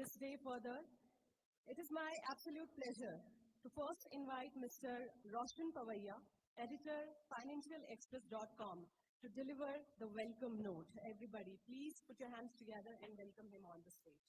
this day further, it is my absolute pleasure to first invite Mr. Roshan Pawaiya, editor, financialexpress.com, to deliver the welcome note. Everybody, please put your hands together and welcome him on the stage.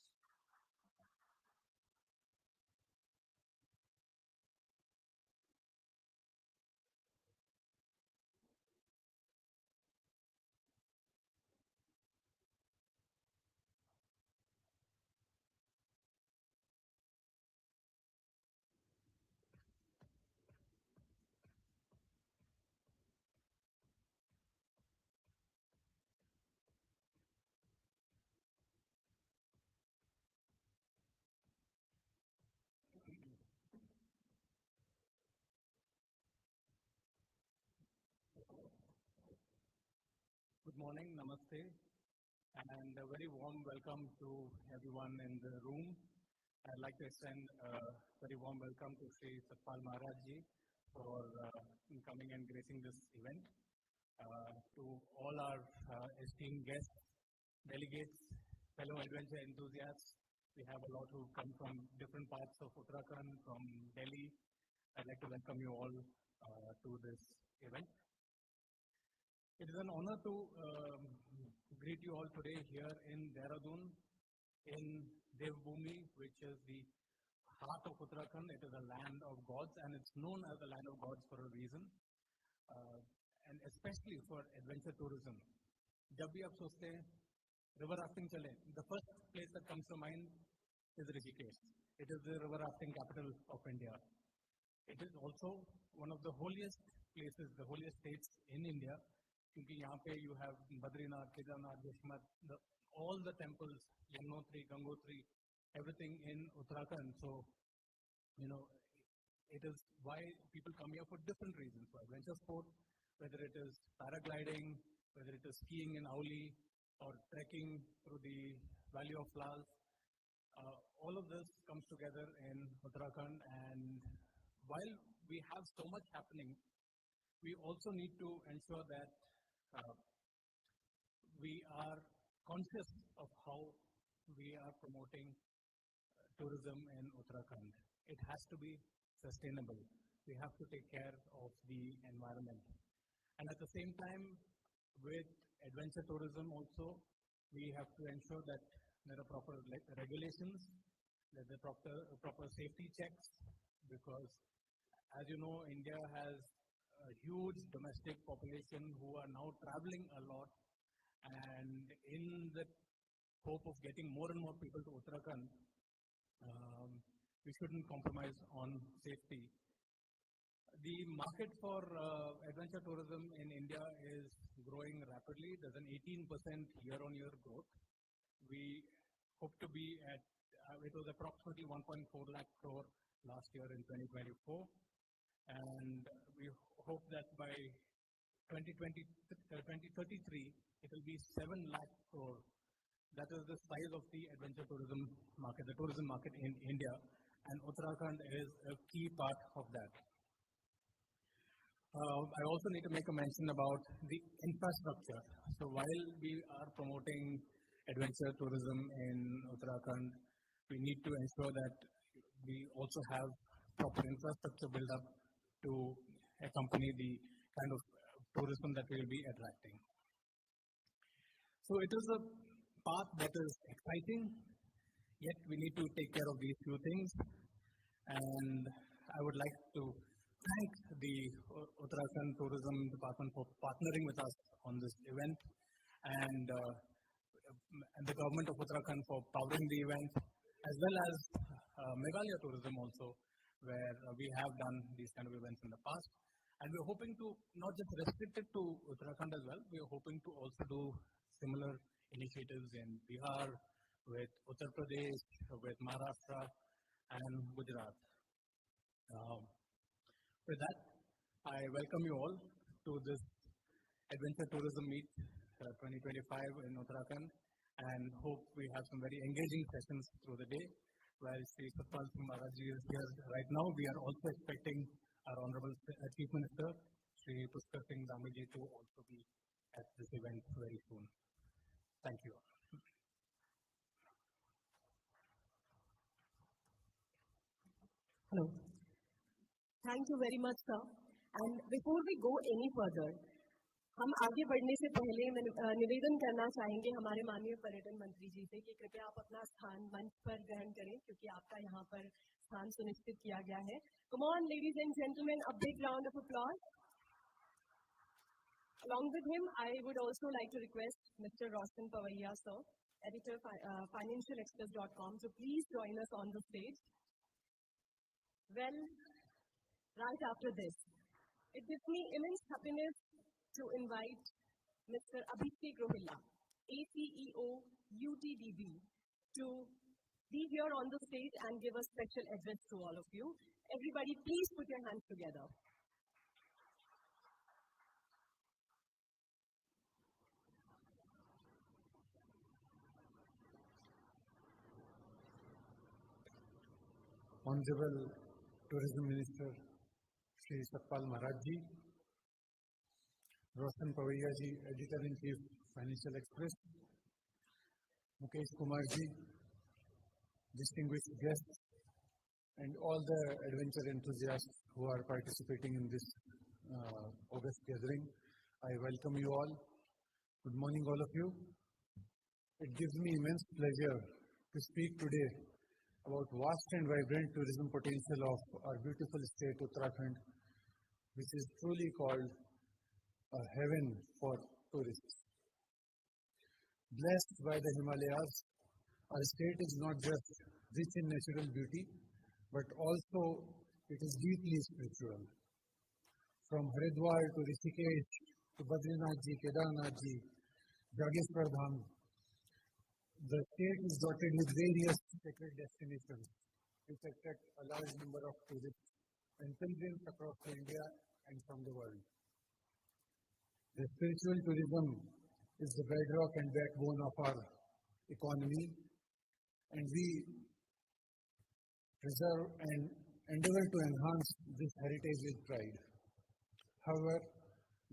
Good morning, namaste, and a very warm welcome to everyone in the room. I'd like to extend a very warm welcome to Shri Satpal Maharaj Ji for coming and gracing this event. To all our esteemed guests, delegates, fellow adventure enthusiasts, we have a lot who come from different parts of Uttarakhand, from Delhi. I'd like to welcome you all to this event. It is an honor to greet you all today here in Dehradun, in Devbhoomi, which is the heart of Uttarakhand. It is a land of gods, and it's known as the land of gods for a reason, and especially for adventure tourism. जब भी आप सोचते हैं river rafting चले, the first place that comes to mind is Rishikesh. It is the river rafting capital of India. It is also one of the holiest places, the holiest states in India. क्योंकि यहाँ पे you have Badrinath, Kedarnath, Vishwanath, all the temples, Yamunotri, Gangotri, everything in Uttarakhand. So, it is why people come here for different reasons. For adventure sport, whether it is paragliding, whether it is skiing in Auli, or trekking through the Valley of Flowers. All of this comes together in Uttarakhand, and while we have so much happening, we also need to ensure that we are conscious of how we are promoting tourism in Uttarakhand. It has to be sustainable. We have to take care of the environment. And at the same time, with adventure tourism also, we have to ensure that there are proper regulations, that there are proper safety checks, because as you know, India has a huge domestic population who are now traveling a lot, and in the hope of getting more and more people to Uttarakhand, we shouldn't compromise on safety. The market for adventure tourism in India is growing rapidly. There's an 18% year-on-year growth. We hope to be at, it was approximately 1.4 lakh crore last year in 2024. And we hope that by 2033, it will be 7 lakh crore. That is the size of the adventure tourism market, the tourism market in India, and Uttarakhand is a key part of that. I also need to make a mention about the infrastructure. So while we are promoting adventure tourism in Uttarakhand, we need to ensure that we also have proper infrastructure built up to accompany the kind of tourism that we will be attracting. So it is a path that is exciting, yet we need to take care of these few things. And I would like to thank the Uttarakhand Tourism Department for partnering with us on this event, and the government of Uttarakhand for powering the event, as well as Meghalaya Tourism also, where we have done these kind of events in the past. And we're hoping to not just restrict it to Uttarakhand as well, we're hoping to also do similar initiatives in Bihar, with Uttar Pradesh, with Maharashtra, and Gujarat. With that, I welcome you all to this Adventure Tourism Meet 2025 in Uttarakhand, and hope we have some very engaging sessions through the day. While Shri Pushkar Singh Dhami is here right now, we are also expecting our Honorable Chief Minister, Shri Pushkar Singh Dhami to also be at this event very soon. Thank you. Hello. Thank you very much, sir. And before we go any further, हम आगे बढ़ने से पहले निवेदन करना चाहेंगे हमारे माननीय पर्यटन मंत्री जी से कि कृपया आप अपना स्थान मंच पर ग्रहण करें क्योंकि आपका यहाँ पर स्थान सुनिश्चित किया गया है. Come on, ladies and gentlemen, a big round of applause. Along with him, I would also like to request Mr. Roshan Pavaiya, sir, editor financialexpress.com, to please join us on the stage. Well, right after this, it gives me immense happiness to invite Mr. Abhishek Rohilla, ACEO UTDB, to be here on the stage and give a special address to all of you. Everybody, please put your hands together. Hon'ble Tourism Minister Shri Satpal Maharaj ji, Roshan Pavaiya ji, Editor-in-Chief Financial Express, Mukesh Kumar ji, distinguished guests, and all the adventure enthusiasts who are participating in this August gathering. I welcome you all. Good morning, all of you. It gives me immense pleasure to speak today about vast and vibrant tourism potential of our beautiful state Uttarakhand, which is truly called a heaven for tourists. Blessed by the Himalayas, our state is not just rich in natural beauty, but also it is deeply spiritual. From Haridwar to Rishikesh to Badrinath ji, Kedarnath ji, Jageshwar Dham, the state is dotted with various sacred destinations which attract a large number of tourists and pilgrims across India and from the world. The spiritual tourism is the bedrock and backbone of our economy, and we preserve and endeavor to enhance this heritage with pride. However,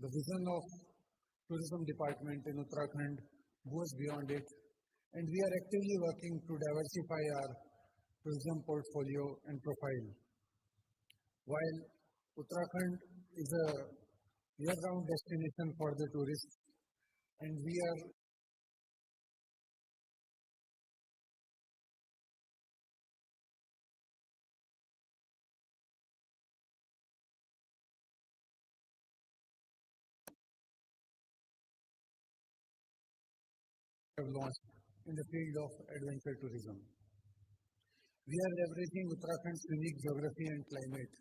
the vision of tourism department in Uttarakhand goes beyond it, and we are actively working to diversify our tourism portfolio and profile. While Uttarakhand is a year-round destination for the tourists, and we are launched in the field of adventure tourism. We are leveraging Uttarakhand's unique geography and climate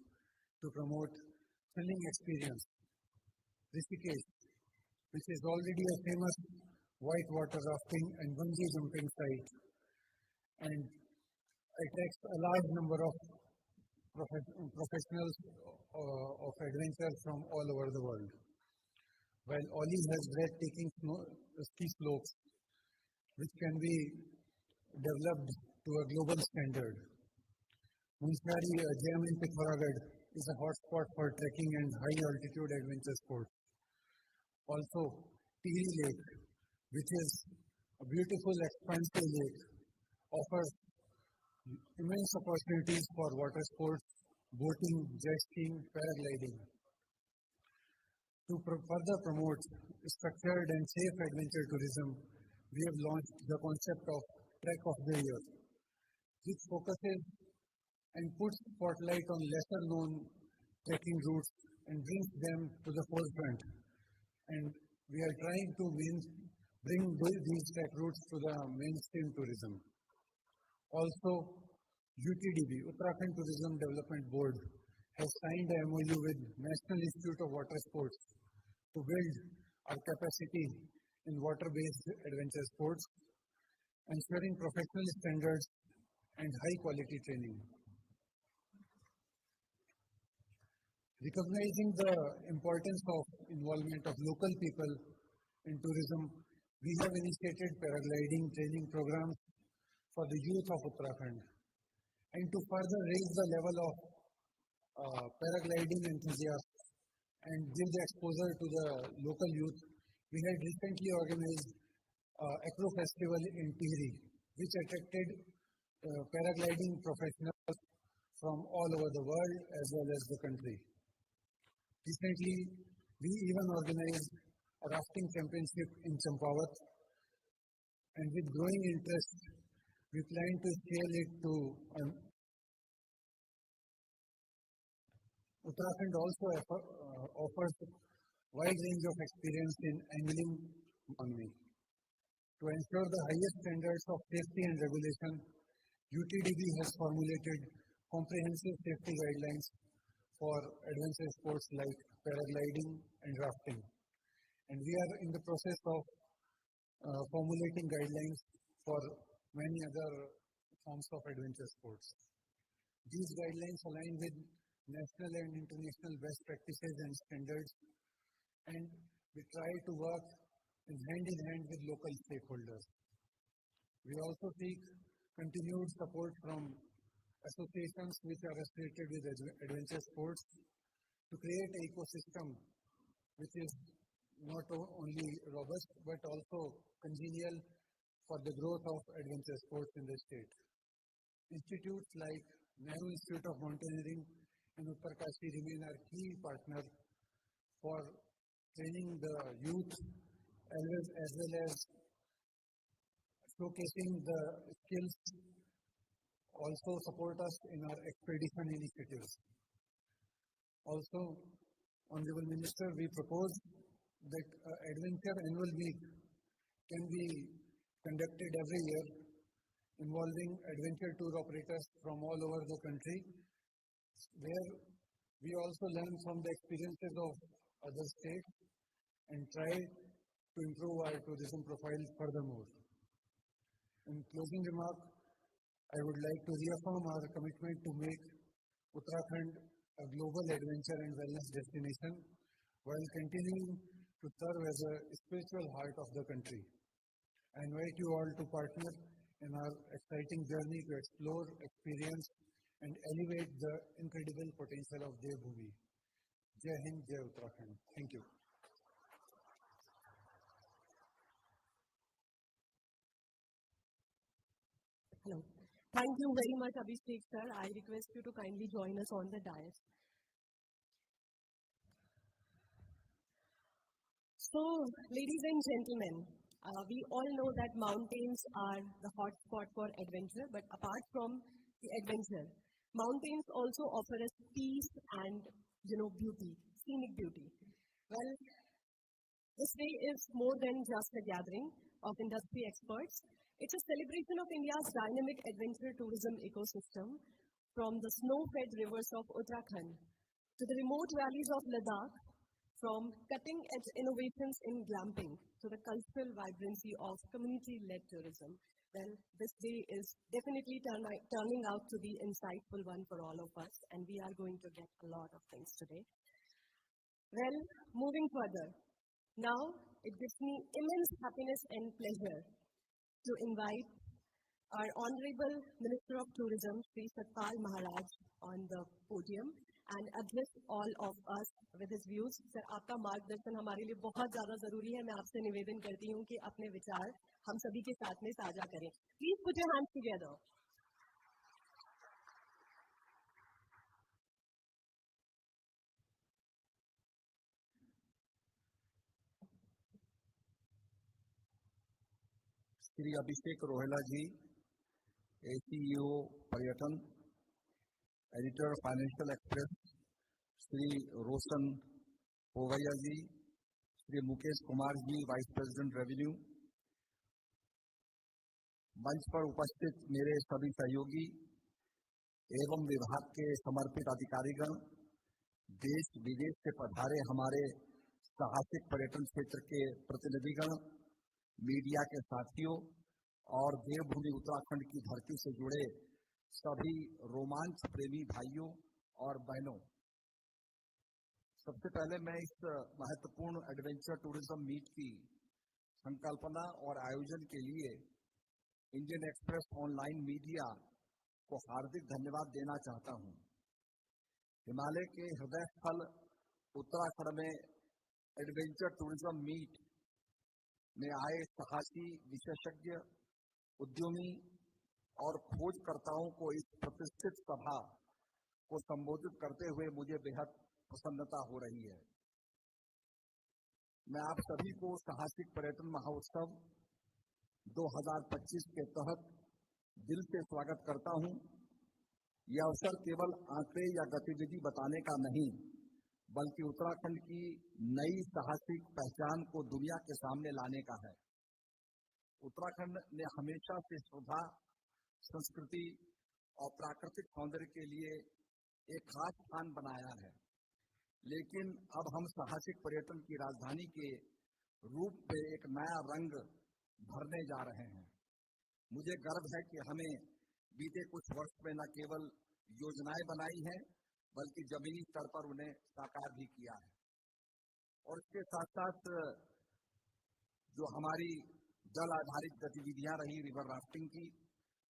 to promote thrilling experience. Rishikesh, which is already a famous whitewater rafting and bungee jumping site, and attracts a large number of professionals of adventure from all over the world. While Oli has breathtaking ski slopes, which can be developed to a global standard. Munshari, a gem in Pithoragarh, is a hotspot for trekking and high-altitude adventure sports. Also, Tihri Lake, which is a beautiful expansive lake, offers immense opportunities for water sports, boating, jet skiing, paragliding. To further promote structured and safe adventure tourism, we have launched the concept of Trek of the Year, which focuses and puts spotlight on lesser known trekking routes and brings them to the forefront. And we are trying to bring these trek routes to the mainstream tourism. Also, UTDB, Uttarakhand Tourism Development Board, has signed a MOU with National Institute of Water Sports to build our capacity in water-based adventure sports, ensuring professional standards and high-quality training. Recognizing the importance of involvement of local people in tourism, we have initiated paragliding training programs for the youth of Uttarakhand. And to further raise the level of paragliding enthusiasts and give the exposure to the local youth, we had recently organized Acro Festival in Tihri, which attracted paragliding professionals from all over the world as well as the country. Recently, we even organized a rafting championship in Champawat, and with growing interest, we plan to scale it to Uttarakhand also offers a wide range of experience in angling economy. To ensure the highest standards of safety and regulation, UTDB has formulated comprehensive safety guidelines for adventure sports like paragliding and rafting. And we are in the process of formulating guidelines for many other forms of adventure sports. These guidelines align with national and international best practices and standards, and we try to work hand in hand with local stakeholders. We also seek continued support from associations which are associated with adventure sports to create an ecosystem which is not only robust but also congenial for the growth of adventure sports in the state. Institutes like Nehru Institute of Mountaineering in Uttarkashi remain our key partner for training the youth as well as showcasing the skills, also support us in our expedition initiatives. Also, Honorable Minister, we propose that Adventure Annual Week can be conducted every year involving adventure tour operators from all over the country, where we also learn from the experiences of other states and try to improve our tourism profile furthermore. In closing remark, I would like to reaffirm our commitment to make Uttarakhand a global adventure and wellness destination while continuing to serve as a spiritual heart of the country. I invite you all to partner in our exciting journey to explore, experience, and elevate the incredible potential of Devbhoomi. Jai Hind, Jai Uttarakhand. Thank you. Hello. Thank you very much, Abhishek sir. I request you to kindly join us on the dais. So, ladies and gentlemen, we all know that mountains are the hot spot for adventure, but apart from the adventure, mountains also offer us peace and, beauty, scenic beauty. Well, this day is more than just a gathering of industry experts. It's a celebration of India's dynamic adventure tourism ecosystem, from the snow-fed rivers of Uttarakhand to the remote valleys of Ladakh, from cutting-edge innovations in glamping to the cultural vibrancy of community-led tourism. Well, this day is definitely turning out to be an insightful one for all of us, and we are going to get a lot of things today. Well, moving further, now it gives me immense happiness and pleasure to invite our Honorable Minister of Tourism, Shri Satpal Maharaj, on the podium and address all of us with his views. Sir, आपका मार्गदर्शन हमारे लिए बहुत ज़्यादा ज़रूरी है. मैं आपसे निवेदन करती हूँ कि अपने विचार हम सभी के साथ में साझा करें. Please put your hands together. Shri Abhishek Rohela ji, ACEO पर्यटन, editor Financial Express, Shri Roshan Povaiah ji, Shri Mukesh Kumar ji, vice president revenue, मंच पर उपस्थित मेरे सभी सहयोगी एवं विभाग के समर्पित अधिकारीगण, देश विदेश से पधारे हमारे साहसिक पर्यटन क्षेत्र के प्रतिनिधिगण, मीडिया के साथियों और देवभूमि उत्तराखंड की धरती से जुड़े सभी रोमांच प्रेमी भाइयों और बहनों, सबसे पहले मैं इस महत्वपूर्ण एडवेंचर टूरिज्म मीट की संकल्पना और आयोजन के लिए इंडियन एक्सप्रेस ऑनलाइन मीडिया को हार्दिक धन्यवाद देना चाहता हूं। हिमालय के हृदय स्थल उत्तराखंड में एडवेंचर टूरिज्म मीट में आए साहसी, विशेषज्ञ, उद्यमी और खोजकर्ताओं को इस प्रतिष्ठित सभा को संबोधित करते हुए मुझे बेहद प्रसन्नता हो रही है। मैं आप सभी को साहसिक पर्यटन महोत्सव 2025 के तहत दिल से स्वागत करता हूं। यह अवसर केवल आंकड़े या गतिविधि बताने का नहीं, बल्कि उत्तराखंड की नई साहसिक पहचान को दुनिया के सामने लाने का है। उत्तराखंड ने हमेशा से शोभा, संस्कृति और प्राकृतिक सौंदर्य के लिए एक खास स्थान बनाया है, लेकिन अब हम साहसिक पर्यटन की राजधानी के रूप में एक नया रंग भरने जा रहे हैं। मुझे गर्व है कि हमें बीते कुछ वर्ष में न केवल योजनाएं बनाई हैं, बल्कि जमीनी स्तर पर उन्हें साकार भी किया है। और इसके साथ साथ जो हमारी जल आधारित गतिविधियां रही रिवर राफ्टिंग की,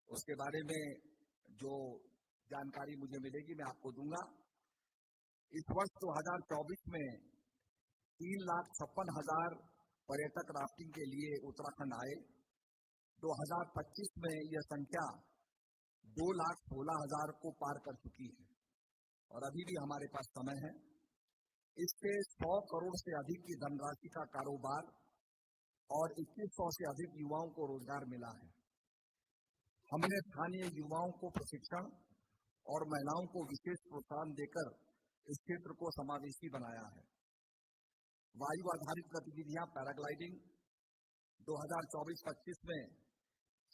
उसके बारे में जो जानकारी मुझे मिलेगी मैं आपको दूंगा। इस वर्ष 2024 में 3,56,000 पर्यटक राफ्टिंग के लिए उत्तराखंड आए। 2025 में यह संख्या 2,16,000 को पार कर चुकी है और अभी भी हमारे पास समय है। इससे 100 करोड़ से अधिक की धनराशि का कारोबार और 2100 से अधिक युवाओं को रोजगार मिला है। हमने स्थानीय युवाओं को प्रशिक्षण और महिलाओं को विशेष प्रोत्साहन देकर इस क्षेत्र को समावेशी बनाया है। वायु आधारित गतिविधियां पैराग्लाइडिंग 2024-25 में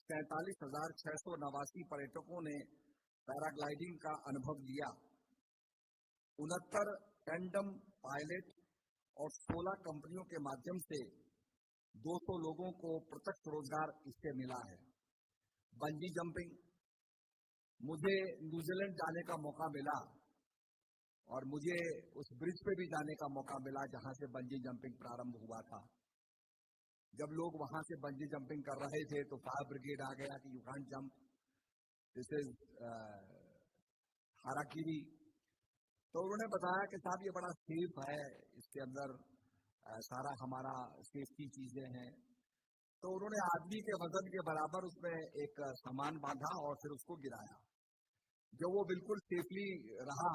47,689 पर्यटकों ने पैराग्लाइडिंग का अनुभव लिया। 69 टैंडम पायलट और 16 कंपनियों के माध्यम से 200 लोगों को प्रत्यक्ष रोजगार इससे मिला है। बंजी जंपिंग, मुझे न्यूजीलैंड जाने का मौका मिला और मुझे उस ब्रिज पे भी जाने का मौका मिला जहां से बंजी जंपिंग प्रारंभ हुआ था। जब लोग वहां से बंजी जंपिंग कर रहे थे तो फायर ब्रिगेड आ गया कि you can't jump, this is harakiri. तो उन्होंने बताया कि साहब ये बड़ा सेफ है, इसके अंदर सारा हमारा सेफ्टी चीजें हैं। तो उन्होंने आदमी के वजन के बराबर उसमें एक सामान बांधा और फिर उसको गिराया। जब वो बिल्कुल सेफली रहा,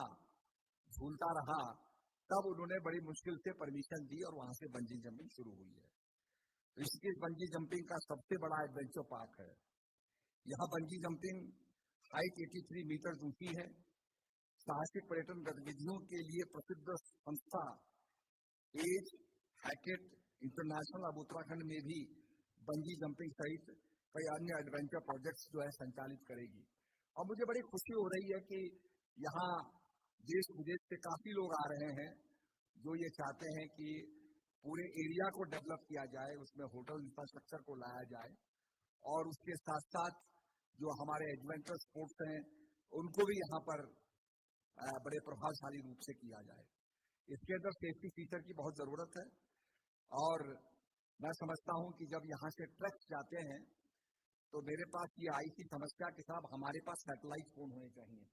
झूलता रहा, तब उन्होंने बड़ी मुश्किल से परमिशन दी और वहां से बंजी जंपिंग शुरू हुई है। ऋषिकेश बंजी जंपिंग का सबसे बड़ा एडवेंचर पार्क है। यहाँ बंजी जंपिंग हाइट 83 मीटर ऊंची है। साहसिक पर्यटन गतिविधियों के लिए प्रसिद्ध संस्था एज हैकेट इंटरनेशनल अब उत्तराखंड में भी बंजी जंपिंग सहित कई अन्य एडवेंचर प्रोजेक्ट्स जो है संचालित करेगी। और मुझे बड़ी खुशी हो रही है कि यहाँ देश विदेश से काफी लोग आ रहे हैं जो ये चाहते हैं कि पूरे एरिया को डेवलप किया जाए, उसमें होटल इंफ्रास्ट्रक्चर को लाया जाए और उसके साथ साथ जो हमारे एडवेंचर स्पोर्ट्स हैं उनको भी यहाँ पर बड़े प्रभावशाली रूप से किया जाए। इसके अंदर सेफ्टी फीचर की बहुत जरूरत है और मैं समझता हूँ कि जब यहाँ से ट्रक्स जाते हैं तो मेरे पास ये आई थी समस्या कि साहब हमारे पास सैटेलाइट फोन होने चाहिए।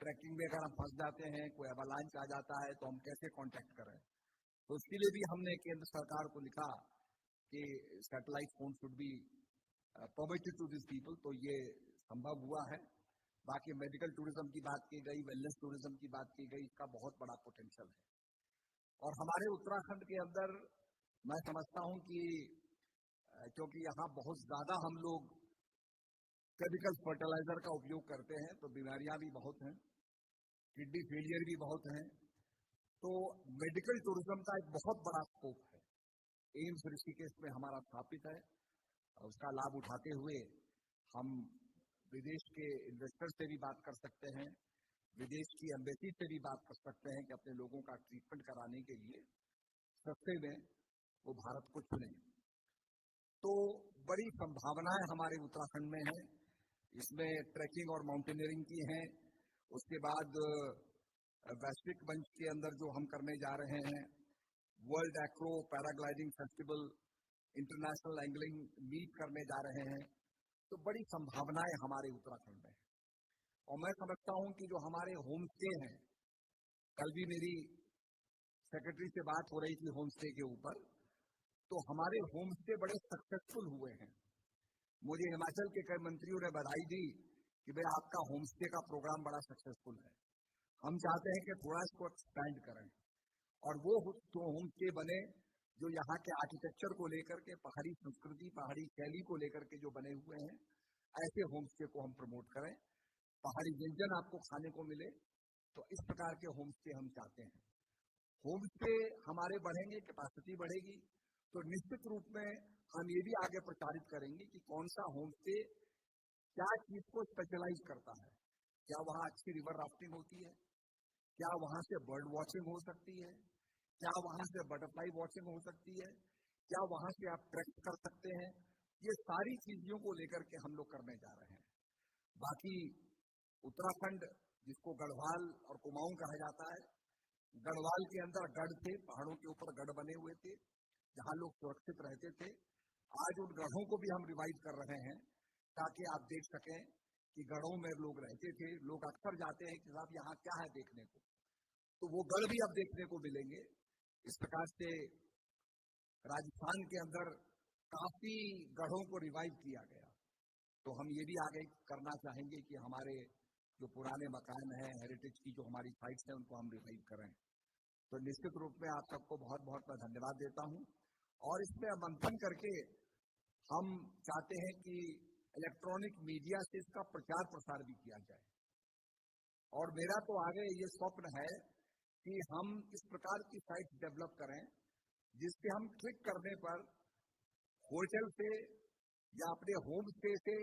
ट्रैकिंग में अगर हम फंस जाते हैं, कोई अवलांच आ जाता है तो हम कैसे कांटेक्ट करें। तो उसके लिए भी हमने केंद्र सरकार को लिखा कि satellite phone should be permitted to this people, तो ये संभव हुआ है। बाकी मेडिकल टूरिज्म की बात की गई, वेलनेस टूरिज्म की बात की गई, इसका बहुत बड़ा पोटेंशियल है। और हमारे उत्तराखंड के अंदर मैं समझता हूं कि क्योंकि यहाँ बहुत ज्यादा हम लोग केमिकल फर्टिलाइजर का उपयोग करते हैं तो बीमारियां भी बहुत हैं, किडनी फेलियर भी बहुत हैं। तो मेडिकल टूरिज्म का एक बहुत बड़ा स्कोप है। एम्स ऋषिकेश में हमारा स्थापित है। उसका लाभ उठाते हुए हम विदेश के इन्वेस्टर से भी बात कर सकते हैं, विदेश की एम्बेसी से भी बात कर सकते हैं कि अपने लोगों का ट्रीटमेंट कराने के लिए सस्ते में वो भारत को चुने। तो बड़ी संभावनाएं हमारे उत्तराखंड में हैं। इसमें ट्रैकिंग और माउंटेनियरिंग की हैं। उसके बाद वैश्विक मंच के अंदर जो हम करने जा रहे हैं, world acro paragliding festival, international angling meet करने जा रहे हैं। तो बड़ी संभावनाएं हमारे उत्तराखंड में है। और मैं समझता हूं कि जो हमारे होम स्टे हैं, कल भी मेरी सेक्रेटरी से बात हो रही थी होम स्टे के ऊपर, तो हमारे होम स्टे बड़े सक्सेसफुल हुए हैं। मुझे हिमाचल के कई मंत्रियों ने बधाई दी कि भाई आपका होम स्टे का प्रोग्राम बड़ा सक्सेसफुल है। हम चाहते हैं कि थोड़ा इसको एक्सपैंड करें और वो होम स्टे बने जो यहाँ के आर्किटेक्चर को लेकर के, पहाड़ी संस्कृति, पहाड़ी शैली को लेकर के जो बने हुए हैं, ऐसे होम स्टे को हम प्रमोट करें। पहाड़ी व्यंजन आपको खाने को मिले, तो इस प्रकार के होम स्टे हम चाहते हैं। होम स्टे हमारे बढ़ेंगे, कैपेसिटी बढ़ेगी, तो निश्चित रूप में हम ये भी आगे प्रचारित करेंगे कि कौन सा होम स्टे क्या चीज को स्पेशलाइज करता है। क्या वहाँ अच्छी रिवर राफ्टिंग होती है? क्या वहाँ से बर्ड वॉचिंग हो सकती है? क्या वहाँ से बटरफ्लाई वॉचिंग हो सकती है? क्या वहाँ से आप ट्रैक कर सकते हैं? ये सारी चीजों को लेकर के हम लोग करने जा रहे हैं। बाकी उत्तराखंड, जिसको गढ़वाल और कुमाऊं कहा जाता है, गढ़वाल के अंदर गढ़ थे, पहाड़ों के ऊपर गढ़ बने हुए थे जहां लोग सुरक्षित रहते थे। आज उन गढ़ों को भी हम रिवाइव कर रहे हैं ताकि आप देख सकें कि गढ़ों में लोग रहते थे। लोग अक्सर जाते हैं कि साहब यहाँ क्या है देखने को, तो वो गढ़ भी अब देखने को मिलेंगे। इस प्रकार से राजस्थान के अंदर काफी गढ़ों को रिवाइव किया गया। तो हम ये भी आगे करना चाहेंगे कि हमारे जो पुराने मकान हैं, हेरिटेज की जो हमारी साइट्स हैं, उनको हम रिवाइव करें। तो निश्चित रूप में आप सबको बहुत बहुत मैं धन्यवाद देता हूं। और इसमें मंथन करके हम चाहते हैं कि इलेक्ट्रॉनिक मीडिया से इसका प्रचार प्रसार भी किया जाए। और मेरा तो आगे ये स्वप्न है कि हम इस प्रकार की साइट डेवलप करें जिससे हम क्लिक करने पर होटल से या अपने होम स्टे से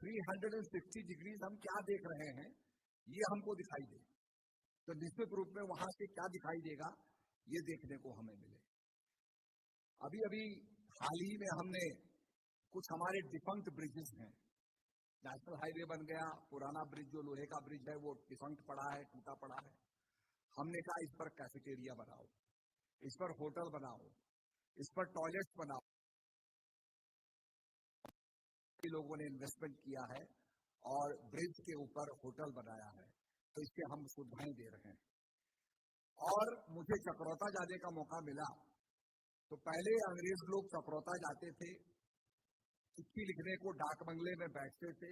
360 डिग्री हम क्या देख रहे हैं ये हमको दिखाई दे। तो निश्चित रूप में वहां से क्या दिखाई देगा ये देखने को हमें मिले। अभी अभी हाल ही में हमने कुछ हमारे डिफंक्ट ब्रिजेस हैं, नेशनल हाईवे बन गया, पुराना ब्रिज जो लोहे का ब्रिज है वो डिफंक्ट पड़ा है, टूटा पड़ा है। हमने कहा इस पर कैफेटेरिया बनाओ, इस पर होटल बनाओ, इस पर टॉयलेट्स बनाओ। लोगों ने इन्वेस्टमेंट किया है और ब्रिज के ऊपर होटल बनाया है, तो इससे हम सुविधाएं दे रहे हैं। और मुझे चक्रोता जाने का मौका मिला तो पहले अंग्रेज लोग चक्रोता जाते थे, चिट्ठी लिखने को डाक बंगले में बैठते थे।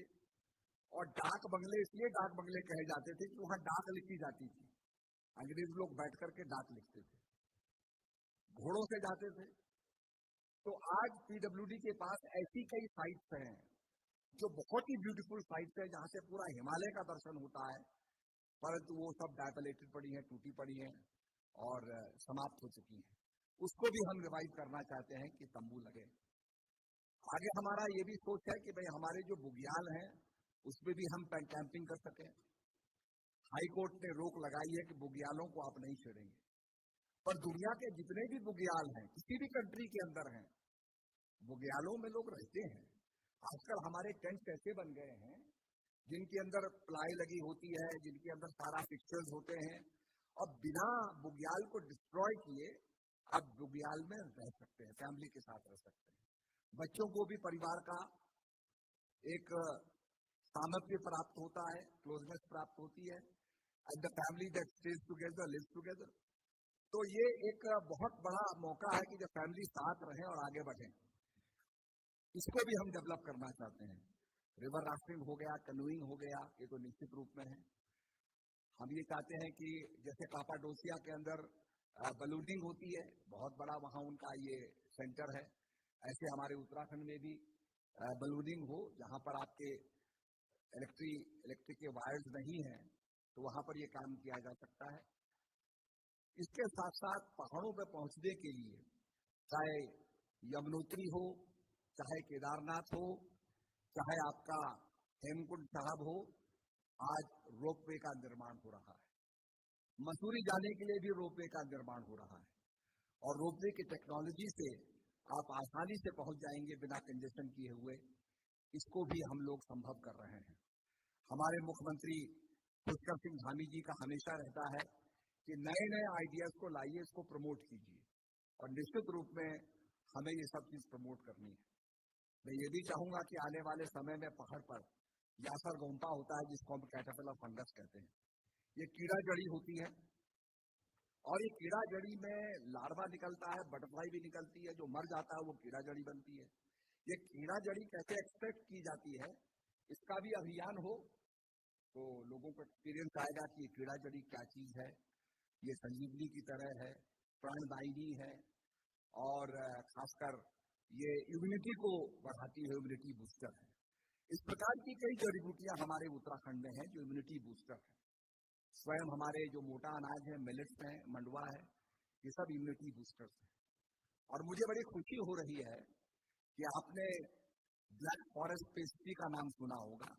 और डाक बंगले इसलिए डाक बंगले कहे जाते थे कि वहां डाक लिखी जाती थी। अंग्रेज लोग बैठ करके डाक लिखते थे, घोड़ों से जाते थे। तो आज पीडब्ल्यूडी के पास ऐसी कई साइट्स हैं जो बहुत ही ब्यूटीफुल साइट्स है, जहां से पूरा हिमालय का दर्शन होता है, परंतु वो सब डायलेटेड पड़ी हैं, टूटी पड़ी हैं और समाप्त हो चुकी हैं। उसको भी हम रिवाइव करना चाहते हैं कि तंबू लगे। आगे हमारा ये भी सोच है कि भाई हमारे जो बुग्याल हैं उसमें भी हम कैंपिंग कर सकें। हाई कोर्ट ने रोक लगाई है कि बुग्यालों को आप नहीं छेड़ेंगे, पर दुनिया के जितने भी बुग्याल हैं, किसी भी कंट्री के अंदर हैं, बुग्यालों में लोग रहते हैं। आजकल हमारे टेंट ऐसे बन गए हैं जिनके अंदर प्लाई लगी होती है, जिनके अंदर सारा पिक्चर्स होते हैं, और बिना बुग्याल को डिस्ट्रॉय किए आप बुग्याल में रह सकते हैं, फैमिली के साथ रह सकते हैं। बच्चों को भी परिवार का एक सामर्थ्य प्राप्त होता है, क्लोजनेस प्राप्त होती है, and the family that stays together lives together. तो ये एक बहुत बड़ा मौका है कि जब फैमिली साथ रहे और आगे बढ़े। इसको भी हम डेवलप करना चाहते हैं। रिवर राफ्टिंग हो गया, कैनोइंग हो गया, ये तो निश्चित रूप में है। हम ये चाहते हैं कि जैसे कापाडोसिया के अंदर बलूनिंग होती है, बहुत बड़ा वहाँ उनका ये सेंटर है, ऐसे हमारे उत्तराखंड में भी बलूनिंग हो, जहाँ पर आपके इलेक्ट्रिक के वायर्स नहीं हैं, तो वहाँ पर ये काम किया जा सकता है। इसके साथ साथ पहाड़ों पर पहुँचने के लिए चाहे यमुनोत्री हो, चाहे केदारनाथ हो, चाहे आपका हेमकुंड साहब हो, आज रोपवे का निर्माण हो रहा है। मसूरी जाने के लिए भी रोपवे का निर्माण हो रहा है, और रोपवे की टेक्नोलॉजी से आप आसानी से पहुंच जाएंगे बिना कंजेशन किए हुए। इसको भी हम लोग संभव कर रहे हैं। हमारे मुख्यमंत्री पुष्कर सिंह धामी जी का हमेशा रहता है कि नए नए आइडियाज को लाइए, इसको प्रमोट कीजिए, और निश्चित रूप में हमें ये सब चीज प्रमोट करनी है। मैं ये भी चाहूंगा कि आने वाले समय में पहाड़ पर यासर गोम्पा होता है, जिसको हम कैटरपिलर फंगस कहते हैं। ये कीड़ा जड़ी होती है, और ये कीड़ा जड़ी में लार्वा निकलता है, बटरफ्लाई भी निकलती है, जो मर जाता है वो कीड़ा जड़ी बनती है। ये कीड़ा जड़ी कैसे एक्सट्रैक्ट की जाती है, इसका भी अभियान हो, तो लोगों को एक्सपीरियंस आएगा कि कीड़ा जड़ी क्या चीज़ है, ये संजीवनी की तरह है, प्राणदायिनी है और खासकर ये इम्यूनिटी को बढ़ाती है, इम्यूनिटी बूस्टर है। इस प्रकार की कई जड़ी बूटियां हमारे उत्तराखंड में हैं जो इम्यूनिटी बूस्टर है। स्वयं हमारे जो मोटा अनाज है, मिलेट्स है, मंडवा है, ये सब इम्यूनिटी बूस्टर्स हैं। और मुझे बड़ी खुशी हो रही है कि आपने ब्लैक फॉरेस्ट पेस्ट्री का नाम सुना होगा,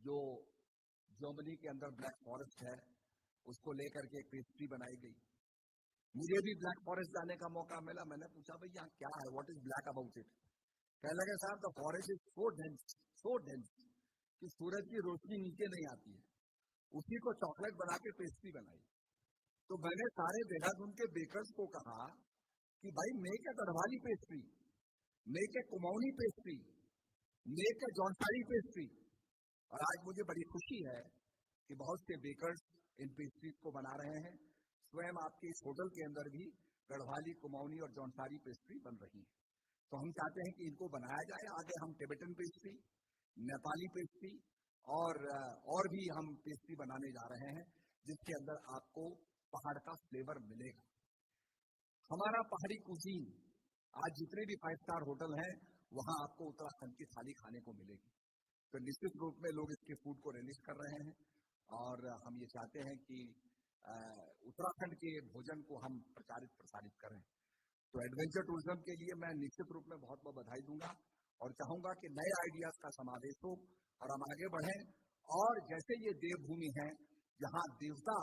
जो जर्मनी के अंदर ब्लैक फॉरेस्ट है, उसको लेकर के एक पेस्ट्री बनाई गई। मुझे भी ब्लैक फॉरेस्ट जाने का मौका मिला। मैंने पूछा भाई यहाँ क्या है, what is black about it? कहने लगे साहब the forest is so dense कि सूरज की रोशनी नीचे नहीं आती है। उसी को चॉकलेट बना के पेस्ट्री बनाई। तो मैंने सारे देहरादून के बेकर्स को कहा कि भाई make a Garhwali pastry, make a Kumaoni pastry, make a Jaunsari pastry. और आज मुझे बड़ी खुशी है कि बहुत से बेकर्स इन पेस्ट्रीज को बना रहे हैं। स्वयं आपके इस होटल के अंदर भी गढ़वाली, कुमाऊनी और जौनसारी पेस्ट्री बन रही है। तो हम चाहते हैं कि इनको बनाया जाए। आगे हम टिबेटन पेस्ट्री, नेपाली पेस्ट्री और भी हम पेस्ट्री बनाने जा रहे हैं, जिसके अंदर आपको पहाड़ का फ्लेवर मिलेगा। हमारा पहाड़ी कुजीन आज जितने भी 5 स्टार होटल हैं, वहां आपको उत्तराखंड की थाली खाने को मिलेगी। तो निश्चित रूप में लोग इसके फूड को रिलीज कर रहे हैं और हम ये चाहते हैं कि उत्तराखंड के भोजन को हम प्रसारित करें। तो एडवेंचर टूरिज्म के लिए मैं निश्चित रूप में बहुत बहुत बधाई दूंगा और चाहूंगा कि नए आइडियाज का समावेश हो और हम आगे बढ़ें। और जैसे ये देवभूमि है जहां देवता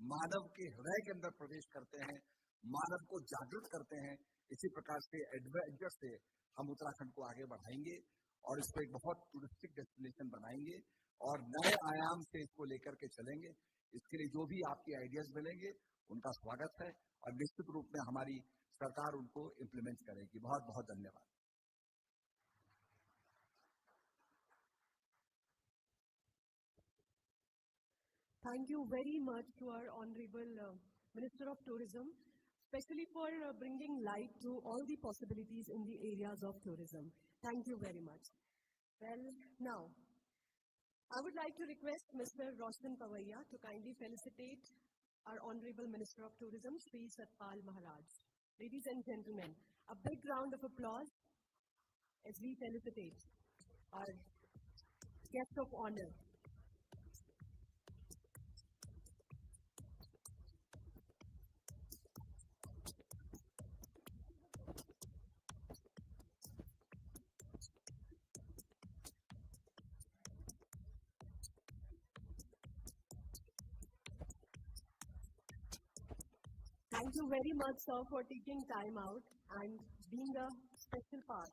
मानव के हृदय के अंदर प्रवेश करते हैं, मानव को जागृत करते हैं, इसी प्रकार से एडवेंचर से हम उत्तराखंड को आगे बढ़ाएंगे और इसको एक बहुत टूरिस्टिक डेस्टिनेशन बनाएंगे और नए आयाम से इसको लेकर के चलेंगे। इसके लिए जो भी आपके आइडियाज मिलेंगे उनका स्वागत है और निश्चित रूप में हमारी सरकार उनको इम्प्लीमेंट करेगी। बहुत बहुत धन्यवाद। Thank you very much to our Honorable Minister of Tourism, especially for bringing light to all the possibilities in the areas of tourism. Thank you very much. Well, now, I would like to request Mr. Roshan Pawaiya to kindly felicitate our Honorable Minister of Tourism, Shri Satpal Maharaj. Ladies and gentlemen, a big round of applause as we felicitate our guest of honor. Thank you very much, sir, for taking time out and being a special part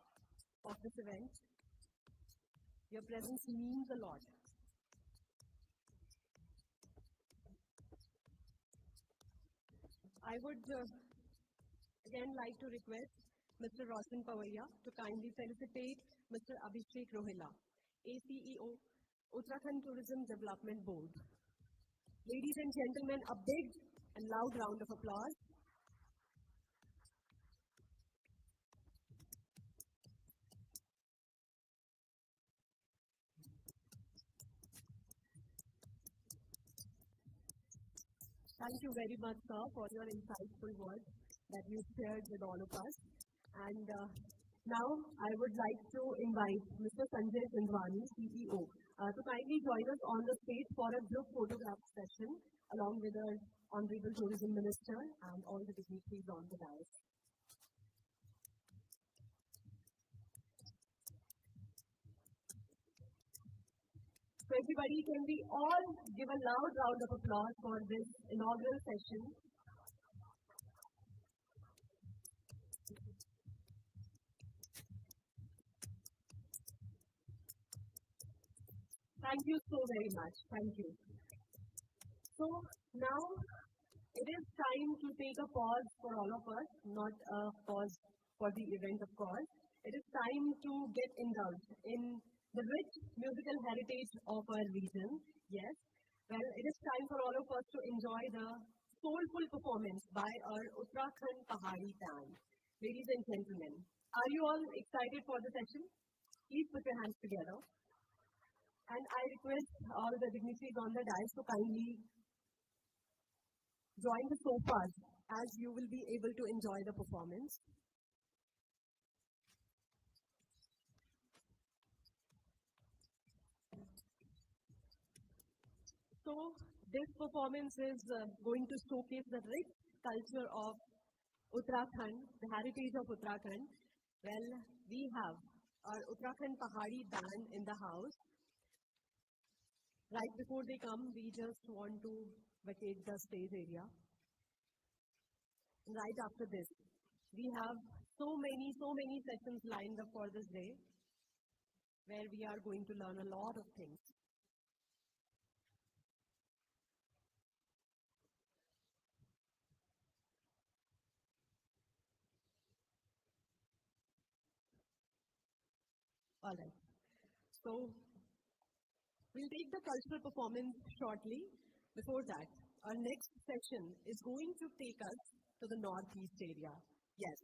of this event. Your presence means a lot. I would again like to request Mr. Roshan Pawaiya to kindly felicitate Mr. Abhishek Rohila, ACEO, Uttarakhand Tourism Development Board. Ladies and gentlemen, a big and loud round of applause. Thank you very much, sir, for your insightful words that you shared with all of us. And now I would like to invite Mr. Sanjay Singh Dhami, CEO, to kindly join us on the stage for a group photograph session along with our Honorable Tourism Minister and all the dignitaries on the dais. So everybody, can we all give a loud round of applause for this inaugural session? Thank you so very much. Thank you. So now it is time to take a pause for all of us, not a pause for the event, of course. It is time to get indulged in the rich musical heritage of our region. Yes. Well, it is time for all of us to enjoy the soulful performance by our Uttarakhand Pahari Band. Ladies and gentlemen, are you all excited for the session? Please put your hands together. And I request all the dignitaries on the dais to kindly join the sofas as you will be able to enjoy the performance. So this performance is going to showcase the rich culture of Uttarakhand, the heritage of Uttarakhand. Well, we have our Uttarakhand Pahari band in the house. Right before they come, we just want to vacate the stage area. Right after this, we have so many sessions lined up for this day, where we are going to learn a lot of things. All right. So we'll take the cultural performance shortly. Before that, our next session is going to take us to the northeast area. Yes.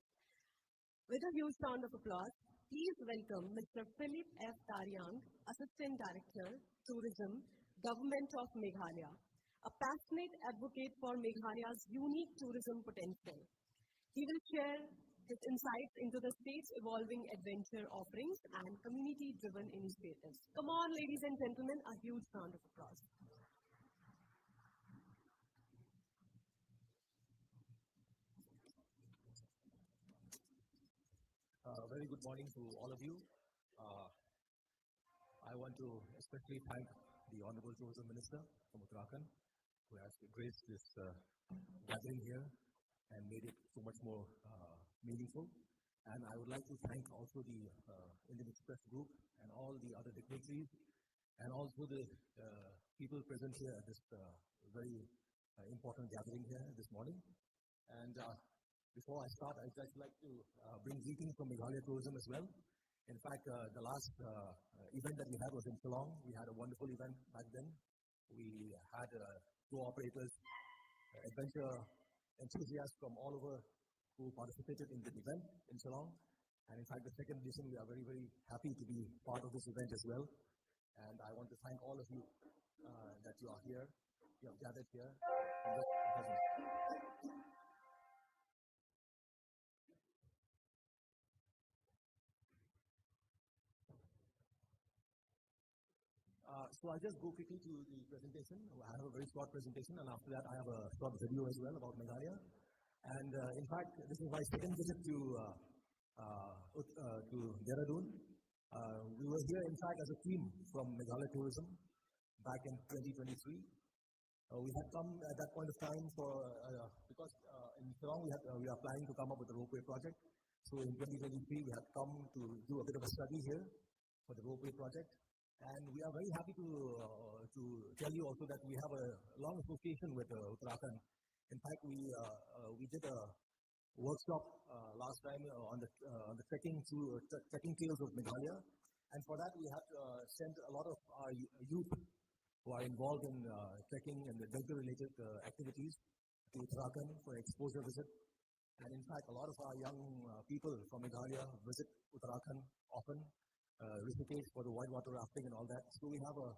With a huge round of applause, please welcome Mr. Philip F. Taryang, Assistant Director, Tourism, Government of Meghalaya, a passionate advocate for Meghalaya's unique tourism potential. He will share his insights into the state's evolving adventure offerings and community-driven initiatives. Come on, ladies and gentlemen, a huge round of applause. Very good morning to all of you. I want to especially thank the Honorable Tourism Minister from Uttarakhand, who has graced this gathering here and made it so much more meaningful. And I would like to thank also the Indian Express Group and all the other dignitaries and also the people present here at this very important gathering here this morning. And before I start, I'd just like to bring greetings from Meghalaya Tourism as well. In fact, the last event that we had was in Shillong. We had a wonderful event back then. We had tour operators, adventure enthusiasts from all over who participated in the event in Shillong. And in fact, the second edition, we are very happy to be part of this event as well. And I want to thank all of you that you are here, you have gathered here. So I'll just go quickly to the presentation. I have a very short presentation, and after that I have a short video as well about Meghalaya. And in fact, this is my second visit to Dehradun. We were here, in fact, as a team from Meghalaya Tourism back in 2023. We had come at that point of time because in Shillong we are planning to come up with a ropeway project. So in 2023 we had come to do a bit of a study here for the ropeway project. And we are very happy to tell you also that we have a long association with Uttarakhand. In fact, we did a workshop last time on the trekking trails of Meghalaya, and for that we have sent a lot of our youth who are involved in trekking and adventure-related activities to Uttarakhand for exposure visit. And in fact, a lot of our young people from Meghalaya visit Uttarakhand often. Rishikesh for the whitewater rafting and all that. So we have a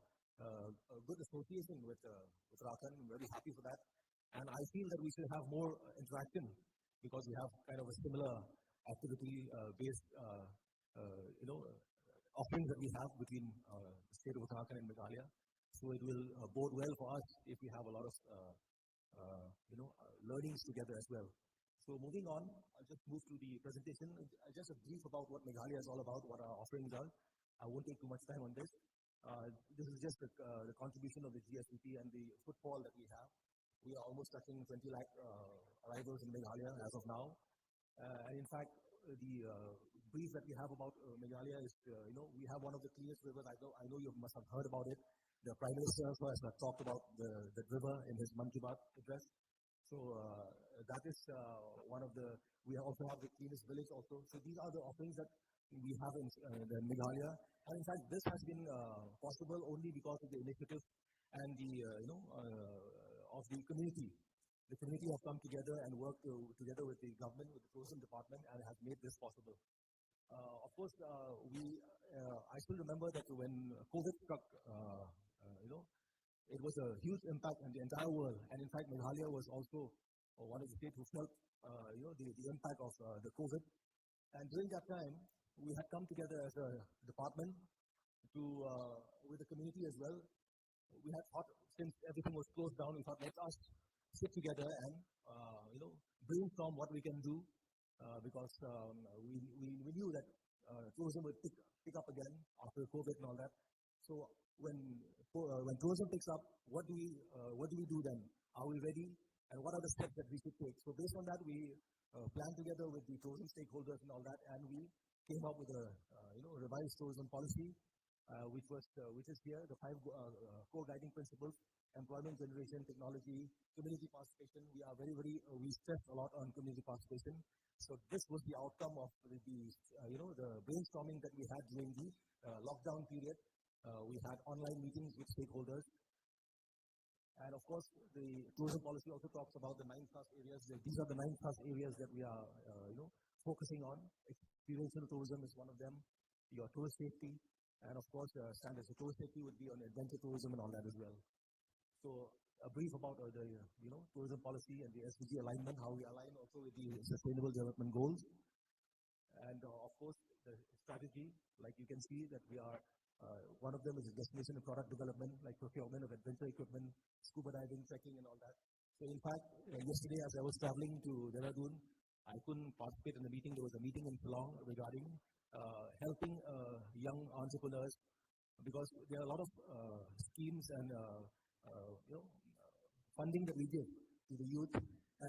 good association with Uttarakhand. I'm very happy for that. And I feel that we should have more interaction because we have kind of a similar activity-based, offerings that we have between the state of Uttarakhand and Meghalaya. So it will bode well for us if we have a lot of, learnings together as well. So moving on, I'll just move to the presentation. Just a brief about what Meghalaya is all about, what our offerings are. I won't take too much time on this. This is just the contribution of the GSVP and the footfall that we have. We are almost touching 20 lakh arrivals in Meghalaya as of now. And in fact, the brief that we have about Meghalaya is, we have one of the cleanest rivers. I know you must have heard about it. The Prime Minister has talked about the river in his Mann Ki Baat address. So that is one of the, we also have the cleanest village also. So these are the offerings that we have in the Meghalaya. And in fact, this has been possible only because of the initiative and the, of the community. The community have come together and worked together with the government, with the tourism department, and has made this possible. Of course, I still remember that when COVID struck, it was a huge impact on the entire world. And in fact, Meghalaya was also one of the states who felt, the impact of the COVID. And during that time, we had come together as a department to, with the community as well. We had thought, since everything was closed down, we thought, let us sit together and, brainstorm what we can do, because we knew that tourism would pick up again after COVID and all that. So when tourism picks up, what do we do then? Are we ready? And what are the steps that we should take? So based on that, we planned together with the tourism stakeholders and all that, and we came up with a revised tourism policy, which is here, the 5 core guiding principles: employment generation, technology, community participation. We are we stress a lot on community participation. So this was the outcome of the brainstorming that we had during the lockdown period. We had online meetings with stakeholders. And of course, the tourism policy also talks about the 9+ areas. These are the 9+ areas that we are, focusing on. Experiential tourism is one of them. Your tourist safety, and of course, standards. So tourist safety would be on adventure tourism and all that as well. So a brief about the tourism policy and the SDG alignment, how we align also with the Sustainable Development Goals, and of course the strategy. Like you can see that we are. One of them is destination and product development, like procurement of adventure equipment, scuba diving, trekking, and all that. So in fact, yesterday as I was traveling to Dehradun, I couldn't participate in the meeting. There was a meeting in Shillong regarding helping young entrepreneurs, because there are a lot of schemes and funding that we give to the youth,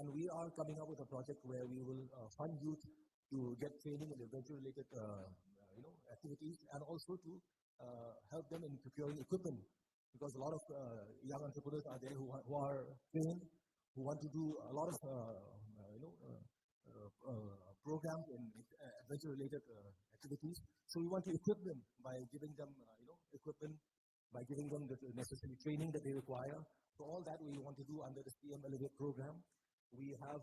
and we are coming up with a project where we will fund youth to get training in adventure-related activities, and also to help them in procuring equipment, because a lot of young entrepreneurs are there who are trained, who want to do a lot of programs in adventure-related activities. So we want to equip them by giving them equipment, by giving them the necessary training that they require. So all that we want to do under the PM Elevate program. We have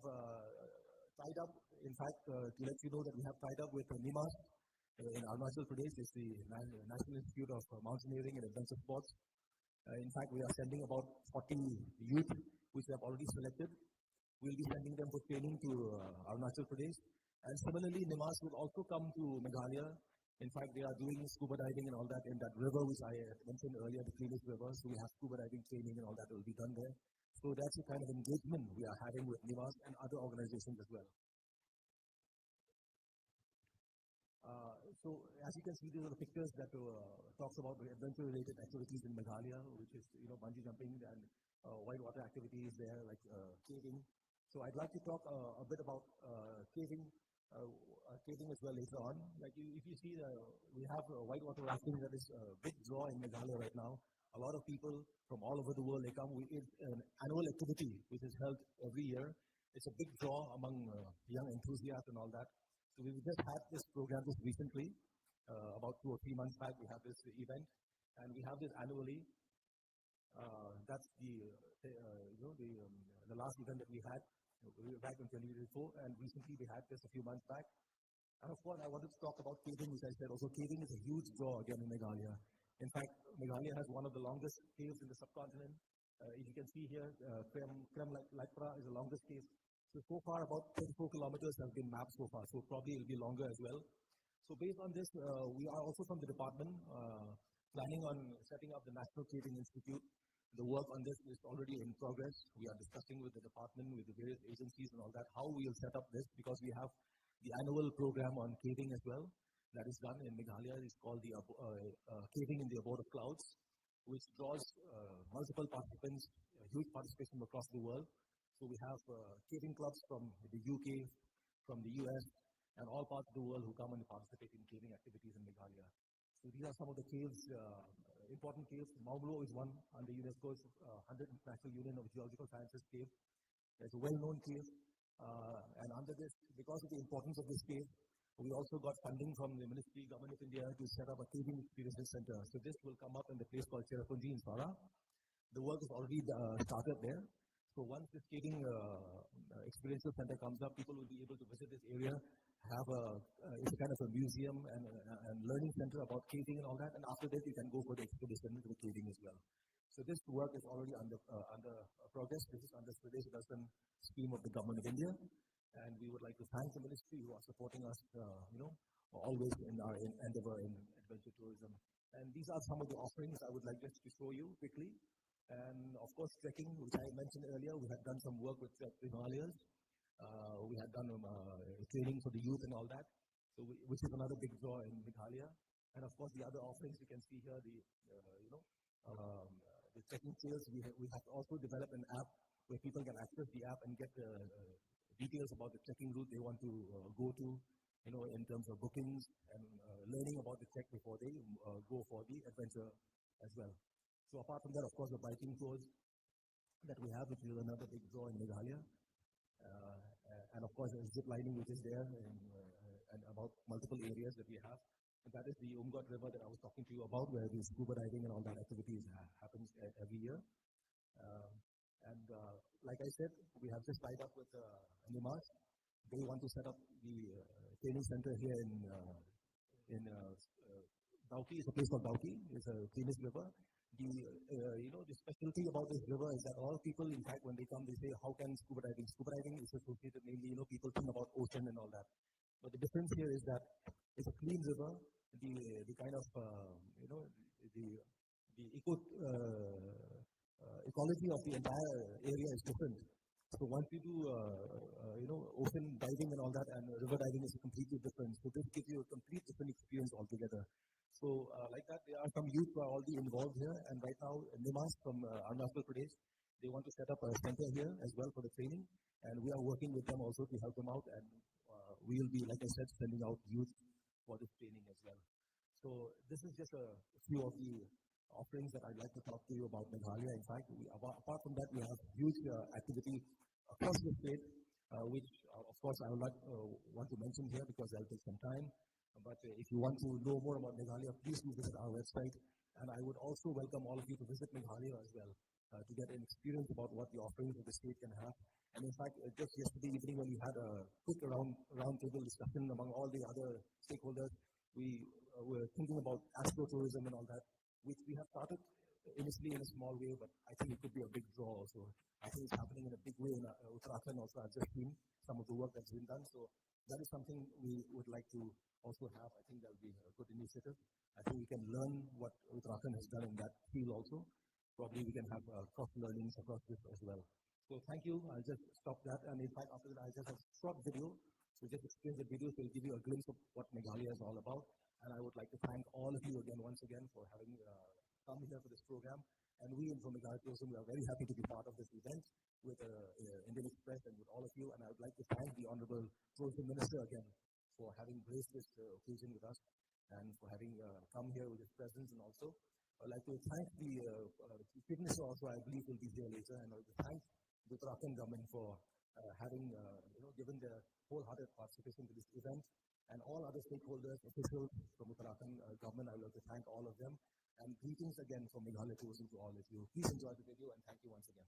tied up, in fact, to let you know that we have tied up with NIMAS in Arunachal Pradesh. It's the National Institute of Mountaineering and Adventure Sports. In fact, we are sending about 40 youth, which we have already selected. We'll be sending them for training to Arunachal Pradesh. And similarly, NIMAS will also come to Meghalaya. In fact, they are doing scuba diving and all that in that river, which I mentioned earlier, the cleanest river. So we have scuba diving training and all that will be done there. So that's the kind of engagement we are having with NIMAS and other organizations as well. So as you can see, these are the pictures that talks about the adventure-related activities in Meghalaya, which is bungee jumping and whitewater activities there, like caving. So I'd like to talk a bit about caving as well later on. Like if you see, we have whitewater rafting that is a big draw in Meghalaya right now. A lot of people from all over the world, they come. It's an annual activity which is held every year. It's a big draw among young enthusiasts and all that. So we just had this program just recently, about 2 or 3 months back. We have this event, and we have this annually. That's the last event that we had. We were back in 2024, and recently we had this a few months back. And of course, I wanted to talk about caving, which I said also. Caving is a huge draw again in Meghalaya. In fact, Meghalaya has one of the longest caves in the subcontinent. If you can see here, Krem Lakra is the longest cave. So far, about 34 kilometers have been mapped so far, so probably it will be longer as well. So based on this, we are also from the department planning on setting up the National Caving Institute. The work on this is already in progress. We are discussing with the department, with the various agencies and all that, how we will set up this, because we have the annual program on caving as well that is done in Meghalaya. It's called the Caving in the Abode of Clouds, which draws multiple participants, huge participation across the world. So we have caving clubs from the UK, from the US, and all parts of the world who come and participate in caving activities in Meghalaya. So these are some of the caves, important caves. Hon'ble is one under UNESCO's 100 International Union of Geological Sciences cave. It's a well-known cave. And under this, because of the importance of this cave, we also got funding from the Ministry, Government of India, to set up a caving experiences center. So this will come up in the place called Ceremonial in Swara. The work is already started there. So once the skating experiential center comes up, people will be able to visit this area, have it's a kind of a museum and learning center about skating and all that. And after that, you can go for the expedition to the skating as well. So this work is already under progress. This is under Swadesh scheme of the government of India, and we would like to thank the ministry who are supporting us, always in our endeavor in adventure tourism. And these are some of the offerings I would like just to show you quickly. And of course, trekking, which I mentioned earlier, we had done some work with Himalayas. We had done training for the youth and all that, so which is another big draw in Meghalaya. And of course, the other offerings you can see here, the trekking trails. We have also developed an app where people can access the app and get details about the trekking route they want to go to, in terms of bookings and learning about the trek before they go for the adventure as well. So apart from that, of course, the biking tours that we have, which is another big draw in Meghalaya. And of course, zip lining, which is there, and about multiple areas that we have. And that is the River that I was talking to you about, where the scuba diving and all that activities happens every year. Like I said, we have just tied up with Nimas. They want to set up the training center here in Dauki. It's a place called Dauki. It's a famous river. The specialty about this river is that all people, in fact, when they come, they say, how can scuba diving? Scuba diving is associated mainly, people think about ocean and all that. But the difference here is that it's a clean river. The kind of, the ecology of the entire area is different. So once you do, ocean diving and all that, and river diving is completely different. So this gives you a complete different experience altogether. So like that, there are some youth who are already involved here, and right now, Nimas from Arunachal Pradesh, they want to set up a center here as well for the training, and we are working with them also to help them out, and we will be, like I said, sending out youth for this training as well. So this is just a few of the offerings that I'd like to talk to you about Meghalaya. In fact, apart from that, we have huge activity across the state, which of course I would like want to mention here because that'll take some time. But if you want to know more about Meghalaya, please do visit our website. And I would also welcome all of you to visit Meghalaya as well, to get an experience about what the offerings of the state can have. And in fact, just yesterday evening when we had a quick round-table discussion among all the other stakeholders, we were thinking about Astro-tourism and all that, which we have started initially in a small way, but I think it could be a big draw also. I think it's happening in a big way in Uttarakhand also. I've just seen some of the work that's been done. So that is something we would like to also have. I think that will be a good initiative. I think we can learn what Uttarakhand has done in that field also. Probably we can have cross-learnings across this as well. So thank you. I'll just stop that. And in fact, after that, I'll just have a short video. So just experience the video. So it'll give you a glimpse of what Meghalaya is all about. And I would like to thank all of you again, once again, for having come here for this program. And we in Meghalaya Tourism, we are very happy to be part of this event with Indian Express and with all of you. And I would like to thank the Honorable Tourism Minister again for having graced this occasion with us and for having come here with his presence. And also, I'd like to thank the Chief Minister also, I believe, will be here later. And I'd like to thank the Uttarakhand government for having given their wholehearted participation to this event. And all other stakeholders, officials from Uttarakhand government, I would like to thank all of them. And greetings again from Meghalaya Tourism to all of you. Please enjoy the video and thank you once again.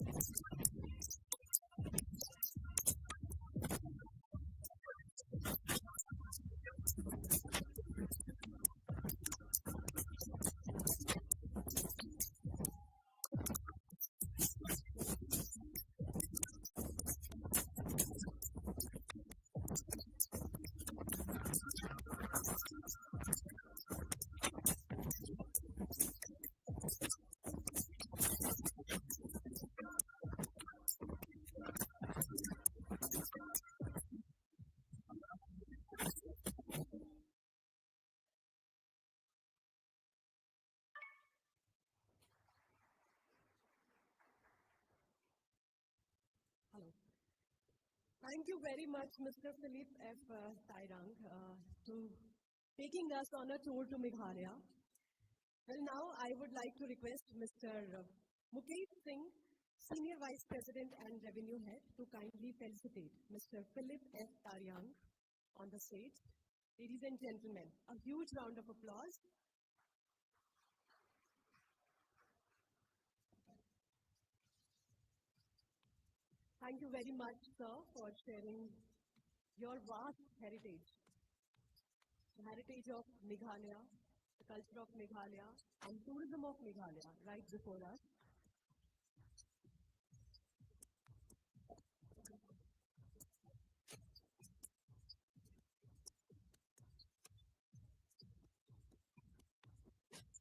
Hello. Thank you very much, Mr. Philippe F. Tairang, to taking us on a tour to Meghalaya. Well, now I would like to request Mr. Mukesh Singh, Senior Vice President and Revenue Head, to kindly felicitate Mr. Philippe F. Tairang on the stage. Ladies and gentlemen, a huge round of applause. Thank you very much, sir, for sharing your vast heritage. The heritage of Meghalaya, the culture of Meghalaya, and tourism of Meghalaya right before us.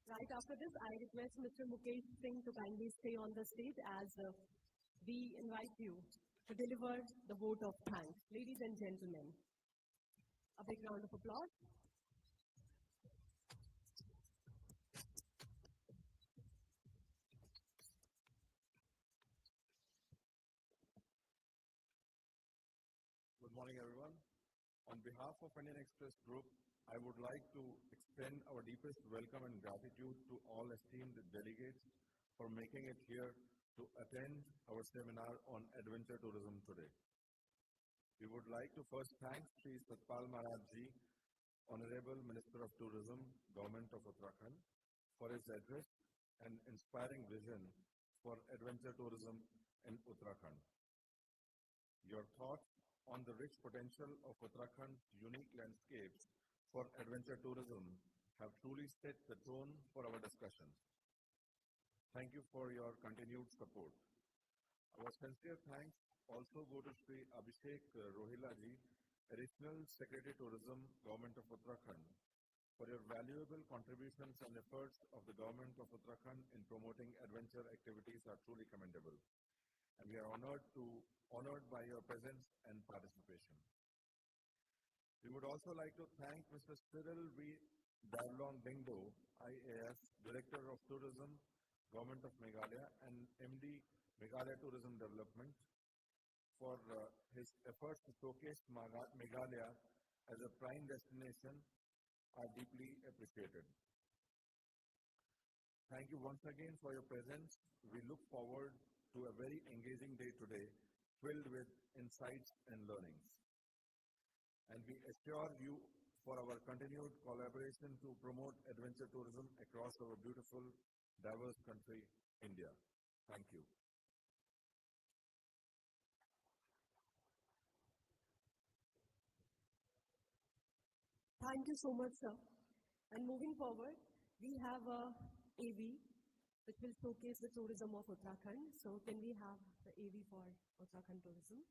Right after this, I request Mr. Mukesh Singh to kindly stay on the stage as we invite you to deliver the vote of thanks. Ladies and gentlemen, a big round of applause. Good morning, everyone. On behalf of Indian Express Group, I would like to extend our deepest welcome and gratitude to all esteemed delegates for making it here to attend our seminar on adventure tourism today. We would like to first thank Shri Satpal Maharaj Ji, Honorable Minister of Tourism, Government of Uttarakhand, for his address and inspiring vision for adventure tourism in Uttarakhand. Your thoughts on the rich potential of Uttarakhand's unique landscapes for adventure tourism have truly set the tone for our discussions. Thank you for your continued support. Our sincere thanks also go to Shri Abhishek Rohila Ji, Additional Secretary Tourism, Government of Uttarakhand, for your valuable contributions and efforts of the Government of Uttarakhand in promoting adventure activities are truly commendable. And we are honored by your presence and participation. We would also like to thank Mr. Cyril V. Davlong Dingdo, IAS, Director of Tourism, Government of Meghalaya, and MD, Meghalaya Tourism Development, for his efforts to showcase Meghalaya as a prime destination are deeply appreciated. Thank you once again for your presence. We look forward to a very engaging day today, filled with insights and learnings. And we assure you for our continued collaboration to promote adventure tourism across our beautiful, diverse country, India. Thank you. Thank you so much, sir. And moving forward, we have a AV which will showcase the tourism of Uttarakhand. So can we have the AV for Uttarakhand tourism?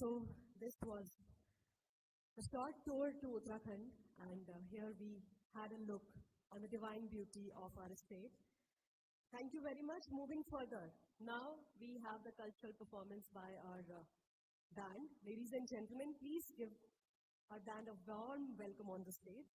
So this was a short tour to Uttarakhand, and here we had a look on the divine beauty of our state. Thank you very much. Moving further, now we have the cultural performance by our band. Ladies and gentlemen, please give our band a warm welcome on the stage.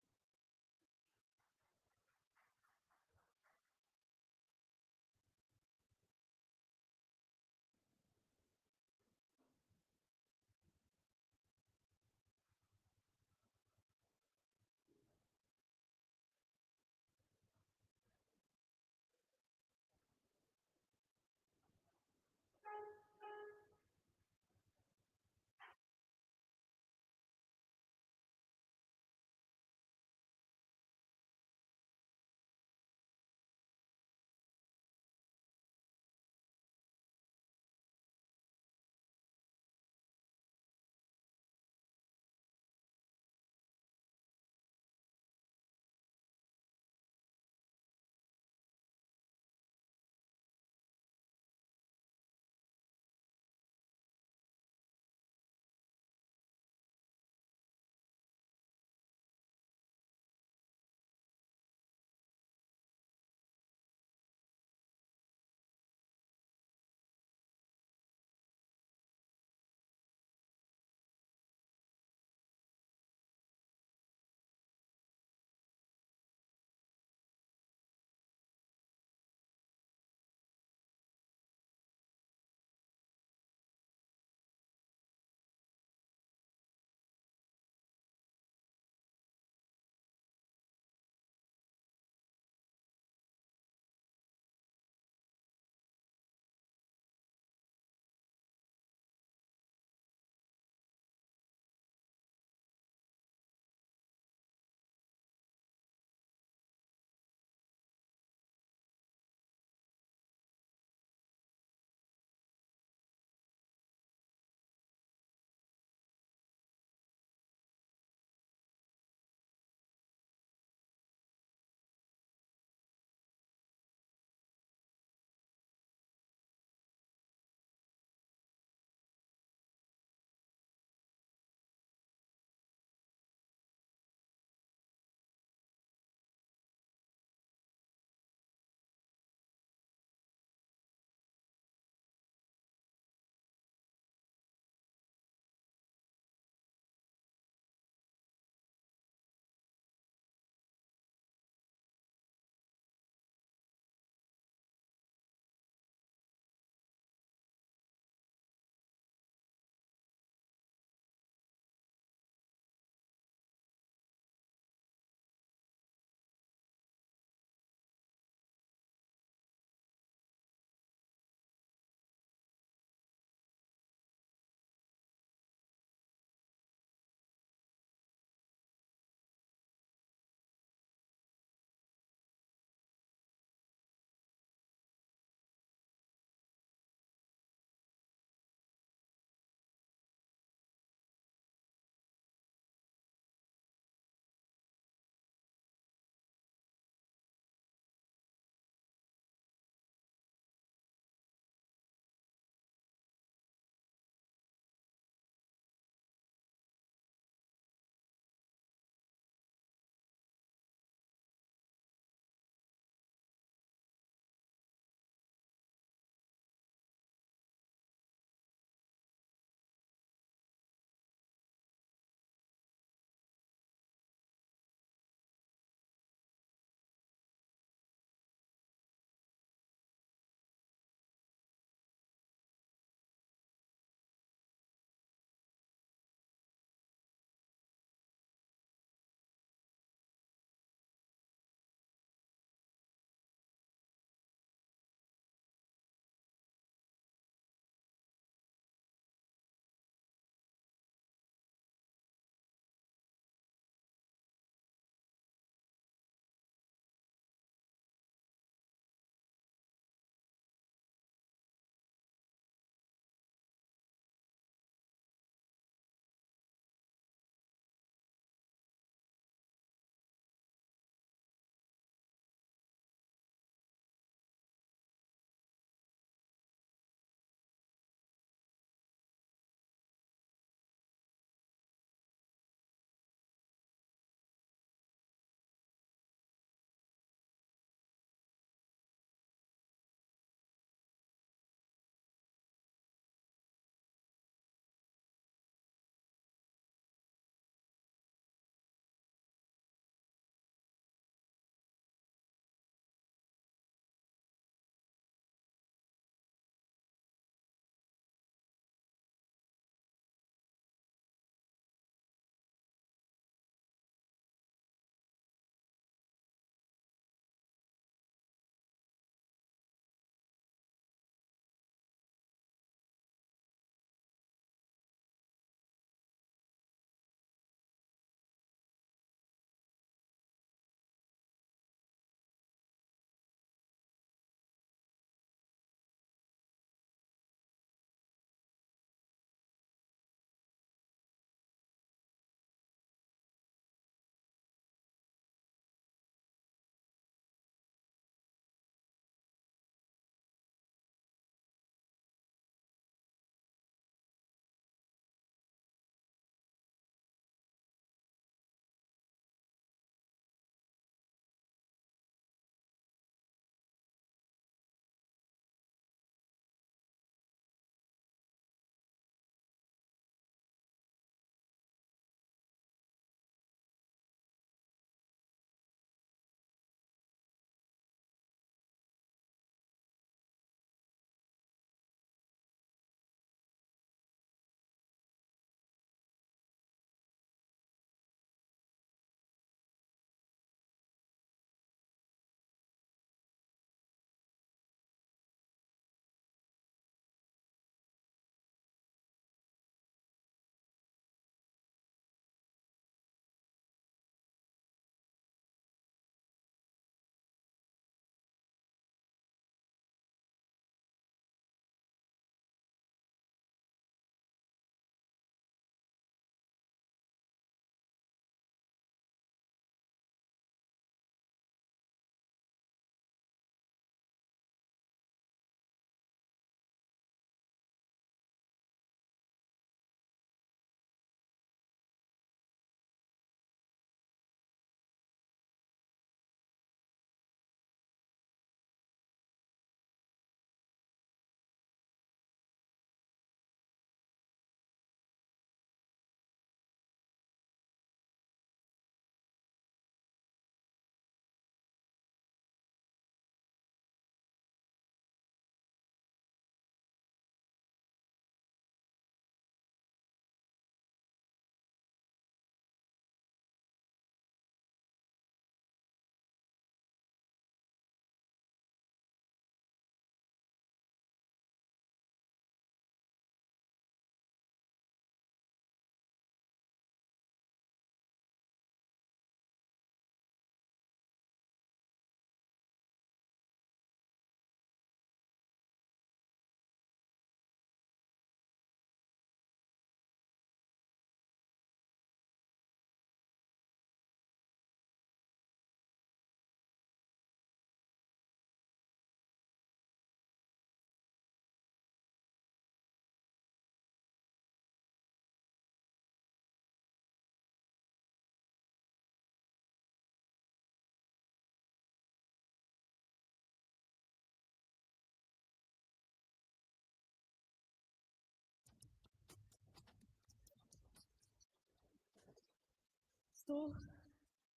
So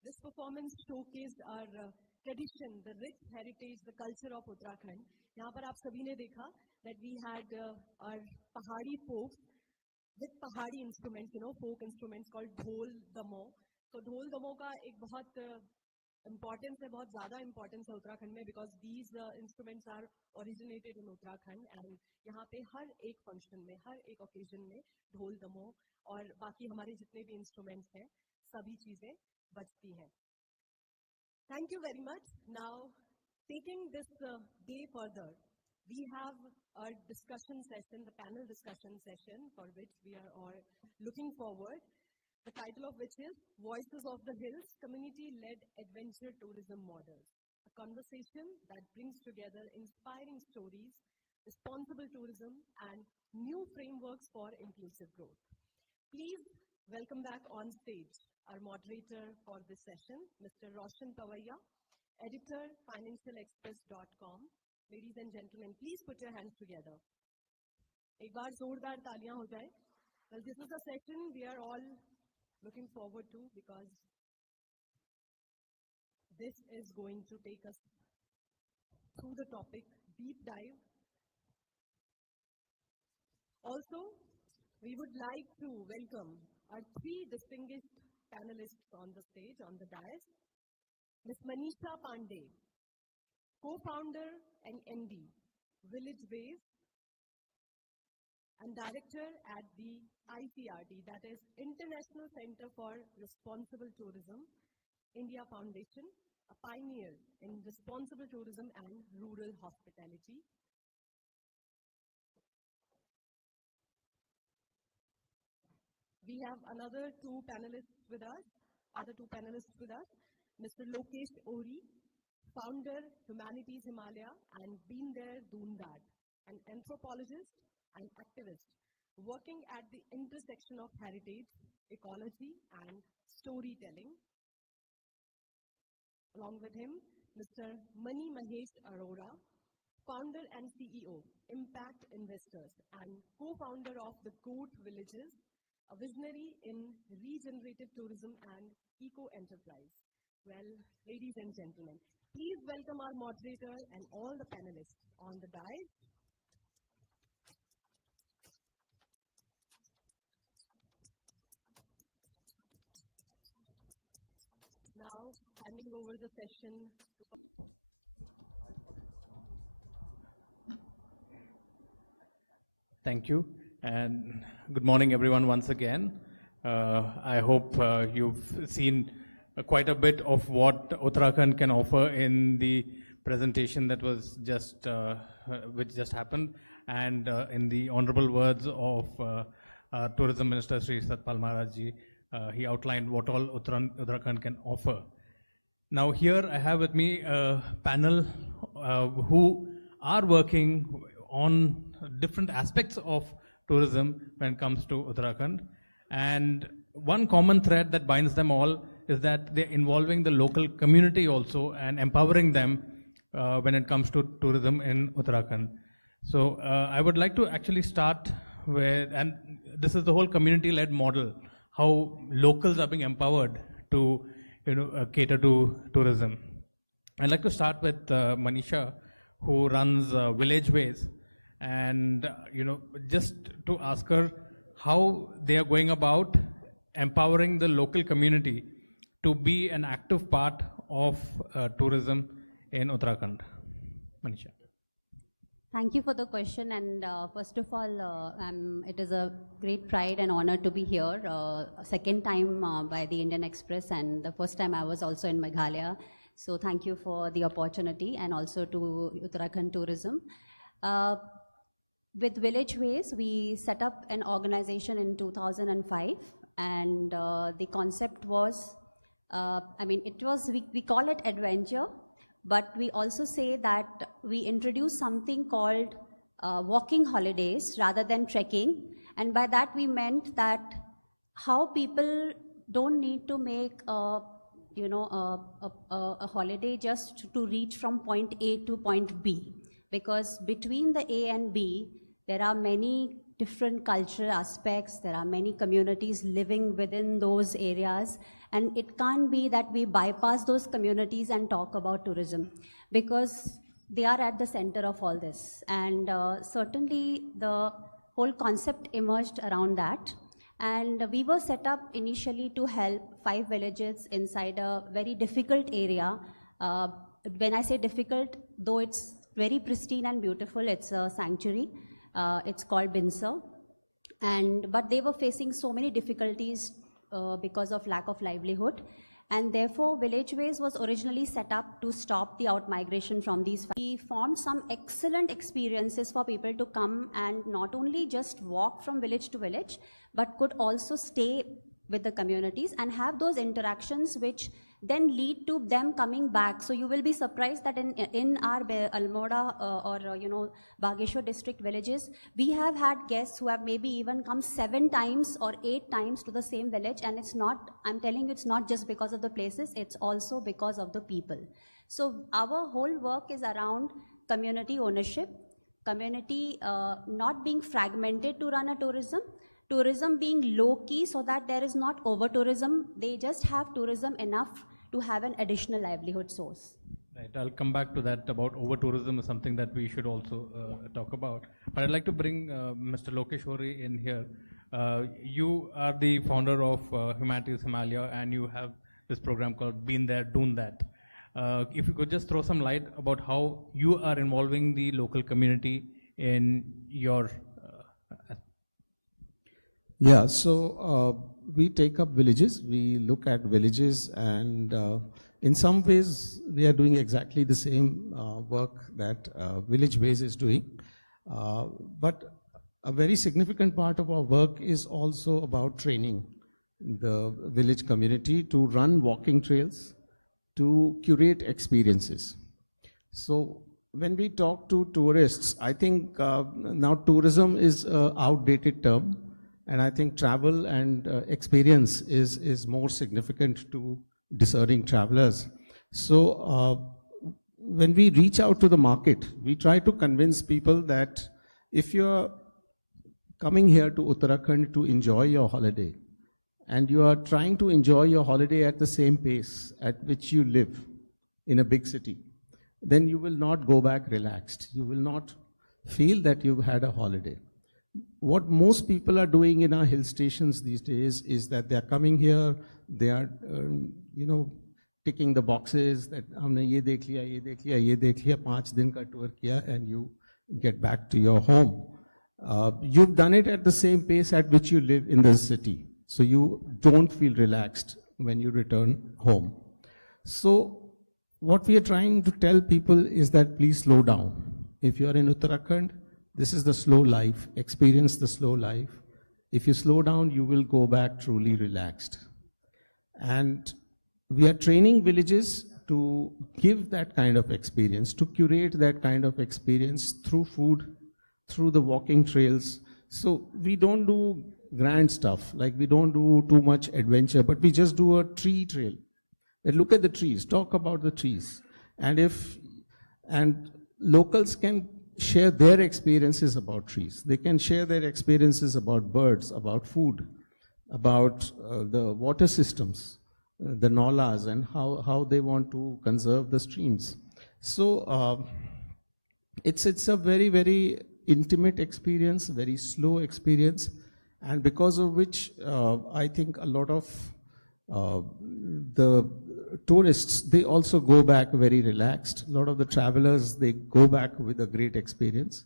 this performance showcased our tradition, the rich heritage, the culture of Uttarakhand. यहाँ पर आप सभी ने देखा that we had our pahadi folks with pahadi instruments, folk instruments called dhol damo. So dhol damo का एक बहुत importance है, बहुत ज़्यादा importance है उत्तराखंड में because these instruments are originated in Uttarakhand and यहाँ पे हर एक function में, हर एक occasion में ढोल दमो और बाकी हमारे जितने भी instruments हैं, सभी चीजें बजती हैं. Thank you very much. Now, taking this day further, we have our discussion session, the panel discussion session, for which we are all looking forward. The title of which is Voices of the Hills, Community-Led Adventure Tourism Models. A conversation that brings together inspiring stories, responsible tourism, and new frameworks for inclusive growth. Please welcome back on stage our moderator for this session, Mr. Roshan Pawaiya, editor, financialexpress.com. Ladies and gentlemen, please put your hands together. एक बार जोरदार तालियां हो जाए. Well, this is a session we are all looking forward to because this is going to take us through the topic, deep dive. Also, we would like to welcome our three distinguished panelists on the stage, on the dais. Ms. Manisha Pandey, co-founder and MD, Village Ways, and director at the ICRT, that is International Center for Responsible Tourism, India Foundation, a pioneer in responsible tourism and rural hospitality. We have other two panelists with us, Mr. Lokesh Ori, founder, Humanities Himalaya, and Been There, Doon That, an anthropologist and activist working at the intersection of heritage, ecology, and storytelling. Along with him, Mr. Mani Mahesh Arora, founder and CEO, Impact Investors, and co-founder of the Goat Villages, a visionary in regenerative tourism and eco-enterprise. Well, ladies and gentlemen, please welcome our moderator and all the panelists on the dais. Now, handing over the session to... Thank you, and good morning, everyone, once again. I hope you've seen quite a bit of what Uttarakhand can offer in the presentation that was just, which just happened, and in the honorable words of Tourism Minister Shri Satpal Maharaj ji, he outlined what all Uttarakhand can offer. Now here I have with me a panel who are working on different aspects of tourism when it comes to Uttarakhand. And one common thread that binds them all is that they're involving the local community also and empowering them when it comes to tourism in Uttarakhand. So I would like to actually start with, and this is the whole community-led model, how locals are being empowered to cater to tourism. I'd like to start with Manisha, who runs Village Ways, and just to ask her how they are going about empowering the local community to be an active part of tourism in Uttarakhand. Manisha. Thank you for the question, and first of all, it is a great pride and honor to be here. Second time by the Indian Express, and the first time I was also in Meghalaya. So thank you for the opportunity, and also to Uttarakhand Tourism. With Village Ways, we set up an organization in 2005, and the concept was, we call it adventure, but we also say that we introduce something called walking holidays rather than trekking. And by that we meant that how people don't need to make a holiday just to reach from point A to point B. Because between the A and B, there are many different cultural aspects. There are many communities living within those areas, and it can't be that we bypass those communities and talk about tourism, because they are at the center of all this. And certainly the whole concept emerged around that. And we were set up initially to help 5 villages inside a very difficult area. When I say difficult, though it's very pristine and beautiful, it's a sanctuary. It's called Binsar. But they were facing so many difficulties because of lack of livelihood. And therefore, Village Ways was originally set up to stop the outmigration from these. We formed some excellent experiences for people to come and not only just walk from village to village, but could also stay with the communities and have those interactions which then lead to them coming back. So you will be surprised that in our Almora or Bageshwar district villages, we have had guests who have maybe even come 7 times or 8 times to the same village, and it's not, I'm telling you, it's not just because of the places, it's also because of the people. So our whole work is around community ownership, community not being fragmented to run a tourism being low-key so that there is not over-tourism. They just have tourism enough to have an additional livelihood source. Right, I'll come back to that. About over-tourism is something that we should also talk about. But I'd like to bring Mr. Lokeshwari in here. You are the founder of Humanities Himalaya, and you have this program called Been There, Doon That. If you could just throw some light about how you are involving the local community in your Yeah, so we take up villages, we look at villages, and in some ways we are doing exactly the same work that Village Ways is doing. But a very significant part of our work is also about training the village community to run walking trails, to curate experiences. So when we talk to tourists, I think now tourism is an outdated term. And I think travel and experience is more significant to discerning travelers. So when we reach out to the market, we try to convince people that if you're coming here to Uttarakhand to enjoy your holiday, and you are trying to enjoy your holiday at the same pace at which you live in a big city, then you will not go back relaxed. You will not feel that you've had a holiday. What most people are doing in our hill stations these days is that they are coming here, they are, ticking the boxes that humne ye dekh liya, ye dekh liya, ye dekh liya, 5 din ka tour kiya, and you get back to your home. You've done it at the same pace at which you live in the city, so you don't feel relaxed when you return home. So what we are trying to tell people is that please slow down. If you are in Uttarakhand, this is the slow life. Experience the slow life. If you slow down, you will go back truly relaxed. And we are training villages to give that kind of experience, to curate that kind of experience through food, through the walking trails. So we don't do grand stuff, like we don't do too much adventure, but we just do a tree trail. And look at the trees, talk about the trees. And locals can share their experiences about trees. They can share their experiences about birds, about food, about the water systems, the nalas, and how they want to conserve the streams. So it's a very, very intimate experience, very slow experience, and because of which I think a lot of the tourists, they also go back very relaxed. A lot of the travelers, they go back with a great experience,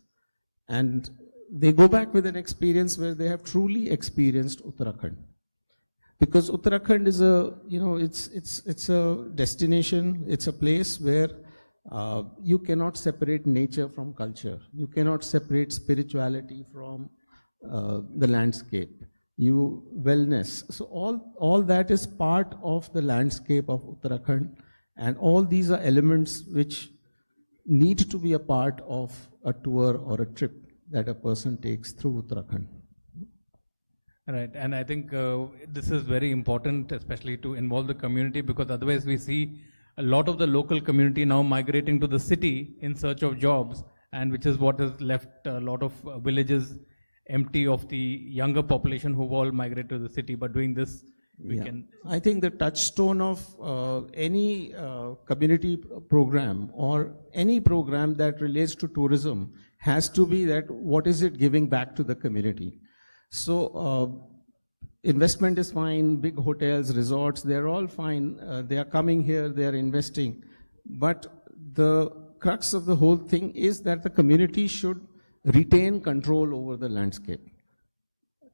and they go back with an experience where they have truly experienced Uttarakhand. Because Uttarakhand is it's a destination, it's a place where you cannot separate nature from culture. You cannot separate spirituality from the landscape. Wellness. So all that is part of the landscape of Uttarakhand, and all these are elements which need to be a part of a tour or a trip that a person takes through Uttarakhand. Right, and I think this is very important, especially to involve the community, because otherwise we see a lot of the local community now migrating to the city in search of jobs, and which is what has left a lot of villages empty of the younger population who all migrate to the city, but doing this, we can. I think the touchstone of any community program or any program that relates to tourism has to be that what is it giving back to the community. So investment is fine, big hotels, resorts, they're all fine. They are coming here, they are investing. But the crux of the whole thing is that the community should retain control over the landscape.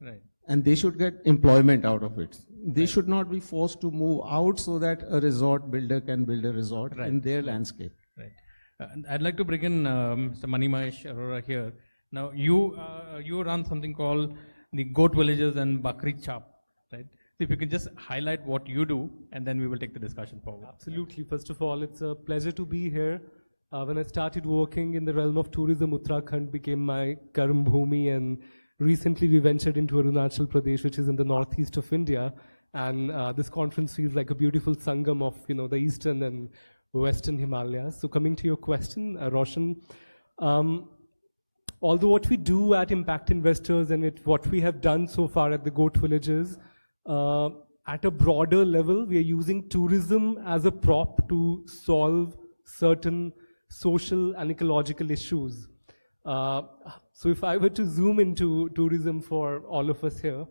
Right. And they should get employment out of it. They should not be forced to move out so that a resort builder can build a resort in their landscape. Right. I'd like to bring in Mr. Manimesh Arora here. Now, you run something called the Goat Villages and Bakri Chap, right? So if you can just highlight what you do, and then we will take the discussion forward. Absolutely. First of all, it's a pleasure to be here. When I started working in the realm of tourism, Uttarakhand became my Karm Bhumi, and recently we ventured into Arunachal Pradesh, which is in the northeast of India. And this conference feels like a beautiful sangam of the eastern and western Himalayas. So coming to your question, Roshan, although what we do at Impact Investors and what we have done so far at the Goat Villages, at a broader level, we are using tourism as a prop to solve certain social and ecological issues. So if I were to zoom into tourism for all of us here,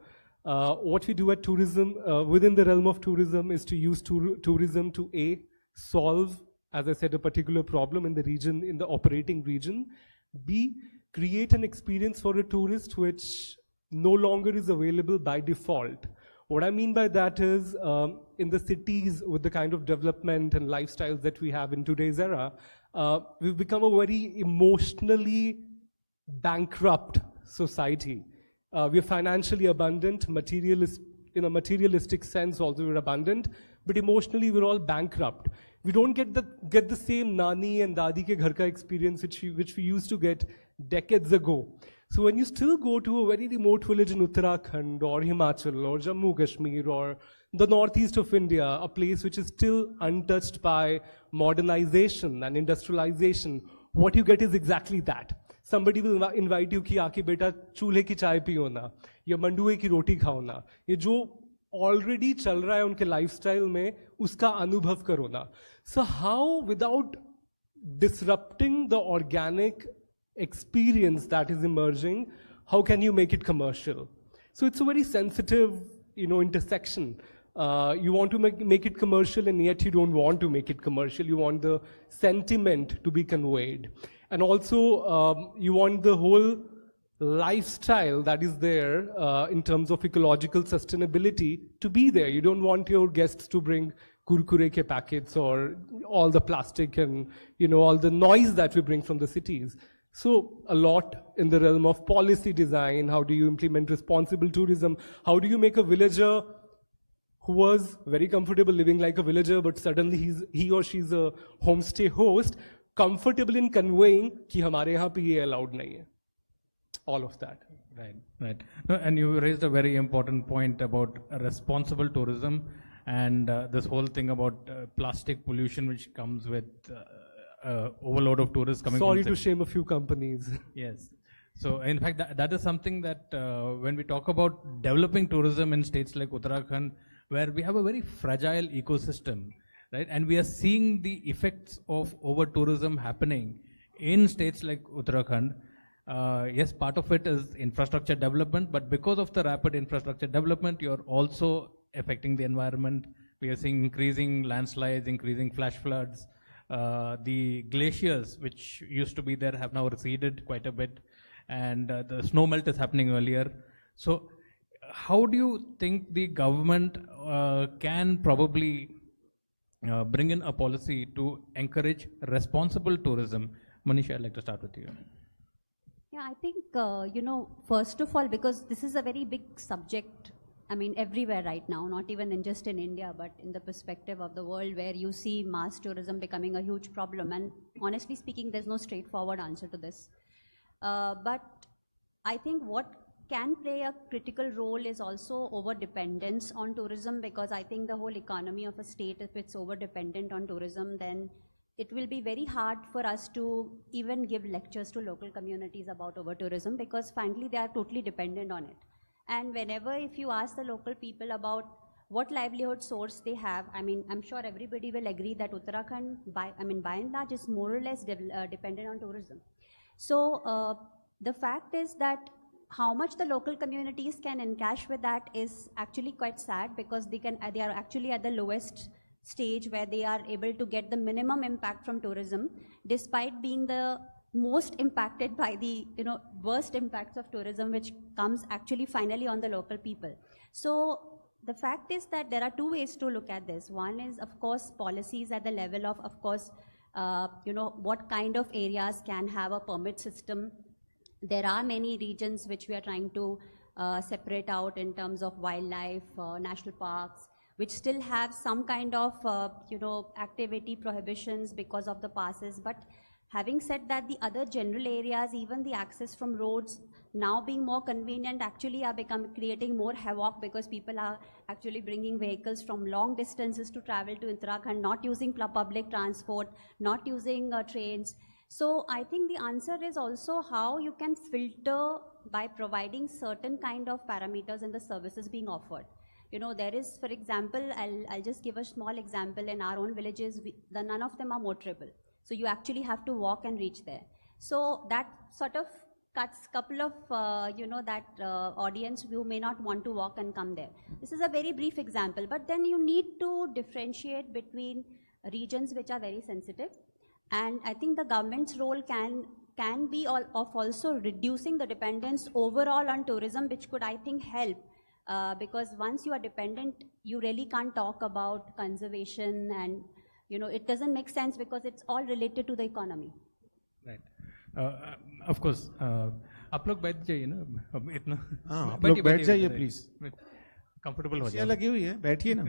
what we do at tourism, within the realm of tourism, is to use tourism to A, solve, as I said, a particular problem in the region, in the operating region. B, create an experience for a tourist which no longer is available by default. What I mean by that is, in the cities with the kind of development and lifestyles that we have in today's era, we've become a very emotionally bankrupt society. We are financially abundant, in a materialistic sense also we're abundant, but emotionally we're all bankrupt. We don't get the same nani and dadi ke ghar ka experience which we used to get decades ago. So when you still go to a very remote village in Uttarakhand or Himachal or Jammu Kashmir or the northeast of India, a place which is still untouched by modernization and industrialization, what you get is exactly that. Somebody will invite you कि आके बेटा चूल्हे की चाय पियो ना या मंडुए की रोटी खाओ ना, ये जो already चल रहा है उनके lifestyle में उसका अनुभव करो ना. So how, without disrupting the organic experience that is emerging, how can you make it commercial? So it's a very sensitive, intersection. You want to make it commercial, and yet you don't want to make it commercial. You want the sentiment to be conveyed. And also, you want the whole lifestyle that is there in terms of ecological sustainability to be there. You don't want your guests to bring kurkure ke packets or all the plastic and all the noise that we bring from the cities. So a lot in the realm of policy design. How do you implement responsible tourism? How do you make a villager who was very comfortable living like a villager, but suddenly he or she's a homestay host, comfortable in conveying कि हमारे यहाँ पे ये allowed नहीं है. All of that. Right. No, and you raised a very important point about responsible tourism and this whole thing about plastic pollution which comes with overload of tourists coming. Sorry to shame a few companies. Yes. So in fact, that is something that when we talk about developing tourism in states like Uttarakhand, where we have a very fragile ecosystem, right? And we are seeing the effects of over-tourism happening in states like Uttarakhand. Yes, part of it is infrastructure development, but because of the rapid infrastructure development, you're also affecting the environment. We are seeing increasing landslides, increasing flash floods. The glaciers, which used to be there, have now receded quite a bit, and the snow melt is happening earlier. So how do you think the government can probably bring in a policy to encourage responsible tourism? Manisha, I'd like to start with you. Yeah, I think, first of all, because this is a very big subject, I mean, everywhere right now, not even just in India, but in the perspective of the world where you see mass tourism becoming a huge problem. And honestly speaking, there's no straightforward answer to this. But I think what can play a critical role is also over-dependence on tourism, because I think the whole economy of a state, if it's over-dependent on tourism, then it will be very hard for us to even give lectures to local communities about over-tourism, because frankly, they are totally dependent on it. And whenever, if you ask the local people about what livelihood source they have, I mean, I'm sure everybody will agree that Uttarakhand, by and large, is more or less dependent on tourism. So the fact is that how much the local communities can encash with that is actually quite sad, because they are actually at the lowest stage where they are able to get the minimum impact from tourism, despite being the most impacted by the worst impacts of tourism, which comes actually finally on the local people. So the fact is that there are two ways to look at this. One is, of course, policies at the level of course, what kind of areas can have a permit system. There are many regions which we are trying to separate out in terms of wildlife, national parks, which still have some kind of, activity prohibitions because of the passes. But having said that, the other general areas, even the access from roads, now being more convenient, actually are creating more havoc, because people are actually bringing vehicles from long distances to travel to Uttarakhand, not using public transport, not using trains. So I think the answer is also how you can filter by providing certain kind of parameters in the services being offered. There is, for example, I'll just give a small example. In our own villages, none of them are motorable. So you actually have to walk and reach there. So that sort of cuts couple of, audience who may not want to walk and come there. This is a very brief example, but then you need to differentiate between regions which are very sensitive. And I think the government's role can be of also reducing the dependence overall on tourism, which could, I think, help. Because once you are dependent, you really can't talk about conservation, and it doesn't make sense, because it's all related to the economy. Right. Of course. आप लोग बैठ जाइए ना इतना. आप लोग बैठ जाइए please. Comfortable हो जाओ. लगी हुई है, बैठिए ना.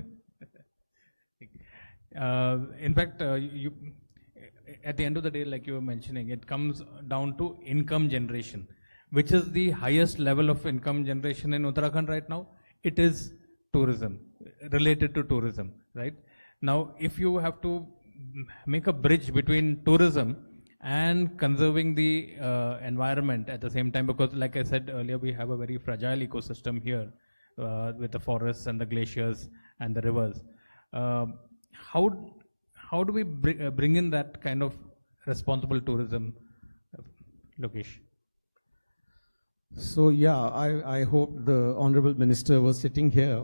In fact, at the end of the day, like you were mentioning, it comes down to income generation. Which is the highest level of income generation in Uttarakhand right now? It is tourism, related to tourism, right? Now, if you have to make a bridge between tourism and conserving the environment at the same time, because like I said earlier, we have a very fragile ecosystem here with the forests and the glaciers and the rivers. How do we bring in that kind of responsible tourism, Lokesh? So yeah, I hope the Honorable Minister was sitting here.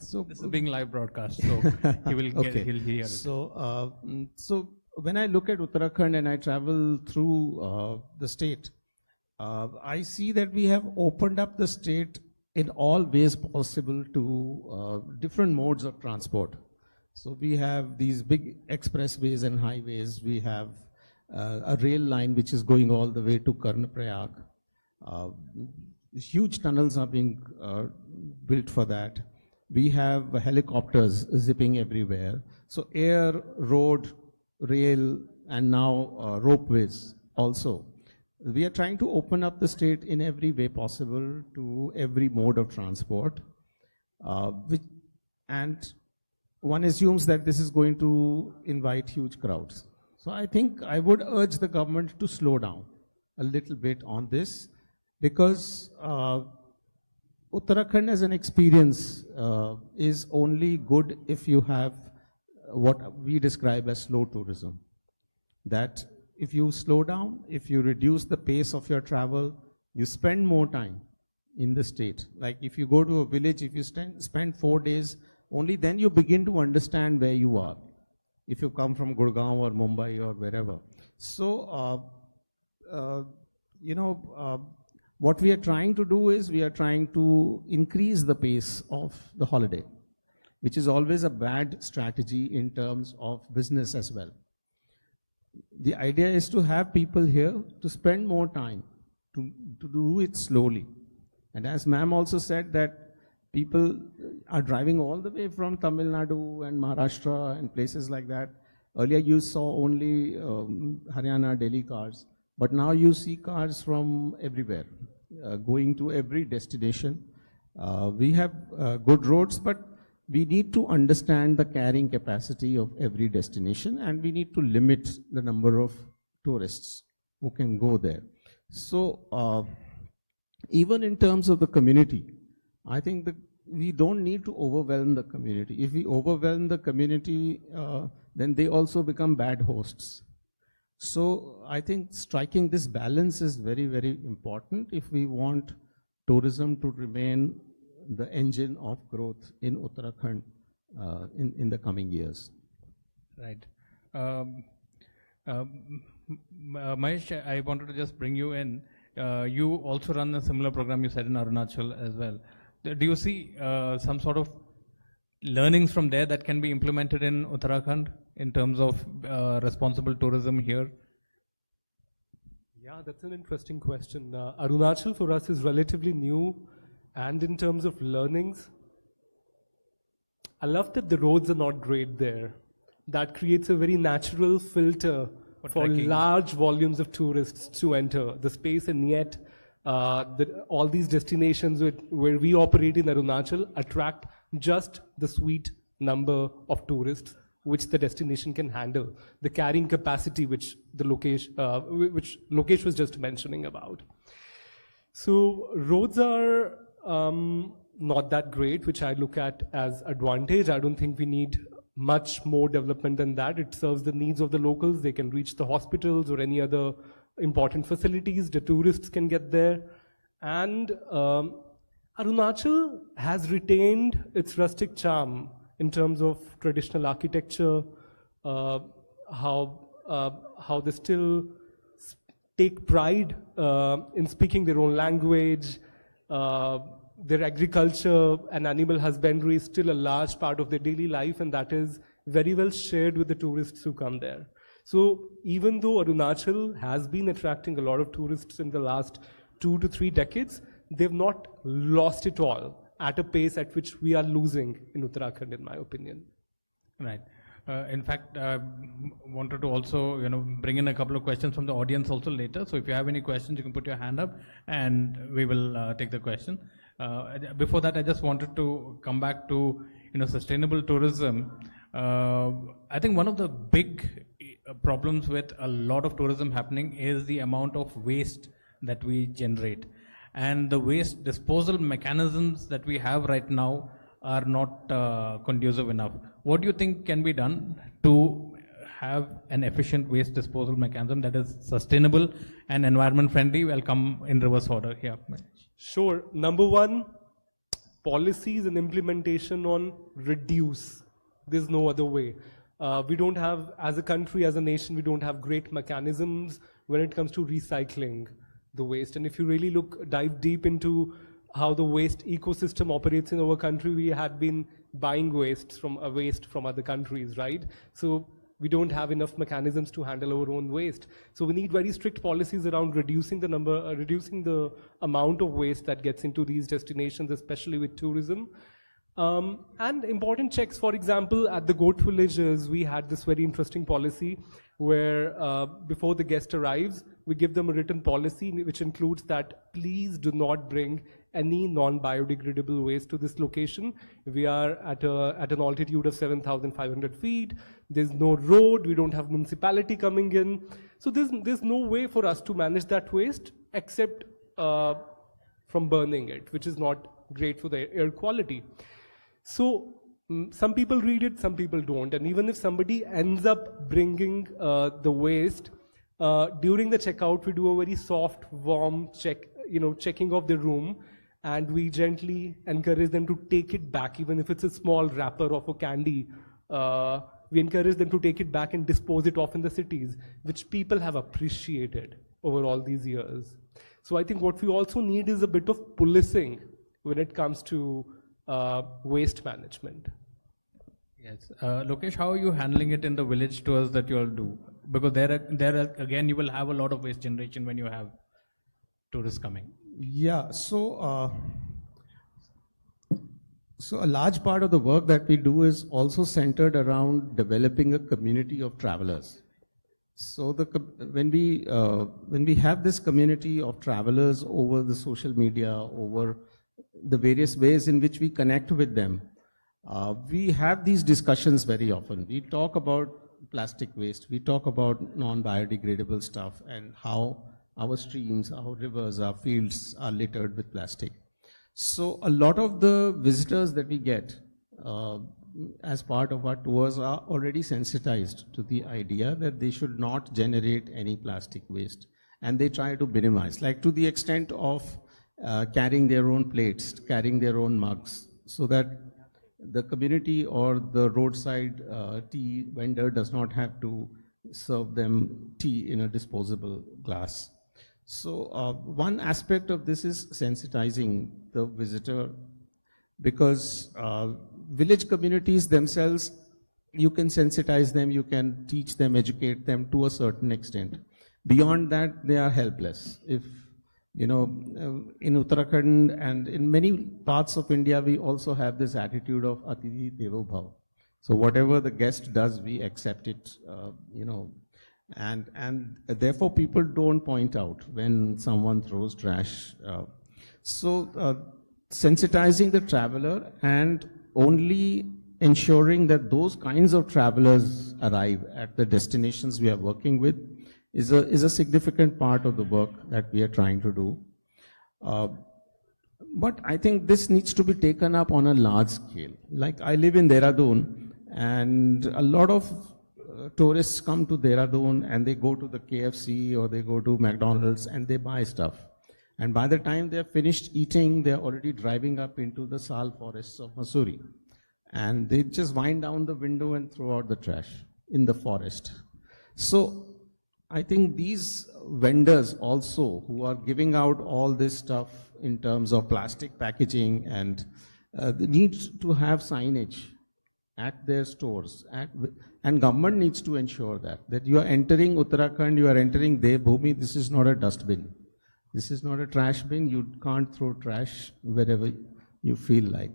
So this is being live broadcast, so he will he'll hear it. So when I look at Uttarakhand and I travel through the state, I see that we have opened up the state in all ways possible to different modes of transport. So we have these big expressways and highways. We have a rail line which is going all the way to Karnaprayag. Huge tunnels are being built for that. We have helicopters zipping everywhere. So air, road, rail, and now ropeways also. We are trying to open up the state in every way possible to every mode of transport. And one assumes that this is going to invite huge crowds. So I think I would urge the government to slow down a little bit on this, because Uttarakhand as an experience is only good if you have what we describe as slow tourism. That if you slow down, if you reduce the pace of your travel, you spend more time in the state. Like if you go to a village, if you spend 4 days, only then you begin to understand where you are. If you come from Gurgaon or Mumbai or wherever. So, what we are trying to do is we are trying to increase the pace of the holiday, which is always a bad strategy in terms of business as well. The idea is to have people here to spend more time, to do it slowly. And as ma'am also said that people are driving all the way from Tamil Nadu and Maharashtra and places like that. Earlier you saw only Haryana, Delhi cars, but now you see cars from everywhere, going to every destination. We have good roads, but we need to understand the carrying capacity of every destination, and we need to limit the number of tourists who can go there. So even in terms of the community, I think that we don't need to overwhelm the community. If we overwhelm the community, then they also become bad hosts. So I think striking this balance is very, very important if we want tourism to remain the engine of growth in Uttarakhand in the coming years. Right. Mahesh, I wanted to just bring you in. You also run a similar program, you said, in Arunachal as well. Do you see some sort of learnings from there that can be implemented in Uttarakhand in terms of responsible tourism here? Yeah, that's an interesting question. Arunachal for us is relatively new, and in terms of learnings, I love that the roads are not great there. That creates a very natural filter for large volumes of tourists to enter the space, and yet all these destinations where we operate in Arunachal attract just the sweet number of tourists which the destination can handle, the carrying capacity which Lokesh was just mentioning about. So roads are not that great, which I look at as advantage. I don't think we need much more development than that. It serves the needs of the locals. They can reach the hospitals or any other important facilities. The tourists can get there. And Arunachal has retained its rustic charm in terms of traditional architecture, how they still take pride in speaking their own language. Their agriculture and animal husbandry is still a large part of their daily life, and that is very well shared with the tourists who come there. So even though Arunachal has been attracting a lot of tourists in the last 2 to 3 decades, they've not lost it all at a pace at which we are losing in Uttarakhand, in my opinion. Right. In fact, I wanted to also, bring in a couple of questions from the audience also later. So if you have any questions, you can put your hand up and we will take the question. Before that, I just wanted to come back to, sustainable tourism. I think one of the big problems with a lot of tourism happening is the amount of waste that we generate. And the waste disposal mechanisms that we have right now are not conducive enough. What do you think can be done to have an efficient waste disposal mechanism that is sustainable and environment friendly? We'll come in reverse order here. Sure. Number one, policies and implementation on reduce. There's no other way. We don't have, as a country, as a nation, we don't have great mechanisms when it comes to recycling the waste. And if you really dive deep into how the waste ecosystem operates in our country, we had been buying waste from other countries, right? So we don't have enough mechanisms to handle our own waste. So we need very strict policies around reducing the amount of waste that gets into these destinations, especially with tourism. And important checks. For example, at the goat villages, we had this very interesting policy where before the guest arrives, we give them a written policy which includes that please do not bring any non-biodegradable waste to this location. We are at an altitude of 7,500 feet. There's no road. We don't have municipality coming in. So there's no way for us to manage that waste except from burning it, which is not great for the air quality. So some people read it, some people don't. And even if somebody ends up bringing the waste, during the checkout, we do a very soft, warm checking of the room, and we gently encourage them to take it back, even if it's a small wrapper of a candy. We encourage them to take it back and dispose it off in the cities, which people have appreciated over all these years. So I think what we also need is a bit of policing when it comes to waste management. Yes. Lokesh, how are you handling it in the village tours that you all do? Because there again, you will have a lot of waste generation when you have tourists coming. Yeah, so a large part of the work that we do is also centered around developing a community of travelers. So when we have this community of travelers over the social media, over the various ways in which we connect with them, we have these discussions very often. We talk about plastic waste, we talk about non-biodegradable stuff and how our streams, our rivers, our fields are littered with plastic. So a lot of the visitors that we get as part of our tours are already sensitized to the idea that they should not generate any plastic waste. And they try to minimize, like to the extent of carrying their own plates, carrying their own mugs, so that the community or the roadside tea vendor does not have to serve them tea in a disposable glass. So one aspect of this is sensitizing the visitor, because village communities themselves, you can sensitize them, you can teach them, educate them to a certain extent. Beyond that, they are helpless. If, you know, in Uttarakhand and in many parts of India, we also have this attitude of Atithi Devo Bhava. So whatever the guest does, we accept it, you know, and therefore people don't point out when someone throws trash. Sensitizing the traveler and only ensuring that those kinds of travelers arrive at the destinations we are working with is a significant part of the work that we are trying to do. But I think this needs to be taken up on a large scale. Like I live in Dehradun, and a lot of tourists come to Dehradun and they go to the KFC or they go to McDonald's and they buy stuff. And by the time they're finished eating, they're already driving up into the sal forests of Mussoorie. And they just wind down the window and throw out the trash in the forest. So I think these vendors also who are giving out all this stuff in terms of plastic packaging and they need to have signage at their stores. And government needs to ensure that you are entering Uttarakhand, you are entering Devbhoomi, this is not a dustbin. This is not a trash bin. You can't throw trash wherever you feel like.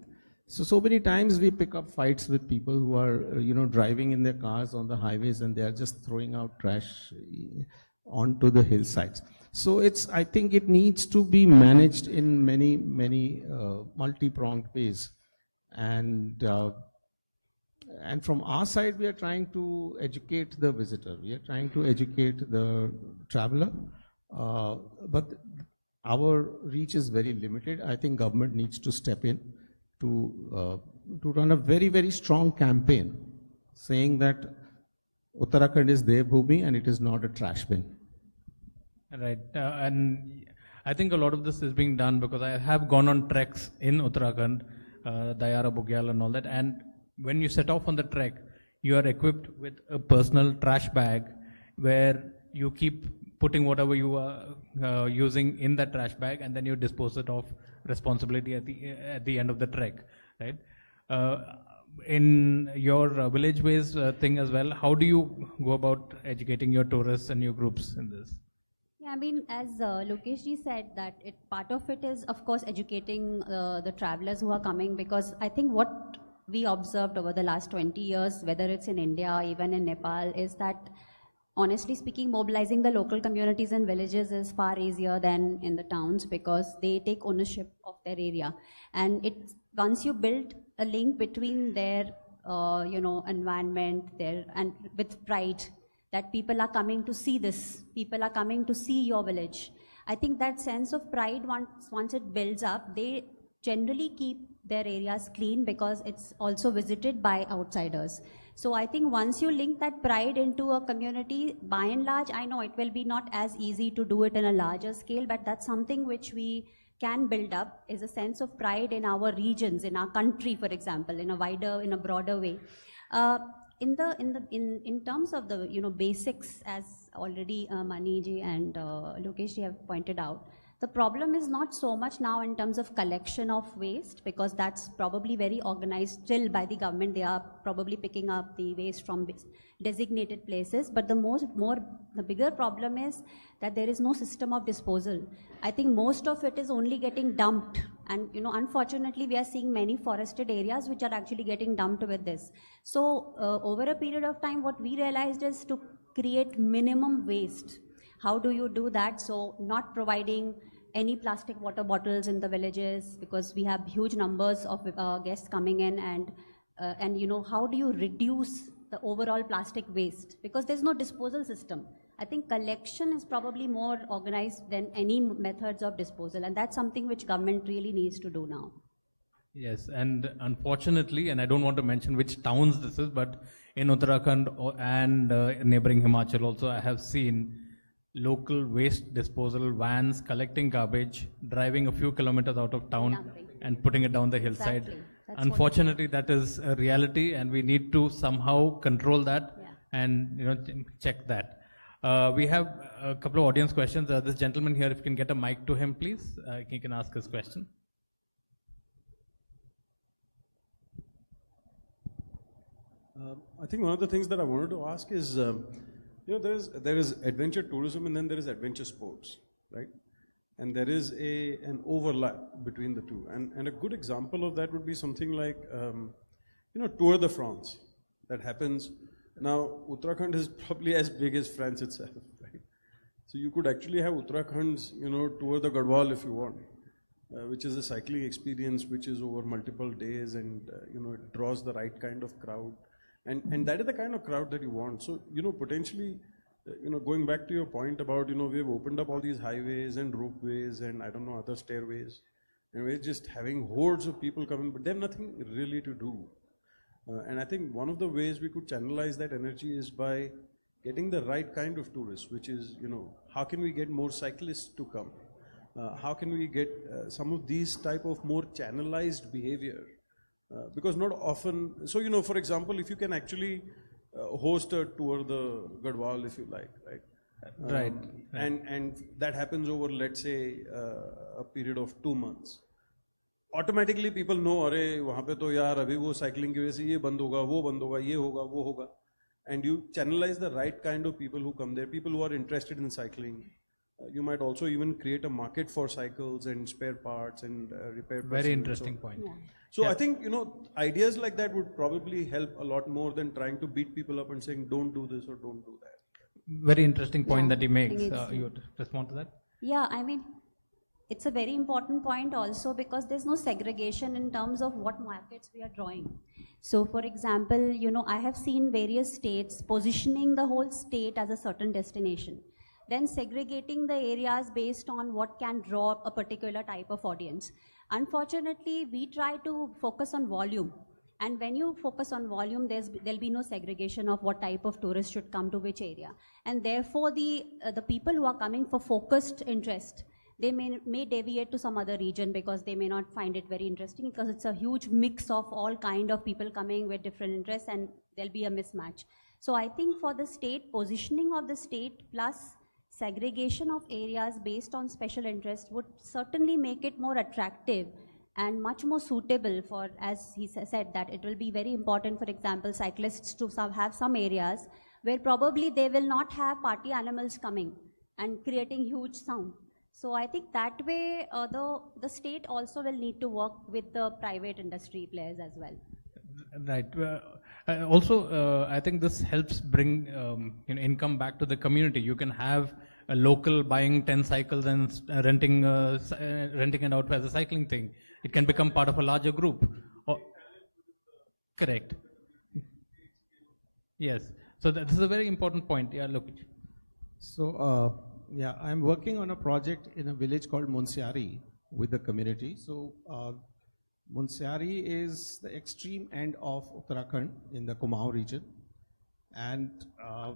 So many times we pick up fights with people who are, you know, driving in their cars on the highways and they are just throwing out trash onto the hillsides. So I think it needs to be managed in many multi-pronged ways. And from our side, we are trying to educate the visitor. We are trying to educate the traveler. But our reach is very limited. I think government needs to step in to run a very strong campaign saying that Uttarakhand is Devbhoomi and it is not a trash bin. Right, and I think a lot of this is being done because I have gone on treks in Uttarakhand, Dayara, Bugyal and all that, and when you set off on the trek, you are equipped with a personal trash bag where you keep putting whatever you are using in that trash bag, and then you dispose it of responsibility at the end of the trek, right? In your village ways thing as well, how do you go about educating your tourists and your groups in this? Yeah, I mean, as Lokesh ji said, that part of it is, of course, educating the travelers who are coming, because I think what we observed over the last 20 years, whether it's in India or even in Nepal, is that honestly speaking, mobilizing the local communities and villages is far easier than in the towns, because they take ownership of their area. And once you build a link between their environment, and with pride, that people are coming to see this, people are coming to see your village. I think that sense of pride, once it builds up, they generally keep their areas clean because it's also visited by outsiders. So I think once you link that pride into a community, by and large, I know it will be not as easy to do it in a larger scale, but that's something which we can build up, is a sense of pride in our regions, in our country, for example, in a broader way. In terms of the basics, as already Mani ji and Lokesh ji have pointed out, the problem is not so much now in terms of collection of waste, because that's probably very organized still by the government. They are probably picking up the waste from designated places. But the bigger problem is that there is no system of disposal. I think most of it is only getting dumped. And unfortunately, we are seeing many forested areas which are actually getting dumped with this. So over a period of time, what we realized is to create minimum waste. How do you do that? So not providing any plastic water bottles in the villages, because we have huge numbers of guests coming in, and and how do you reduce the overall plastic waste? Because there's no disposal system. I think collection is probably more organized than any methods of disposal, and that's something which government really needs to do now. Yes, and unfortunately, and I don't want to mention which towns this is, but in Uttarakhand and neighboring Himachal also, I have seen local waste disposal vans collecting garbage, driving a few kilometers out of town and putting it down the hillside. Exactly. Unfortunately, that is a reality, and we need to somehow control that and check that. We have a couple of audience questions. This gentleman here, if you can get a mic to him, please, he can ask his question. I think one of the things that I wanted to ask is, there is adventure tourism and then there is adventure sports, right? And there is an overlap between the two. And a good example of that would be something like, Tour de France that happens. Now, Uttarakhand is probably as big as France itself, right? So you could actually have Uttarakhand's, Tour de Garhwal if you want, which is a cycling experience which is over multiple days and, it draws the right kind of crowd. And that is the kind of crowd that you want. So, potentially, going back to your point about, we've opened up all these highways and ropeways and I don't know, other stairways, and we're just having hordes of people coming, but they have nothing really to do. And I think one of the ways we could channelize that energy is by getting the right kind of tourists, which is, how can we get more cyclists to come? How can we get some of these type of more channelized behavior? Because not often, so for example, if you can actually host a tour the Garhwal, if you like, right? Right. And that happens over, let's say, a period of 2 months. Automatically people know, अरे वहाँ पे तो यार अभी वो cycling की वजह से ये बंद होगा, वो बंद होगा, ये होगा, वो होगा. And you channelize the right kind of people who come there, people who are interested in cycling. You might also even create a market for cycles and spare parts and repair. Very interesting point. Yeah. So I think, ideas like that would probably help a lot more than trying to beat people up and saying, don't do this or don't do that. Very interesting point that he makes. You would respond to that? Yeah, I mean, it's a very important point also because there's no segregation in terms of what markets we are drawing. So for example, I have seen various states positioning the whole state as a certain destination, then segregating the areas based on what can draw a particular type of audience. Unfortunately, we try to focus on volume. And when you focus on volume, there'll be no segregation of what type of tourists should come to which area. And therefore, the people who are coming for focused interest, they may deviate to some other region because they may not find it very interesting because it's a huge mix of all kind of people coming with different interests and there'll be a mismatch. So I think for the state, positioning of the state plus segregation of areas based on special interest would certainly make it more attractive and much more suitable for, as he said, that it will be very important, for example, cyclists to have some areas where probably they will not have party animals coming and creating huge sound. So I think that way the state also will need to work with the private industry players as well. Right. Also, I think this helps bring income back to the community. You can have a local buying 10 cycles and renting it out as a cycling thing. It can become part of a larger group. Correct. Yes. So this is a very important point. Yeah, look. So yeah, I'm working on a project in a village called Munsiari with the community. So Munsiari is the extreme end of Uttarakhand in the Kumaon region, and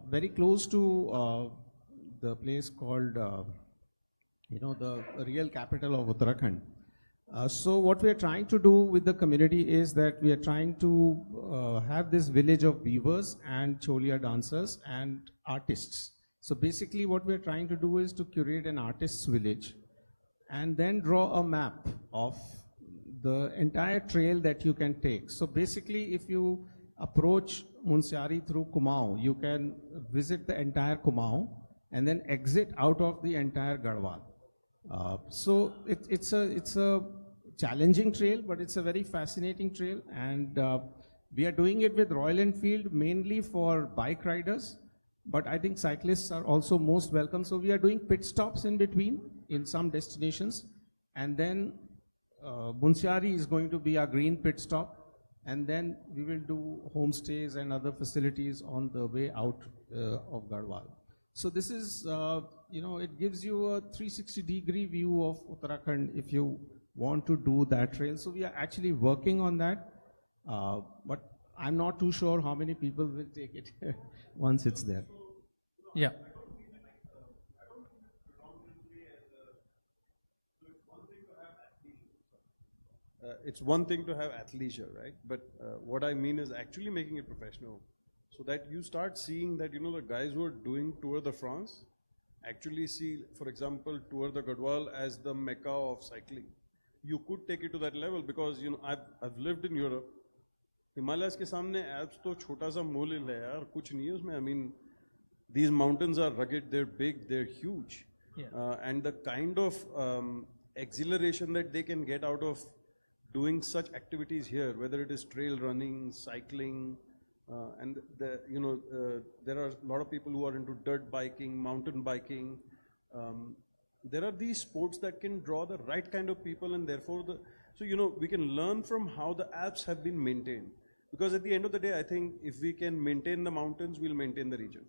very close to the place called, the real capital of Uttarakhand. So what we are trying to do with the community is that we are trying to have this village of weavers and cholia dancers and artists. So basically what we are trying to do is to curate an artist's village and then draw a map of the entire trail that you can take. So basically, if you approach Munsiari through Kumaon, you can visit the entire Kumaon and then exit out of the entire Garhwal. So it's a challenging trail, but it's a very fascinating trail, and we are doing it with Royal Enfield mainly for bike riders, but I think cyclists are also most welcome. So we are doing pit stops in between in some destinations, and then Munsiari is going to be our green pit stop, and then we will do homestays and other facilities on the way out of Garhwal. So this is, it gives you a 360-degree view of Uttarakhand if you want to do that trail. So we are actually working on that, but I'm not too sure how many people will take it once it's there. Yeah. It's one thing to have athleisure, right? But what I mean is actually making it professional, so that you start seeing that, the guys who are doing Tour de France actually see, for example, Tour de Garhwal as the mecca of cycling. You could take it to that level because, I've lived in Europe. Himalayas के सामने Alps तो छोटा सा मोल है यार, कुछ नहीं है उसमें. I mean, these mountains are rugged, they're big, they're huge. Yeah. And the kind of exhilaration that they can get out of doing such activities here, whether it is trail running, cycling, and there are a lot of people who are into dirt biking, mountain biking. There are these sports that can draw the right kind of people, and therefore we can learn from how the Alps have been maintained. Because at the end of the day, I think if we can maintain the mountains, we'll maintain the region.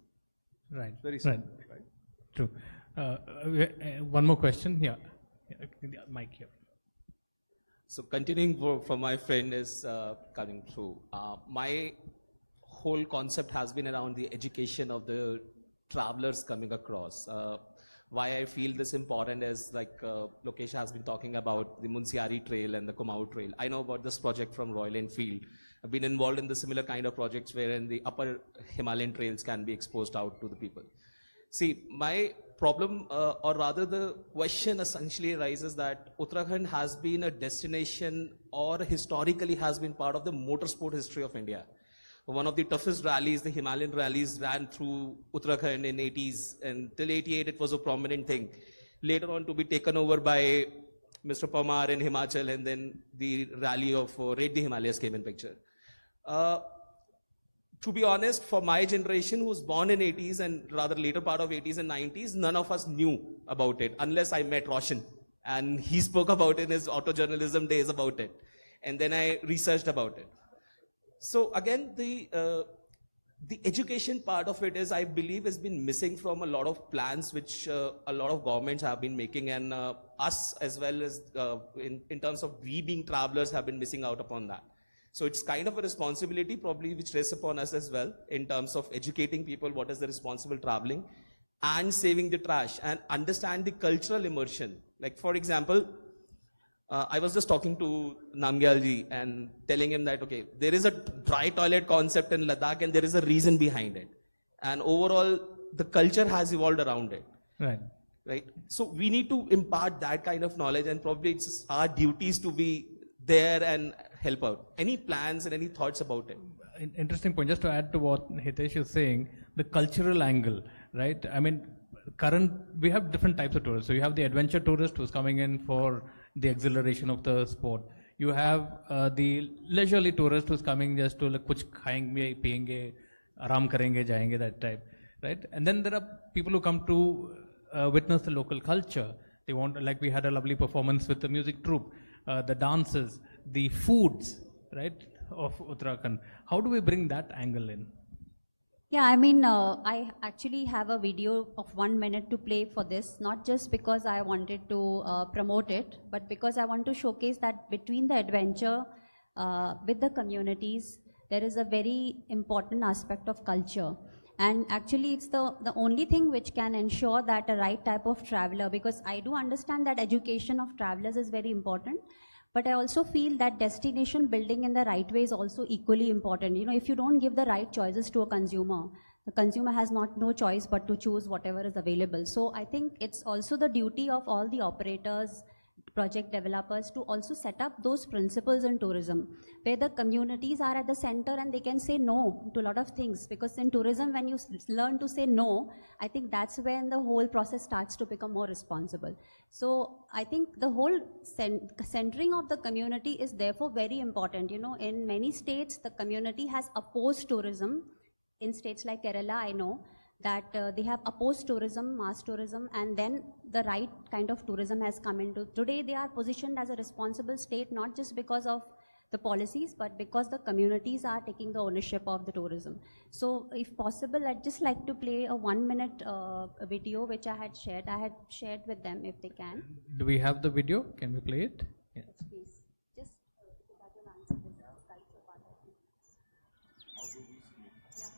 Right. Very simple, right? True. One more question. Yeah. Mike here. So continuing from my friend is coming through. My whole concept has been around the education of the travelers coming across. Why I feel this important is like Lokesh has been talking about the Munsiari Trail and the Kumaon Trail. I know about this project from Royal Enfield. I've been involved in the similar kind of projects wherein the upper Himalayan trails can be exposed out to the people. See, my problem, or rather the question essentially arises that Uttarakhand has been a destination or historically has been part of the motorsport history of India. One of the toughest rallies, the Himalayan rallies, ran through Uttarakhand in 80s, and till 88 it was a prominent thing. Later on to be taken over by Mr. Pamar in Himachal, and then the rally of Raid the Himalayas came in picture. To be honest, for my generation who was born in 80s and rather later part of 80s and 90s, none of us knew about it unless I met Roshan. And he spoke about it in his auto journalism days about it. And then I researched about it. So again, the education part of it is, I believe, has been missing from a lot of plans which a lot of governments have been making, and us as well as in terms of we being travelers have been missing out upon that. So it's kind of a responsibility probably which rests upon us as well in terms of educating people what is the responsible traveling and saving the trash and understand the cultural immersion. Like for example, I was just talking to Namgyalji and telling him that, okay, there is a dry toilet concept in Ladakh and there is a reason behind it. And overall, the culture has evolved around it. Right. Right. So we need to impart that kind of knowledge, and probably it's our duties to be there and help out. Any plans and any thoughts about it? Interesting point. Just to add to what Hitesh is saying, the cultural angle, right? I mean, we have different types of tourists. So you have the adventure tourist who's coming in for the exhilaration of the sport. You have the leisurely tourist who's coming just to like kuch khayenge, piyenge, aram karenge, jayenge, that type, right? And then there are people who come to witness the local culture. They want, like we had a lovely performance with the music troupe, the dances, the foods, right, of Uttarakhand. How do we bring that angle in? Yeah, I mean, I actually have a video of 1 minute to play for this, not just because I wanted to promote it, but because I want to showcase that between the adventure with the communities, there is a very important aspect of culture. And actually, it's the only thing which can ensure that a right type of traveler, because I do understand that education of travelers is very important, but I also feel that destination building in the right way is also equally important. You know, if you don't give the right choices to a consumer, the consumer has no choice but to choose whatever is available. So I think it's also the duty of all the operators, project developers to also set up those principles in tourism, where the communities are at the center and they can say no to a lot of things. Because in tourism, when you learn to say no, I think that's when the whole process starts to become more responsible. So I think the whole centering of the community is therefore very important. You know, in many states, the community has opposed tourism. In states like Kerala, I know that they have opposed tourism, mass tourism, and then the right kind of tourism has come into. Today they are positioned as a responsible state, not just because of the policies, but because the communities are taking the ownership of the tourism. So if possible, I'd just like to play a 1-minute video which I had shared with them if they can. Do we have the video? Can we play it? Yes, please. Just that will answer this culture part, I think. Yeah.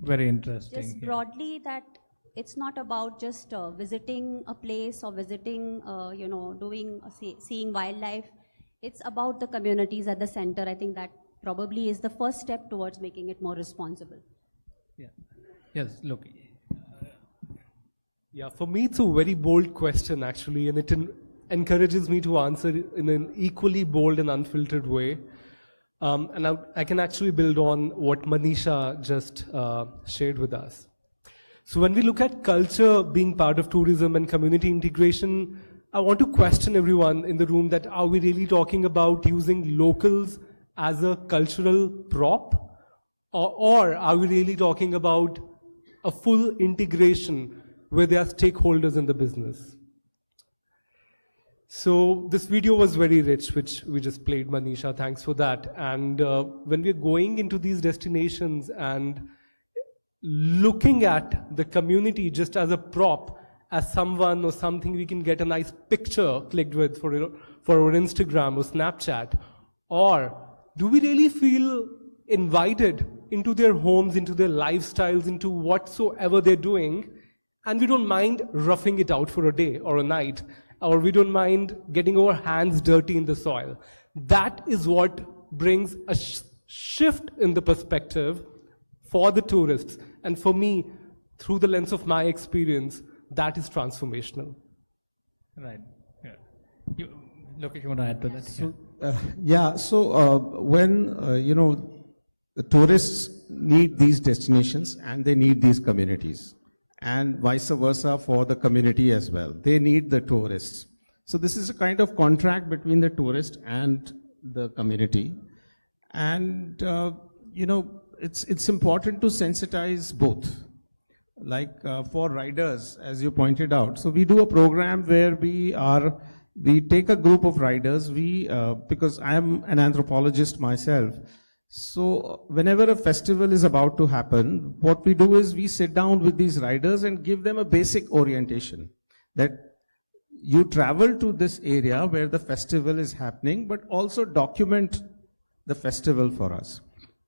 Very interesting. Just broadly, that it's not about just visiting a place or visiting, seeing wildlife. It's about the communities at the center. I think that probably is the first step towards making it more responsible. Yeah. Yes, look. Yeah, for me it's a very bold question actually, and it encourages me to answer in an equally bold and unfiltered way. And I can actually build on what Manisha just shared with us. So when we look at culture being part of tourism and community integration, I want to question everyone in the room that are we really talking about using locals as a cultural prop? Or are we really talking about a full integration where there are stakeholders in the business? So this video was very rich, which we just played, Manisha, thanks for that. And when we're going into these destinations and looking at the community just as a prop, as someone or something we can get a nice picture clicked with for our Instagram or Snapchat, or do we really feel invited into their homes, into their lifestyles, into whatsoever they're doing, and we don't mind roughing it out for a day or a night, or we don't mind getting our hands dirty in the soil? That is what brings a shift in the perspective for the tourists. And for me, through the lens of my experience, that is transformational. Right. Yeah. Look, if you want to add to that. So, when, the tourists need these destinations and they need these communities, and vice versa for the community as well. They need the tourists. So this is a kind of contract between the tourist and the community. And, it's important to sensitize both. Like for riders, as you pointed out. So we do a program where we take a group of riders, because I am an anthropologist myself. So whenever a festival is about to happen, what we do is we sit down with these riders and give them a basic orientation that you travel to this area where the festival is happening, but also document the festival for us.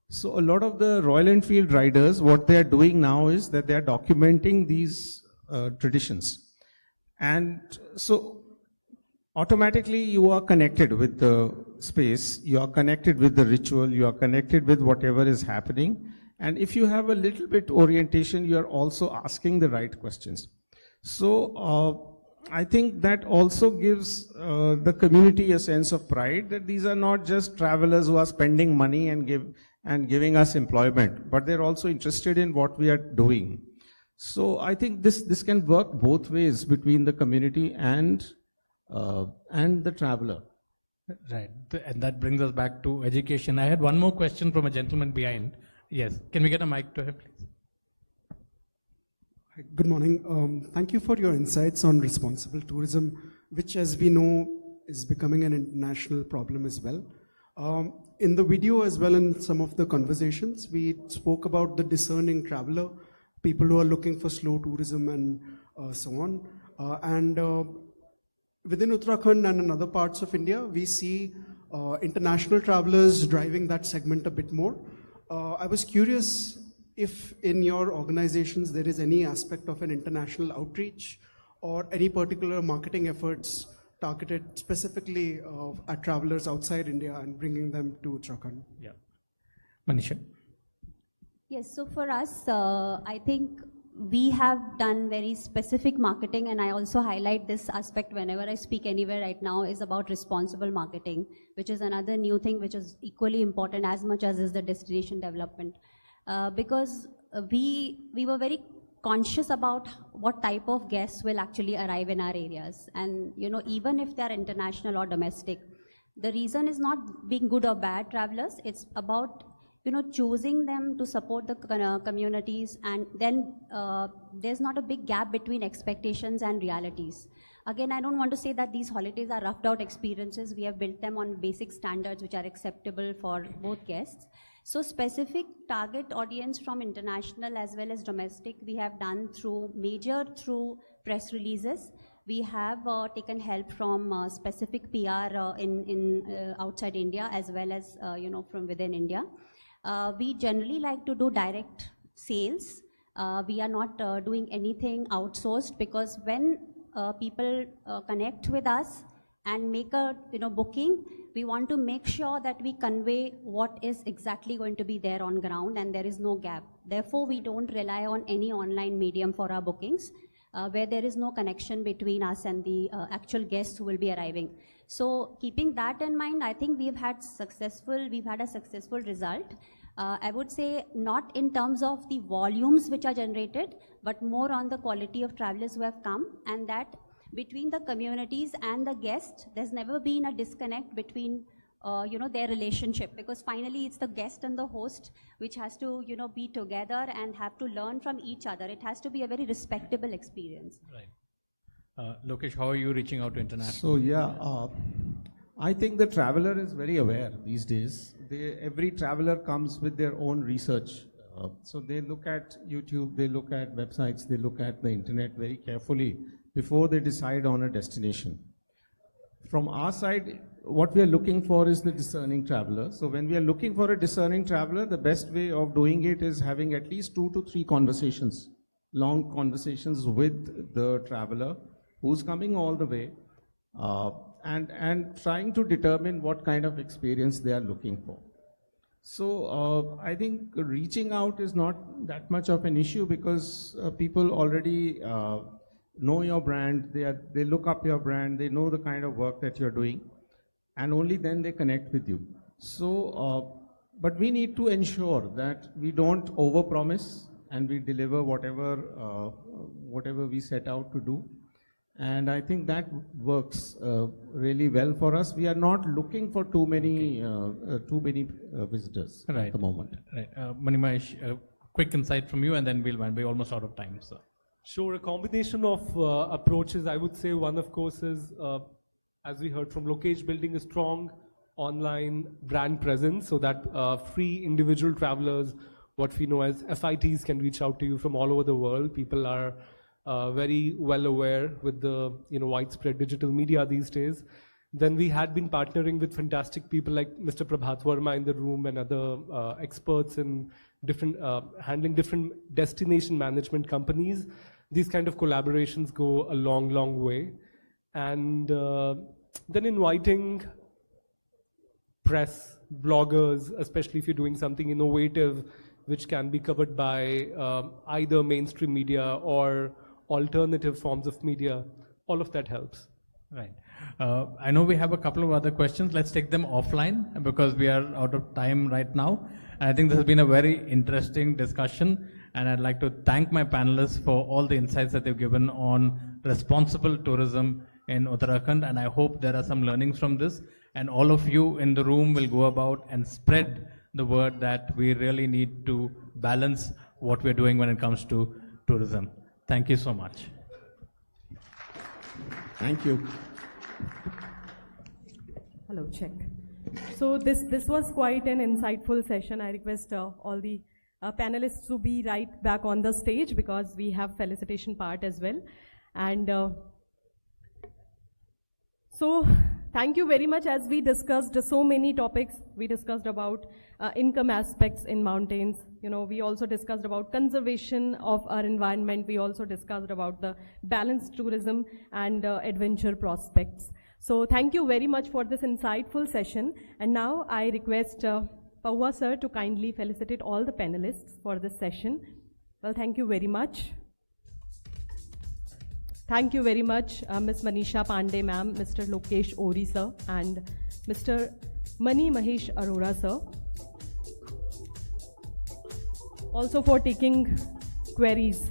So a lot of the Royal Enfield riders, what they are doing now is that they are documenting these traditions. And so automatically you are connected with the space, you are connected with the ritual, you are connected with whatever is happening. And if you have a little bit orientation, you are also asking the right questions. So I think that also gives the community a sense of pride that these are not just travelers who are spending money and giving us employment, but they're also interested in what we are doing. So I think this can work both ways between the community and the traveler. Right, and that brings us back to education. I had one more question from a gentleman behind. Yes, can we get a mic to him, please? Good morning. Thank you for your insights on responsible tourism, which, as we know, is becoming an international problem as well. In the video as well, in some of the conversations, we spoke about the discerning traveler, people who are looking for slow tourism and so on. Within Uttarakhand and in other parts of India, we see international travelers driving that segment a bit more. I was curious if in your organizations there is any aspect of an international outreach or any particular marketing efforts targeted specifically at travelers outside India and bringing them to Uttarakhand. Yeah. Manisha. Yes, so for us, I think we have done very specific marketing, and I also highlight this aspect whenever I speak anywhere right now, is about responsible marketing, which is another new thing which is equally important as much as is the destination development. Because we were very conscious about what type of guests will actually arrive in our areas. And even if they are international or domestic, the reason is not being good or bad travelers, it's about choosing them to support the communities, and then there's not a big gap between expectations and realities. Again, I don't want to say that these holidays are roughed out experiences. We have built them on basic standards which are acceptable for both guests. So specific target audience from international as well as domestic, we have done through press releases. We have taken help from specific PR in outside India as well as from within India. We generally like to do direct sales. We are not doing anything outsourced, because when people connect with us and make a booking, we want to make sure that we convey what is exactly going to be there on ground and there is no gap. Therefore, we don't rely on any online medium for our bookings where there is no connection between us and the actual guests who will be arriving. So keeping that in mind, I think we've had a successful result. I would say not in terms of the volumes which are generated, but more on the quality of travelers who have come, and that between the communities and the guests, there's never been a disconnect between their relationship, because finally it's the guest and the host which has to be together and have to learn from each other. It has to be a very respectable experience. Right. Lokesh, how are you reaching out to international? So yeah, I think the traveler is very aware these days. Every traveler comes with their own research. So they look at YouTube, they look at websites, they look at the internet very carefully before they decide on a destination. From our side, what we are looking for is the discerning traveler. So when we are looking for a discerning traveler, the best way of doing it is having at least 2 to 3 conversations, long conversations with the traveler who's coming all the way, and trying to determine what kind of experience they are looking for. So I think reaching out is not that much of an issue, because people already know your brand, they look up your brand, they know the kind of work that you're doing, and only then they connect with you. So, but we need to ensure that we don't overpromise and we deliver whatever we set out to do. And I think that works really well for us. We are not looking for too many visitors at the moment. Right. Manimesh, a quick insight from you, and then we'll be almost out of time. So. Sure, a combination of approaches. I would say one, of course, is, as we heard from Lokesh, building a strong online brand presence so that free individual travelers, what we know as FITs, can reach out to you from all over the world. People are very well aware with the widespread digital media these days. Then we had been partnering with fantastic people like Mr. Prabhat Verma in the room and other experts in different handling different destination management companies. These kind of collaborations go a long, long way. And then inviting press, bloggers, especially if you're doing something innovative, which can be covered by either mainstream media or alternative forms of media, all of that helps. Right. I know we have a couple of other questions. Let's take them offline because we are out of time right now. And I think this has been a very interesting discussion. And I'd like to thank my panelists for all the insights that they've given on responsible tourism in Uttarakhand. And I hope there are some learnings from this. And all of you in the room will go about and spread the word that we really need to balance what we're doing when it comes to tourism. Thank you so much. Thank you. Hello, check. So this was quite an insightful session. I request all the panelists to be right back on the stage because we have felicitation part as well. And so thank you very much. As we discussed so many topics, we discussed about income aspects in mountains. You know, we also discussed about conservation of our environment. We also discussed about the balanced tourism and adventure prospects. So thank you very much for this insightful session. And now I request Pawa sir to kindly felicitate all the panelists for this session. Well, thank you very much. Thank you very much, Ms. Manisha Pandey ma'am, Mr. Lokesh Ori sir, and Mr. Mani Mahesh Arora sir. Also for taking queries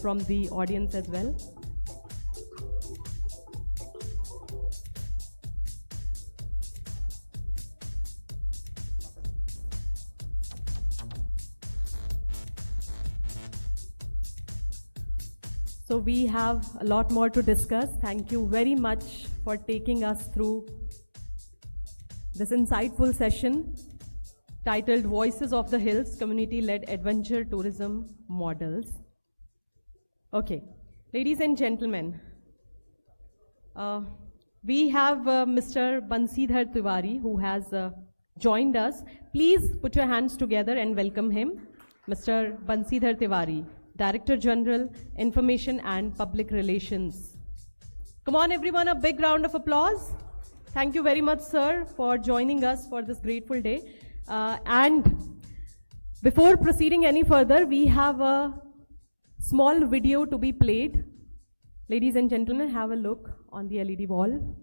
from the audience as well. So we have a lot more to discuss. Thank you very much for taking us through this insightful session titled Voices of the Hills, Community-Led Adventure Tourism Models. Okay, ladies and gentlemen, we have Mr. Bansidhar Tiwari who has joined us. Please put your hands together and welcome him. Mr. Bansidhar Tiwari, Director General, Information and Public Relations. Come on everyone, a big round of applause. Thank you very much, sir, for joining us for this grateful day. And before proceeding any further, we have a small video to be played. Ladies and gentlemen, have a look on the LED wall.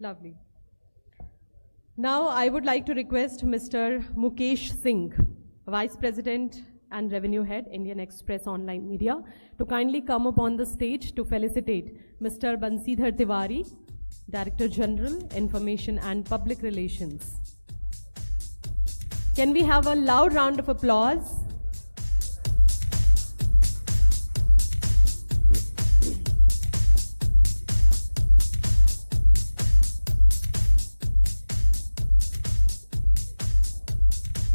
Lovely. Now I would like to request Mr. Mukesh Singh, Vice President and Revenue Head, Indian Express Online Media, to kindly come up on the stage to felicitate Mr. Bansidhar Tiwari, Director General, Information and Public Relations. Can we have a loud round of applause?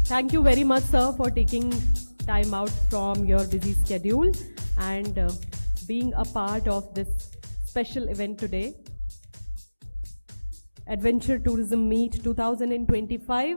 Thank you very much, sir, for taking time out from your busy schedule and being a part of this special event today. Adventure Tourism Meet 2025.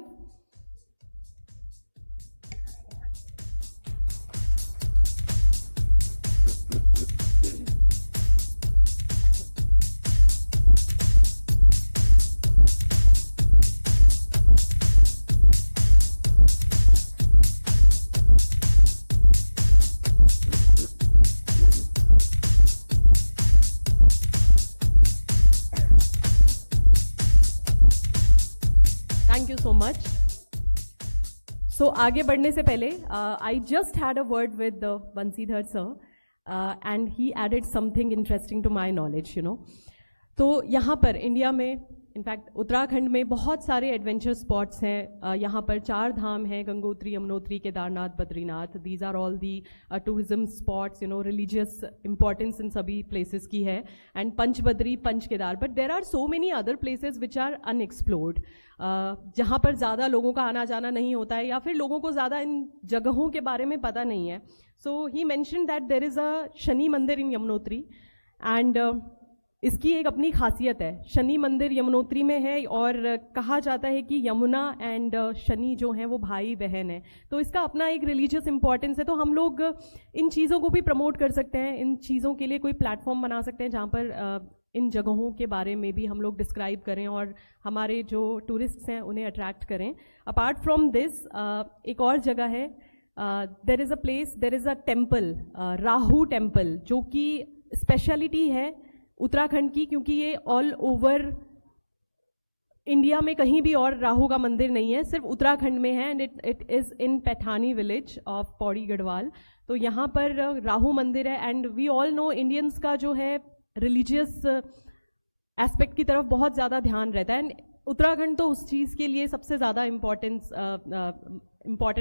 Thank you so much. So आगे बढ़ने से पहले I just had a word with Bansidhar sir and he added something interesting to my knowledge, you know. तो यहाँ पर India में in fact Uttarakhand में बहुत सारे एडवेंचर स्पॉट्स हैं। यहाँ पर 4 धाम हैं, Gangotri, Yamunotri, Kedarnath, Badrinath. These are all the tourism spots, you know, religious importance in सभी प्लेसेस की है। And Panchbadri, Panch Kedar, but there are so many other places which are unexplored, जहाँ पर ज़्यादा लोगों का आना जाना नहीं होता है या फिर लोगों को ज़्यादा इन जगहों के बारे में पता नहीं है। So he mention that there is a Shani mandir in Yamunotri, and इसकी एक अपनी खासियत है। शनि मंदिर यमुनोत्री में है और कहा जाता है कि यमुना एंड शनि जो हैं वो भाई बहन है, तो इसका अपना एक रिलीजियस इंपॉर्टेंस है। तो हम लोग इन चीज़ों को भी प्रमोट कर सकते हैं, इन चीज़ों के लिए कोई प्लेटफॉर्म बना सकते हैं जहाँ पर इन जगहों के बारे में भी हम लोग डिस्क्राइब करें और हमारे जो टूरिस्ट्स हैं उन्हें अट्रैक्ट करें। अपार्ट फ्रॉम दिस एक और जगह है, देर is a place, there is a temple, Rahu temple, जो कि स्पेशलिटी है उत्तराखंड की, क्योंकि ये ऑल ओवर इंडिया में कहीं भी और राहु का मंदिर नहीं है, सिर्फ उत्तराखंड में है। And it is in Paithani village of Pauri Garhwal. तो यहाँ पर राहु मंदिर है। And we all know Indians का जो है रिलीजियस एस्पेक्ट की तरफ बहुत ज़्यादा ध्यान रहता है, एंड उत्तराखंड तो उस चीज़ के लिए सबसे ज़्यादा इम्पॉर्टेंट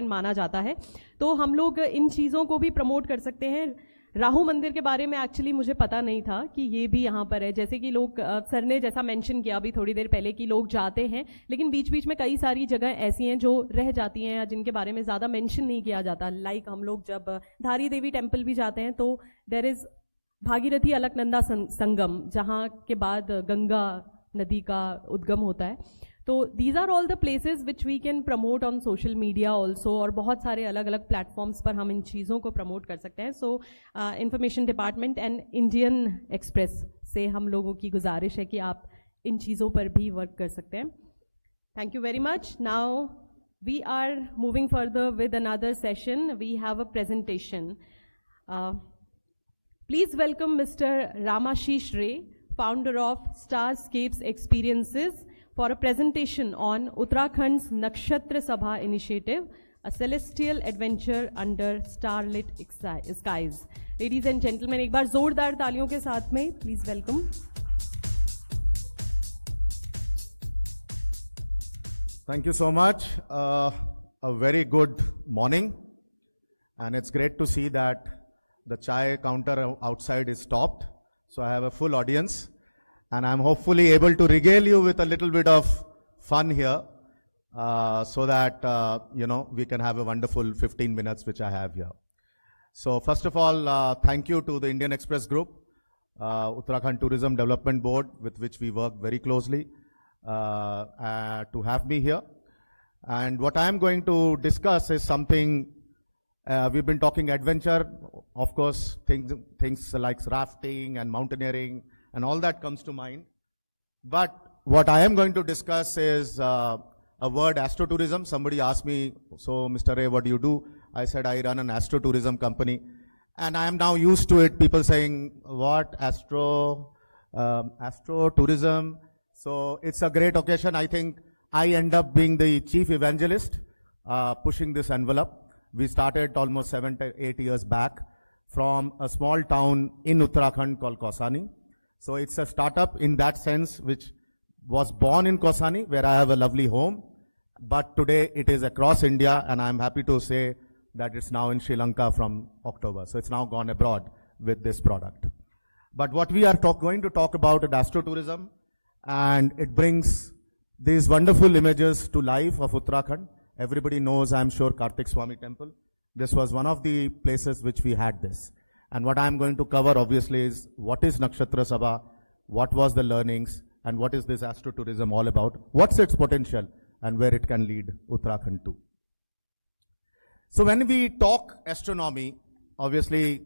माना जाता है। तो हम लोग इन चीज़ों को भी प्रमोट कर सकते हैं। राहु मंदिर के बारे में एक्चुअली मुझे पता नहीं था कि ये भी यहाँ पर है। जैसे कि लोग, सर ने जैसा मेंशन किया अभी थोड़ी देर पहले कि लोग जाते हैं, लेकिन बीच बीच में कई सारी जगह ऐसी हैं जो रह जाती हैं या जिनके बारे में ज़्यादा मेंशन नहीं किया जाता। लाइक हम लोग जब धारी देवी टेम्पल भी जाते हैं तो देर इज़ भागीरथी अलकनंदा संगम, जहाँ के बाद गंगा नदी का उद्गम होता है। तो these are all the places which we can promote on social media also, और बहुत सारे अलग अलग प्लेटफॉर्म्स पर हम इन चीज़ों को प्रमोट कर सकते हैं। सो information department and Indian express से हम लोगों की गुजारिश है कि आप इन चीज़ों पर भी वर्क कर सकते हैं। Thank you very much. Now we are moving further with another session. We have a presentation. Please welcome mister Ramashish Ray, founder of Starscapes Experiences, for a presentation on Uttarakhand's Nakshatra Sabha initiative, a celestial adventure under starlit skies. Ladies and gentlemen, एक बार जोरदार तालियों के साथ में please welcome. Thank you so much. A very good morning, and it's great to see that the chai counter outside is stopped. So I have a full audience, and I'm hopefully able to regale you with a little bit of fun here, so that we can have a wonderful 15 minutes which I have here. So first of all, thank you to the Indian Express Group, Uttarakhand Tourism Development Board, with which we work very closely, to have me here. And what I am going to discuss is something. We've been talking adventure, of course, things like rafting and mountaineering and all that comes to mind. But what I am going to discuss is a word, astro-tourism. Somebody asked me, so Mr. Ray, what do you do? I said, I run an astro-tourism company. And I am now used to it, people saying, what, astro-tourism? So it's a great occasion. I think I end up being the chief evangelist, pushing this envelope. We started almost 7 to 8 years back from a small town in Uttarakhand called Kausani. So it's a startup in that sense, which was born in Kausani, where I have a lovely home. But today it is across India, and I'm happy to say that it's now in Sri Lanka from October. So it's now gone abroad with this product. But what we are going to talk about is astro-tourism, and it brings these wonderful images to life of Uttarakhand. Everybody knows, I'm sure, Kartik Swami Temple. This was one of the places which we had this. And what I'm going to cover, obviously, is what is Nakshatra Sabha, what was the learnings, and what is this astro-tourism all about, what's its potential, and where it can lead Uttarakhand to. So when we talk astronomy, obviously,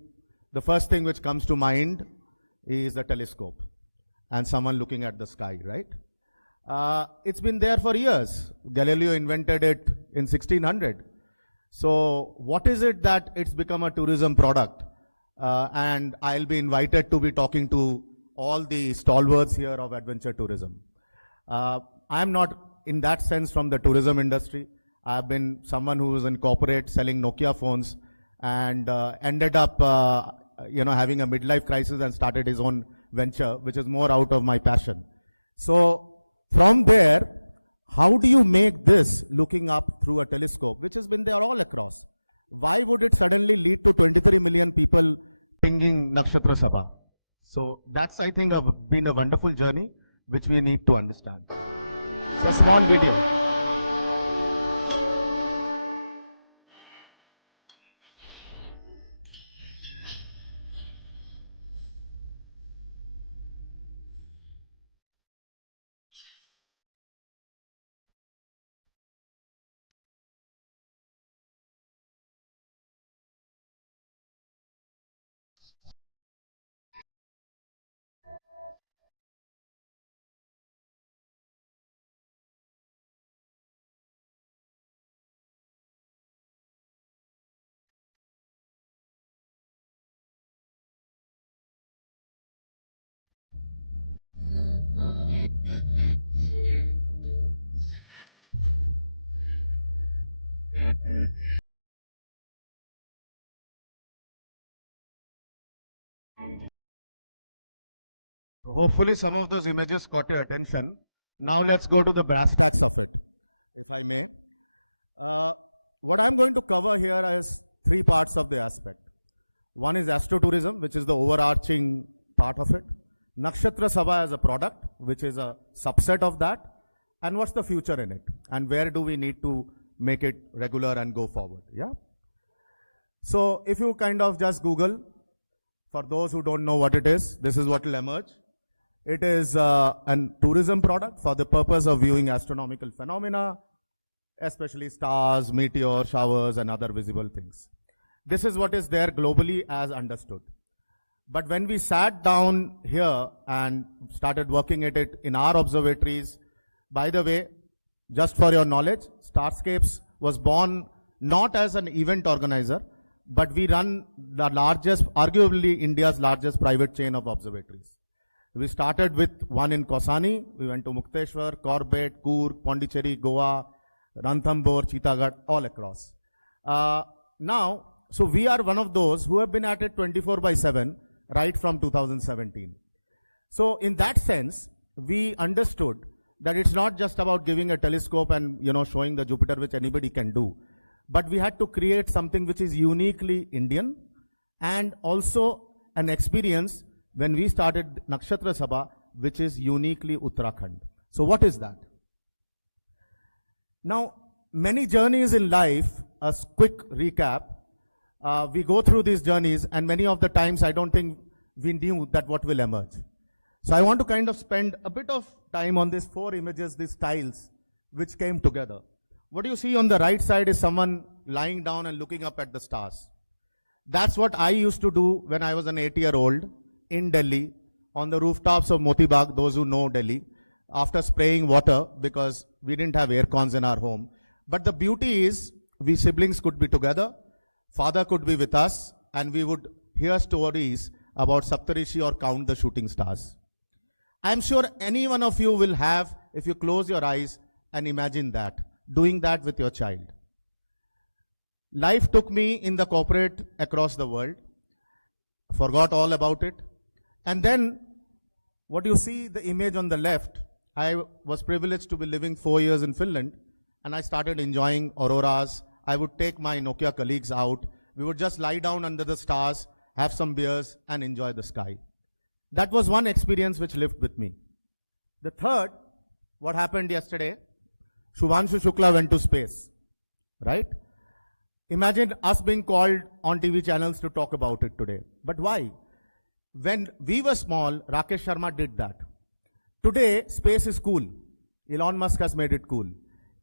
the first thing which comes to mind is a telescope and someone looking at the sky, right? It's been there for years. Galileo invented it in 1600. So what is it that it's become a tourism product? And I'll be invited to be talking to all the stalwarts here of adventure tourism. I'm not in that sense from the tourism industry. I've been someone who was in corporate selling Nokia phones and ended up having a midlife crisis and started his own venture, which is more out of my passion. So from there, how do you make this looking up through a telescope, which has been there all across? Why would it suddenly lead to 23 million people pinging Nakshatra Sabha? So that's, I think, been a wonderful journey, which we need to understand. It's a small video. Hopefully some of those images caught your attention. Now let's go to the brass tacks of it, if I may. What I'm going to cover here is three parts of the aspect. One is astro-tourism, which is the overarching part of it. Nakshatra Sabha as a product, which is a subset of that. And what's the future in it? And where do we need to make it regular and go forward? Yeah. So if you kind of just Google, for those who don't know what it is, this is what will emerge. It is a tourism product for the purpose of viewing astronomical phenomena, especially stars, meteor showers, and other visible things. This is what is there globally as understood. But when we sat down here and started working at it in our observatories, by the way, just for your knowledge, Starscapes was born not as an event organizer, but we run the largest, arguably India's largest private chain of observatories. We started with one in Kausani, we went to Mukteshwar, Corbett, Coorg, Pondicherry, Goa, Ranthambore, Chittagad, all across. So we are one of those who have been at it 24/7 right from 2017. So in that sense, we understood that it's not just about giving a telescope and showing the Jupiter, which anybody can do, but we had to create something which is uniquely Indian and also an experience when we started Nakshatra Sabha, which is uniquely Uttarakhand. So what is that? Now, many journeys in life, a quick recap, we go through these journeys and many of the times I don't think we knew that what will emerge. So I want to kind of spend a bit of time on these four images, these tiles, which came together. What you see on the right side is someone lying down and looking up at the stars. That's what I used to do when I was an 8-year-old in Delhi on the rooftops of Moti Bagh, those who know Delhi, after spraying water because we didn't have air cons in our home. But the beauty is we siblings could be together, father could be with us, and we would hear stories about Saptarishi or count the shooting stars. I'm sure any one of you will have, if you close your eyes and imagine that, doing that with your child. Life took me in the corporate across the world, forgot all about it. And then what you see, the image on the left, I was privileged to be living 4 years in Finland, and I started enjoying auroras. I would take my Nokia colleagues out. We would just lie down under the stars, have some beers, and enjoy the sky. That was one experience which lived with me. The third, what happened yesterday, Shubhanshu Shukla went to space, right? Imagine us being called on TV channels to talk about it today. But why? When we were small, Rakesh Sharma did that. Today, space is cool. Elon Musk has made it cool.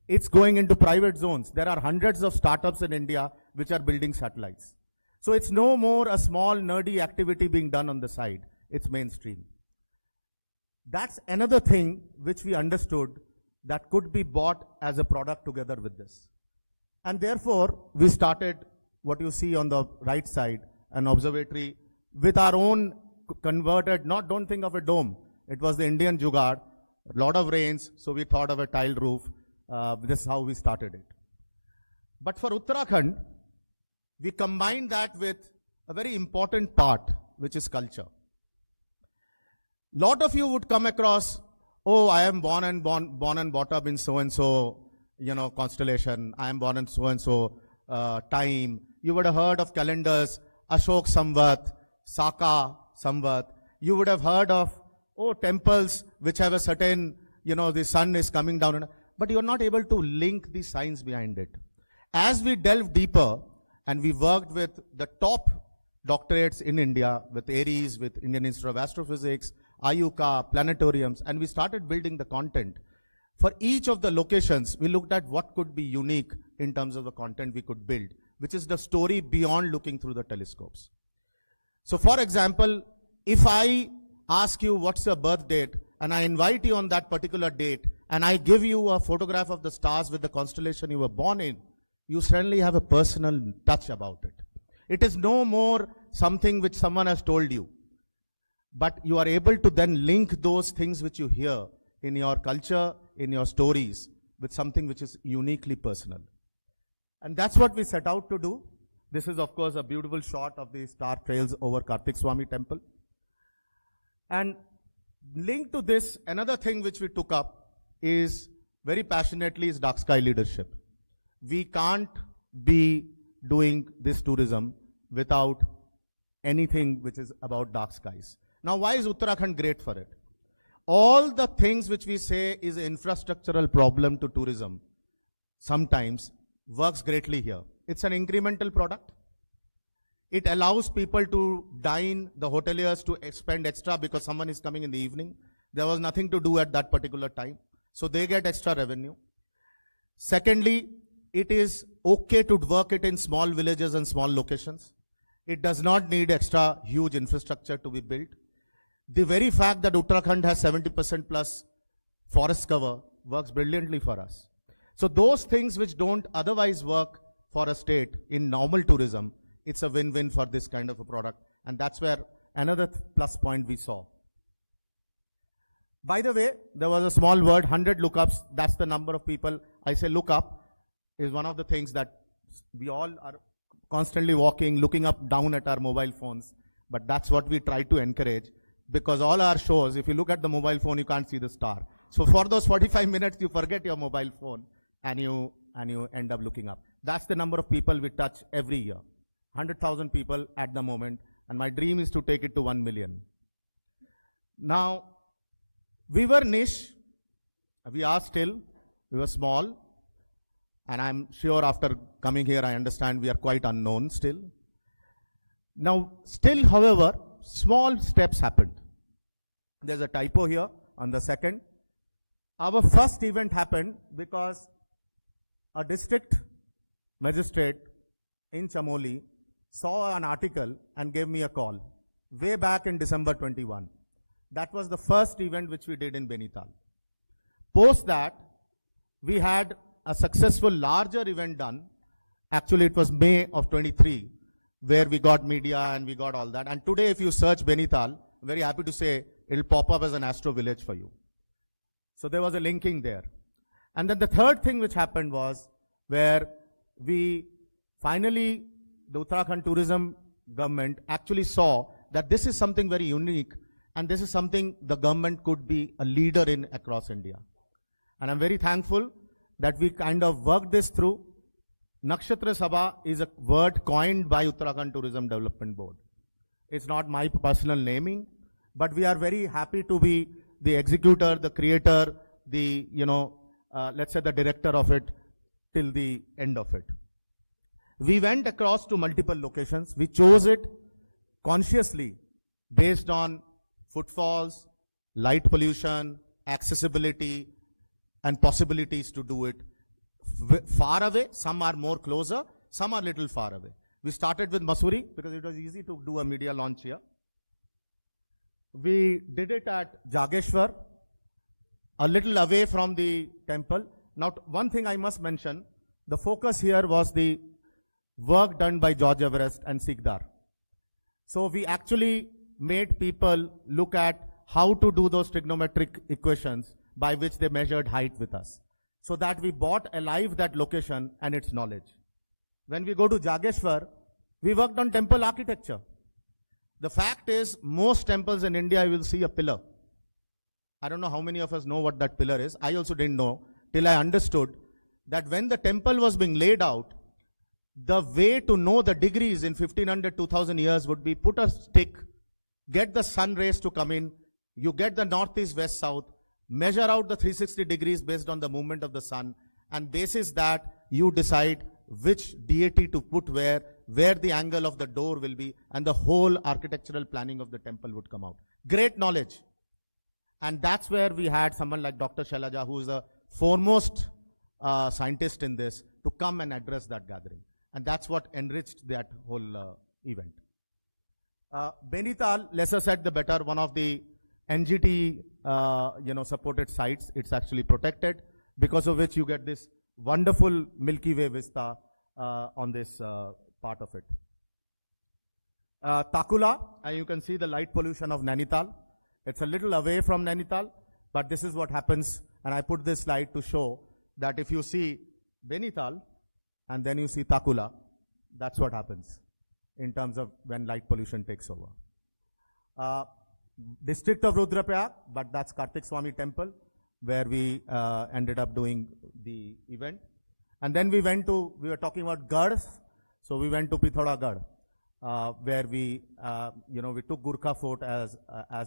It's going into private zones. There are hundreds of startups in India which are building satellites. So it's no more a small nerdy activity being done on the side. It's mainstream. That's another thing which we understood that could be bought as a product together with this. And therefore, we started what you see on the right side, an observatory with our own converted, don't think of a dome. It was the Indian jugaad, a lot of rains, so we thought of a tile roof. This is how we started it. But for Uttarakhand, we combined that with a very important part, which is culture. lot of you would come across, oh, I am born and brought up in so-and-so, constellation. I am born in so-and-so time. You would have heard of calendars, Ashok Samvat, Saka Samvat. You would have heard of, temples which have a certain, the sun is coming down. But you're not able to link the science behind it. As we delve deeper, and we worked with the top doctorates in India, with ARIES, with Indian Institute of Astrophysics, IUCA, planetariums, and we started building the content. For each of the locations, we looked at what could be unique in terms of the content we could build, which is the story beyond looking through the telescopes. So for example, if I ask you what's your birth date, and I invite you on that particular date, and I give you a photograph of the stars with the constellation you were born in, you suddenly have a personal touch about it. It is no more something which someone has told you, but you are able to then link those things which you hear in your culture, in your stories, with something which is uniquely personal. And that's what we set out to do. This is, of course, a beautiful shot of the star trails over Kartik Swami temple. And linked to this, another thing which we took up is very passionately is dark sky leadership. We can't be doing this tourism without anything which is about dark skies. Now, why is Uttarakhand great for it? All the things which we say is an infrastructural problem to tourism sometimes works greatly here. It's an incremental product. It allows people to dine, the hoteliers to spend extra because someone is coming in the evening. There was nothing to do at that particular time. So they get extra revenue. Secondly, it is okay to work it in small villages and small locations. It does not need extra huge infrastructure to be built. The very fact that Uttarakhand has 70% plus forest cover works brilliantly for us. So those things which don't otherwise work for a state in normal tourism, it's a win-win for this kind of a product. And that's where another plus point we saw. By the way, there was a small word, 100 lookups. That's the number of people. I say look up is one of the things that we all are constantly walking, looking up, down at our mobile phones. But that's what we try to encourage, because all our shows, if you look at the mobile phone, you can't see the star. So for those 45 minutes, you forget your mobile phone and you end up looking up. That's the number of people we touch every year. 100,000 people at the moment. And my dream is to take it to 1 million. Now, we were niche. We are still. We were small. And I'm sure after coming here, I understand we are quite unknown still. Now, still, however, small steps happened. There's a typo here on the second. Our first event happened because a district magistrate in Chamoli saw an article and gave me a call way back in December 21. That was the first event which we did in Benital. Post that, we had a successful larger event done. Actually, it was May of 23, where we got media and we got all that. And today, if you search Benital, I'm very happy to say it'll pop up as an Astro village for you. So there was a linking there. And then the third thing which happened was where we finally, the Uttarakhand tourism government actually saw that this is something very unique and this is something the government could be a leader in across India. And I'm very thankful that we kind of worked this through. Nakshatra Sabha is a word coined by Uttarakhand Tourism Development Board. It's not my personal naming, but we are very happy to be the executor, the creator, the, let's say the director of it till the end of it. We went across to multiple locations. We chose it consciously based on footfalls, light pollution, accessibility, and possibilities to do it far away. Some are more closer, some are little far away. We started with Mussoorie because it was easy to do a media launch here. We did it at Jageshwar, a little away from the temple. Now, one thing I must mention, the focus here was the work done by George Everest and Sikdar. So we actually made people look at how to do those trigonometric equations by which they measured height with us, so that we brought alive that location and its knowledge. When we go to Jageshwar, we worked on temple architecture. The fact is, most temples in India, you will see a pillar. I don't know how many of us know what that pillar is. I also didn't know till I understood that when the temple was being laid out, the way to know the degrees in 1500, 2000 years would be put a stick, get the sun rays to come in, you get the northeast, west, south, measure out the 360 degrees based on the movement of the sun, and basis that you decide which deity to put where the angle of the door will be, and the whole architectural planning of the temple would come out. Great knowledge. And that's where we had someone like Dr. Shailaja, who is the foremost scientist in this, to come and address that gathering. And that's what enriched that whole event. Benital, lesser said the better, one of the NGT supported sites. It's actually protected, because of which you get this wonderful Milky Way vista on this part of it. Takula, you can see the light pollution of Nainital. It's a little away from Nainital, but this is what happens. And I put this slide to show that if you see Benital and then you see Takula, that's what happens in terms of when light pollution takes over. District of Rudraprayag, but that's Kartik Swami temple, where we ended up doing the event. And then we were talking about Garhs, so we went to Pithoragarh, where we took Gurkha Fort as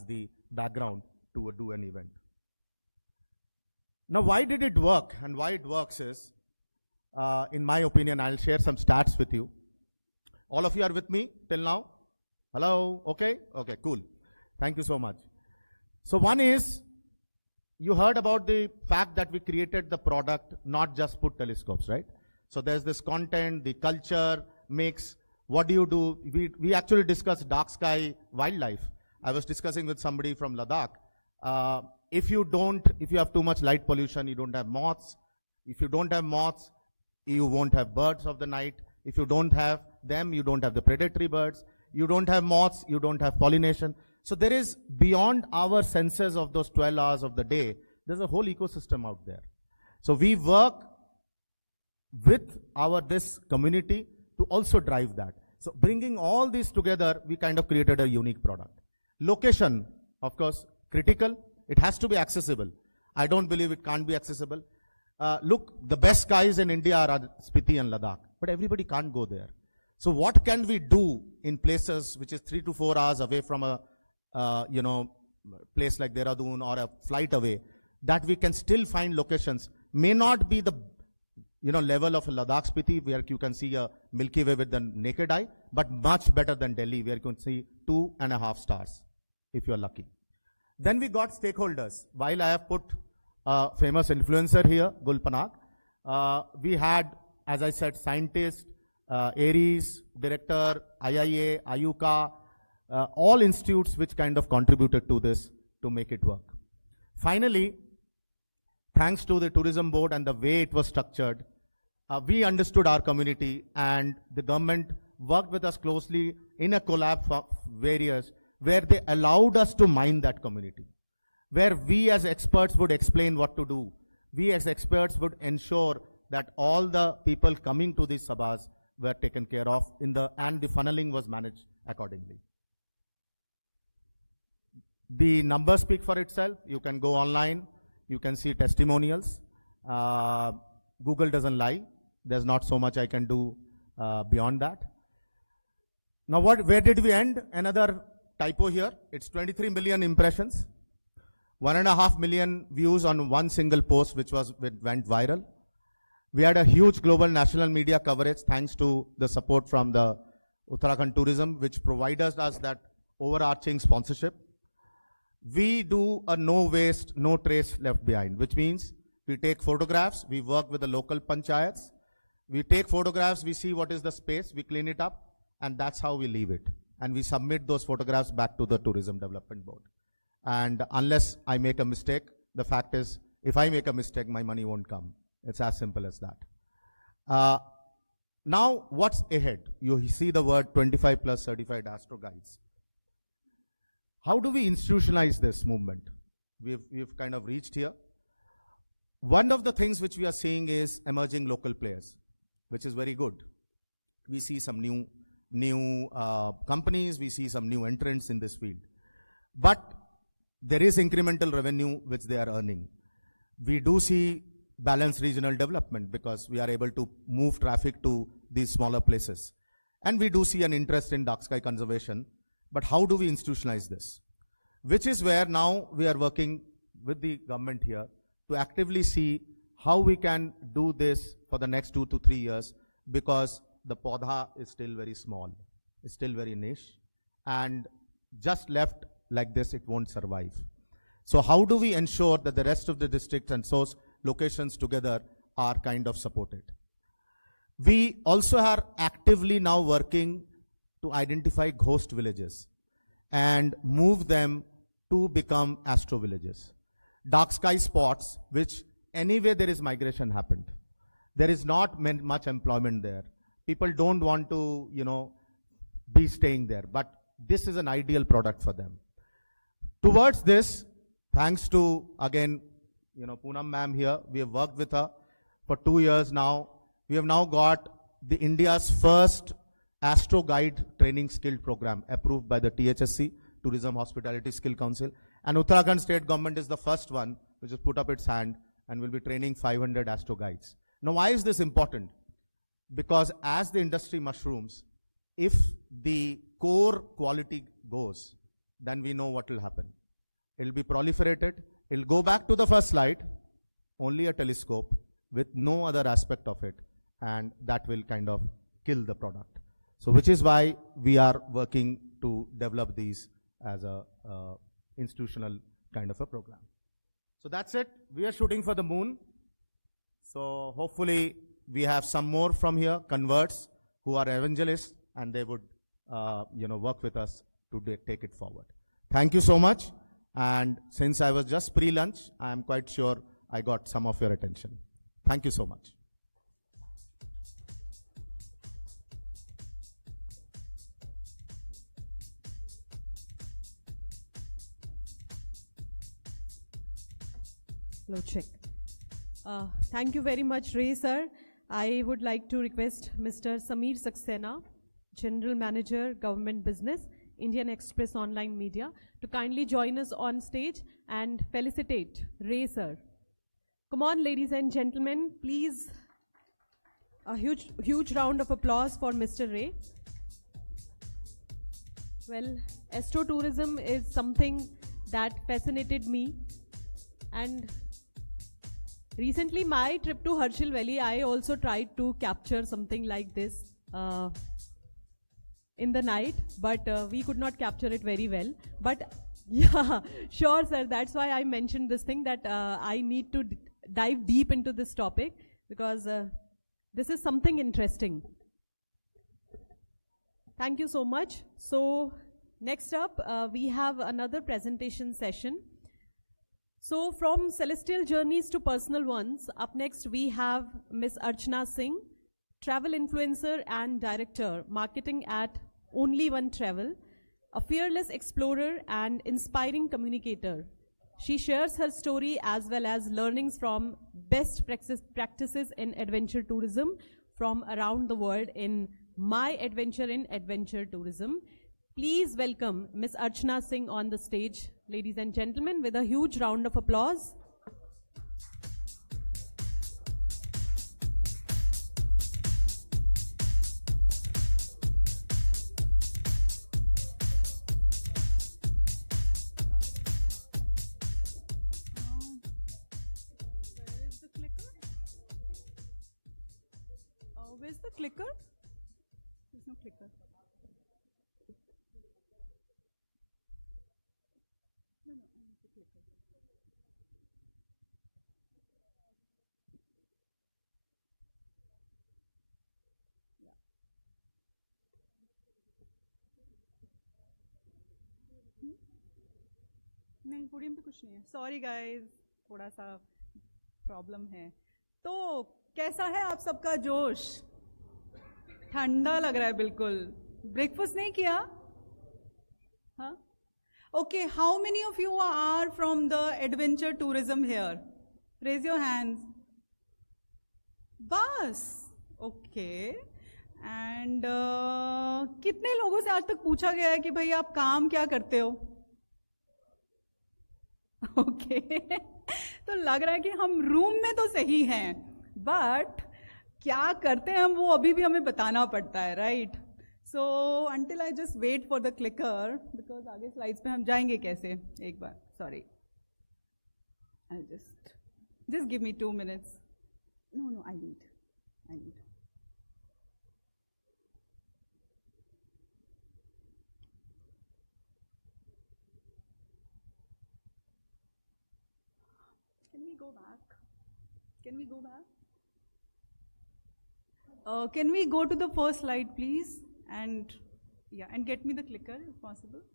the background to do an event. Now, why did it work? And why it works is, in my opinion, I'll share some stats with you. All of you are with me till now? Hello? Okay? Okay, cool. Thank you so much. So one is, you heard about the fact that we created the product, not just put telescopes, right? So there's this content, the culture, mix. What do you do? We actually discussed dark sky wildlife. I was discussing with somebody from Ladakh. If you have too much light pollution, you don't have moths. If you don't have moths, you won't have birds of the night. If you don't have them, you don't have the predatory birds. You don't have moths, you don't have pollination. So there is, beyond our senses of those 12 hours of the day, there's a whole ecosystem out there. So we work with this community to also drive that. So bringing all these together, we kind of created a unique product. Location, of course, critical. It has to be accessible. I don't believe it can't be accessible. Look, the best skies in India are Spiti and Ladakh, but everybody can't go there. So what can we do in places which is 3 to 4 hours away from a place like Dehradun or a flight away, that we can still find locations? May not be the level of Ladakh Spiti, where you can see a Milky Way with the naked eye, but much better than Delhi, where you can see 2.5 stars, if you're lucky. Then we got stakeholders. While I have put a famous influencer here, Gul Panag, we had, as I said, scientists, ARIES, director, IIA, IUCA, all institutes which kind of contributed to this to make it work. Finally, thanks to the tourism board and the way it was structured, we understood our community, and the government worked with us closely in a collab for various, where they allowed us to mine that community, where we as experts would explain what to do. We as experts would ensure that all the people coming to these sabhas were taken care of, and the funneling was managed accordingly. The numbers speak for itself. You can go online, you can see testimonials. Google doesn't lie. There's not so much I can do beyond that. Now where did we end? Another typo here. It's 23 million impressions, 1.5 million views on one single post which went viral. We had a huge global national media coverage thanks to the support from the Uttarakhand Tourism, which provided us that overarching sponsorship. We do a no waste, no trace left behind, which means we take photographs, we work with the local panchayats, we take photographs, we see what is the space, we clean it up, and that's how we leave it. And we submit those photographs back to the Tourism Development Board. And unless I make a mistake, the fact is, if I make a mistake, my money won't come. It's as simple as that. Now, what's ahead? You see the word 25 plus certified Astro guides. How do we institutionalize this movement? We've kind of reached here. One of the things which we are seeing is emerging local players, which is very good. We see some new companies, we see some new entrants in this field. But there is incremental revenue which they are earning. We do see balanced regional development because we are able to move traffic to these smaller places. And we do see an interest in dark sky conservation. But how do we institutionalize this? Which is where now we are working with the government here to actively see how we can do this for the next 2 to 3 years, because the podha is still very small, it's still very niche, and just left like this, it won't survive. So how do we ensure that the rest of the districts and source locations together are kind of supported? We also are actively now working to identify ghost villages and move them to become astro villages. Dark sky spots, which anyway there is migration happened. There is not much employment there. People don't want to, be staying there, but this is an ideal product for them. Towards this, thanks to, again, Poonam ma'am here, we have worked with her for 2 years now. We have now got the India's first Astro Guide training skill program approved by the THSC, Tourism Hospitality Skill Council. And Uttarakhand state government is the first one which has put up its hand and will be training 500 Astro Guides. Now, why is this important? Because as the industry mushrooms, if the core quality goes, then we know what will happen. It will be proliferated. It will go back to the first slide, only a telescope with no other aspect of it, and that will kind of kill the product. So which is why we are working to develop these as a institutional kind of a program. So that's it. We are shooting for the moon. So hopefully we have some more from here, converts, who are evangelists, and they would work with us to take it forward. Thank you so much. And since I was just pre-lunch, I am quite sure I got some of your attention. Thank you so much. Hello, check. Thank you very much, Ray, sir. I would like to request Mr. Sameer Saxena, General Manager, Government Business, Indian Express Online Media, to kindly join us on stage and felicitate Ray, sir. Come on, ladies and gentlemen, please, a huge round of applause for Mr. Ray. Well, Astro-tourism is something that fascinated me, and recently my trip to Herschel Valley, I also tried to capture something like this in the night, but we could not capture it very well. But yeah, sure, sir, that's why I mentioned this thing, that I need to dive deep into this topic, because this is something interesting. Thank you so much. So next up, we have another presentation session. So from celestial journeys to personal ones, up next we have Ms. Archana Singh, travel influencer and director, marketing at Only One Travel, a fearless explorer and inspiring communicator. She shares her story as well as learnings from best practices in adventure tourism from around the world in My Adventure in Adventure Tourism. Please welcome Ms. Archana Singh on the stage, ladies and gentlemen, with a huge round of applause. Where's the clicker? There's no clicker. No, I need the clicker. Yeah. नहीं, podium पे कुछ नहीं है. Sorry guys, थोड़ा सा problem है. तो कैसा है आप सबका जोश? ठंडा लग रहा है बिल्कुल. ब्रेकफास्ट नहीं किया? हाँ? Okay, how many of you are from the adventure tourism here? Raise your hands. बस. Okay. And कितने लोगों से आज तक पूछा गया है कि भाई आप काम क्या करते हो? ओके तो लग रहा है कि हम रूम में तो सही हैं, बट क्या करते हैं हम वो अभी भी हमें बताना पड़ता है, right? So until I just wait for the clicker, because आगे स्लाइड्स पे हम जाएंगे कैसे? एक बार, sorry, I just give me 2 minutes. No, I need. Can we go back? Can we go to the first slide, please? And yeah, and get me the clicker if possible.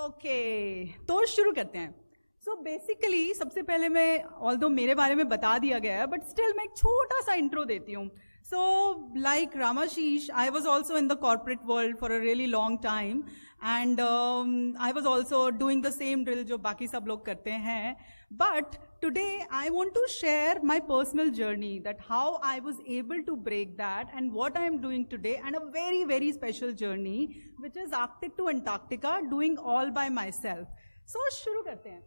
Okay, तो शुरू करते हैं. So basically सबसे पहले मैं, although मेरे बारे में बता दिया गया है, बट स्टिल मैं एक छोटा सा इंट्रो देती हूँ. So like Ramashish, I was also in the corporate world for a really long time, and I was also doing the same drill जो बाकी सब लोग करते हैं. But today I want to share my personal journey, that how I was able to break that and what I am doing today, and a very, very special journey which is Arctic to Antarctica, doing all by myself. So शुरू करते हैं.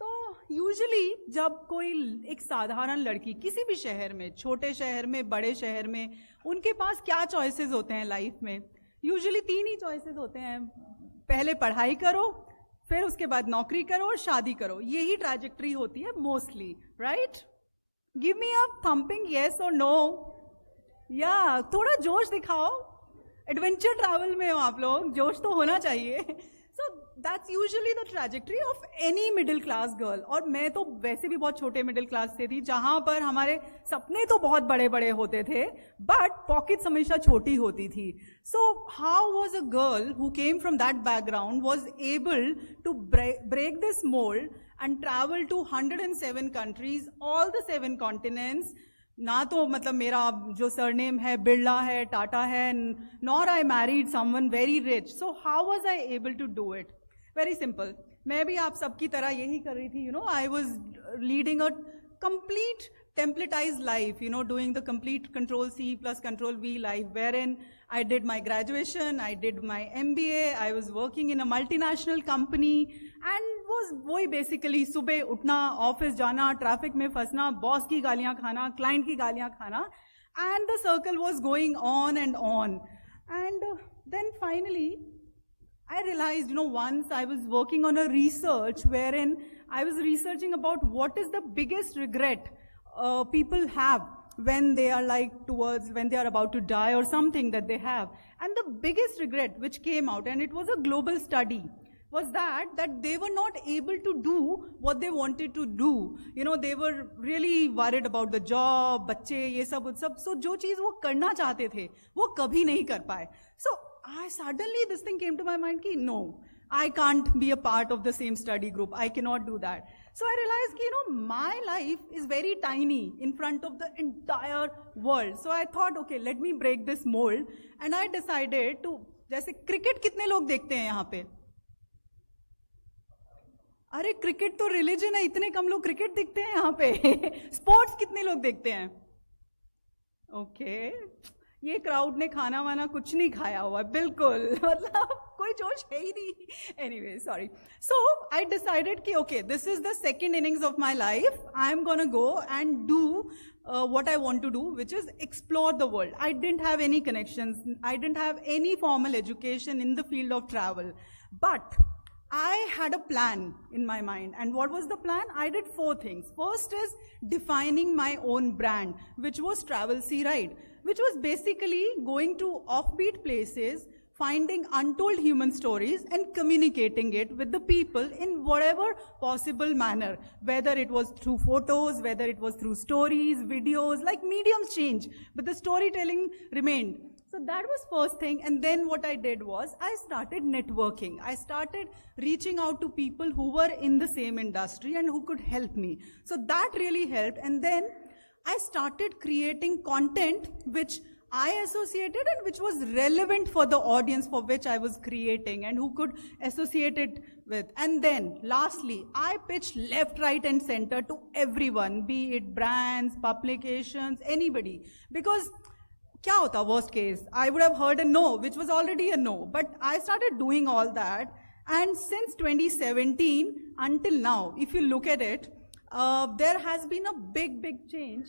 तो usually जब कोई एक साधारण लड़की किसी भी शहर में, छोटे शहर में, बड़े शहर में, उनके पास क्या चॉइसेस होते हैं लाइफ में? यूजुअली 3 ही चॉइसेस होते हैं. पहले पढ़ाई करो, फिर उसके बाद नौकरी करो और शादी करो. यही ट्रैजेक्टरी होती है मोस्टली, राइट? गिव मी अ थम्पिंग येस और नो. या थोड़ा जोश दिखाओ. एडवेंचर ट्रैवल में हो आप लोग, जोश तो होना चाहिए. So that's usually the trajectory of any middle class girl. और मैं तो वैसे भी बहुत छोटे मिडिल क्लास से थी, जहाँ पर हमारे सपने तो बहुत बड़े बड़े होते थे, बट पॉकेट्स हमेशा छोटी होती थी. So how was a girl who came from that background was able to break this mold and travel to 107 countries, all the 7 continents? ना तो मतलब मेरा जो सरनेम है बिरला है, टाटा है, nor I married someone very rich. So how was I able to do it? Very simple. मैं भी आप सबकी तरह यही कर रही थी. You know, I was leading a complete templatized life, you know, doing the complete Control C plus Control V life, wherein I did my graduation, I did my MBA, I was working in a multinational company, and was वही basically सुबह उठना, office जाना, traffic में फंसना, boss की गालियाँ खाना, client की गालियाँ खाना, and the circle was going on and on. And then finally I realized, you know, once I was working on a research wherein I was researching about what is the biggest regret people have when they are when they are about to die or something that they have. And the biggest regret which came out, and it was a global study, was that they were not able to do what they wanted to do. You know, they were really worried about the job, बच्चे, ये सब. So जो चीज़ वो करना चाहते थे, वो कभी नहीं कर पाए. So suddenly this thing came to my mind कि no, I can't be a part of the same study group. I cannot do that. So I realized, you know, my life is very tiny in front of the entire world. So I thought, okay, let me break this mold. And I decided to, जैसे cricket कितने लोग देखते हैं यहाँ पे? अरे cricket तो religion है, इतने कम लोग क्रिकेट देखते हैं यहाँ पे. स्पोर्ट्स कितने लोग देखते हैं? ओके, ये क्राउड ने खाना वाना कुछ नहीं खाया हुआ, बिल्कुल, मतलब कोई जोश है ही नहीं. Anyway, sorry. So I decided कि okay, this is the second innings of my life. I am gonna go and do what I want to do, which is explore the world. I didn't have any connections. I didn't have any formal education in the field of travel. But I had a plan in my mind. And what was the plan? I did 4 things. First is defining my own brand, which was Travel Sea Ride, which was basically going to offbeat places, finding untold human stories and communicating it with the people in whatever possible manner, whether it was through photos, whether it was through stories, videos, like mediums change, but the storytelling remained. So that was first thing. And then what I did was I started networking. I started reaching out to people who were in the same industry and who could help me. So that really helped. And then I started creating content which I associated and which was relevant for the audience for which I was creating and who could associate it with. And then lastly, I pitched left, right and center to everyone, be it brands, publications, anybody. Because kya hota worst case? I would have heard a no, which was already a no. But I started doing all that. And since 2017 until now, if you look at it, there has been a big change.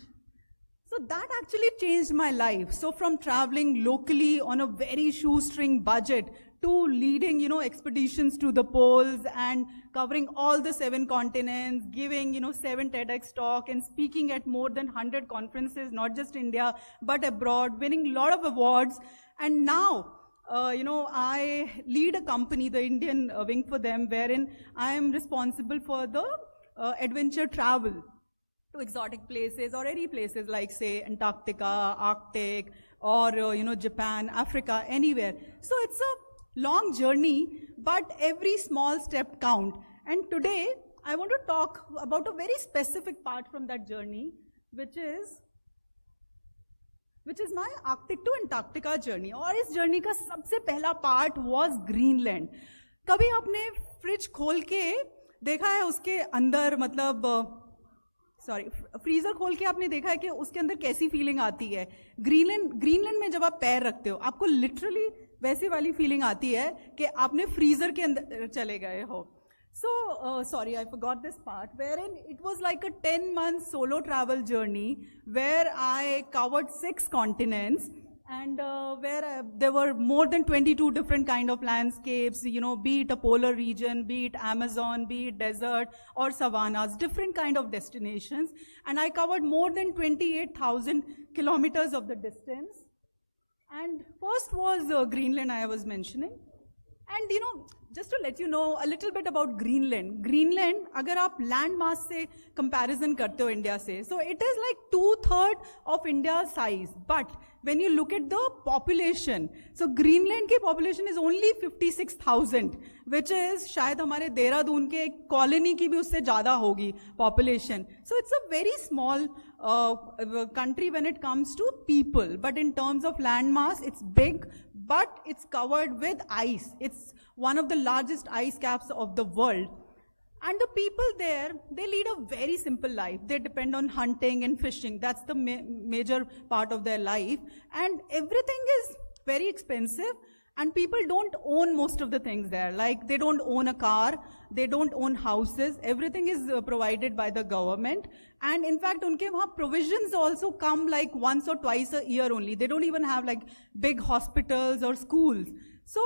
So that actually changed my life. So from traveling locally on a very shoestring budget to leading, expeditions to the poles and covering all the 7 continents, giving, 7 TEDx talk and speaking at more than 100 conferences, not just India, but abroad, winning a lot of awards. And now, I lead a company, the Indian Wing for Them, wherein I am responsible for the adventure travel to exotic places or any places like say Antarctica, Arctic, or Japan, Africa, anywhere. So it's a long journey, but every small step count. And today I want to talk about a very specific part from that journey, which is my Arctic to Antarctica journey. और इस journey का सबसे पहला part was Greenland. कभी आपने fridge खोल के देखा है उसके अंदर मतलब फ्रीजर खोल के आपने देखा है कि उसके अंदर कैसी फीलिंग आती है? ग्रीनलैंड में जब आप पैर रखते हो आपको लिटरली वैसे वाली फीलिंग आती है कि आपने फ्रीजर के अंदर चले गए हो. So, sorry, I forgot this part, wherein it was like a 10-month solo travel journey where I covered 6 continents and where there were more than 22 different kind of landscapes, be it a polar region, be it Amazon, be it desert or savannas, different kind of destinations. And I covered more than 28,000 kilometers of the distance. And first was Greenland I was mentioning. And just to let you know a little bit about Greenland. Greenland, अगर आप land mass से comparison करते हो India से, so it is like 2/3 of India's size. But when you look at the population, so Greenland की population is only 56,000, which is शायद हमारे देहरादून के colony की भी उससे ज़्यादा होगी population. So it's a very small country when it comes to people. But in terms of land mass, it's big. But it's covered with ice. It's one of the largest ice caps of the world. And the people there, they lead a very simple life. They depend on hunting and fishing. That's the major part of their life. And everything is very expensive. And people don't own most of the things there. Like they don't own a car, they don't own houses. Everything is provided by the government. And in fact, unke wahan provisions also come like once or twice a year only. They don't even have like big hospitals or schools. So,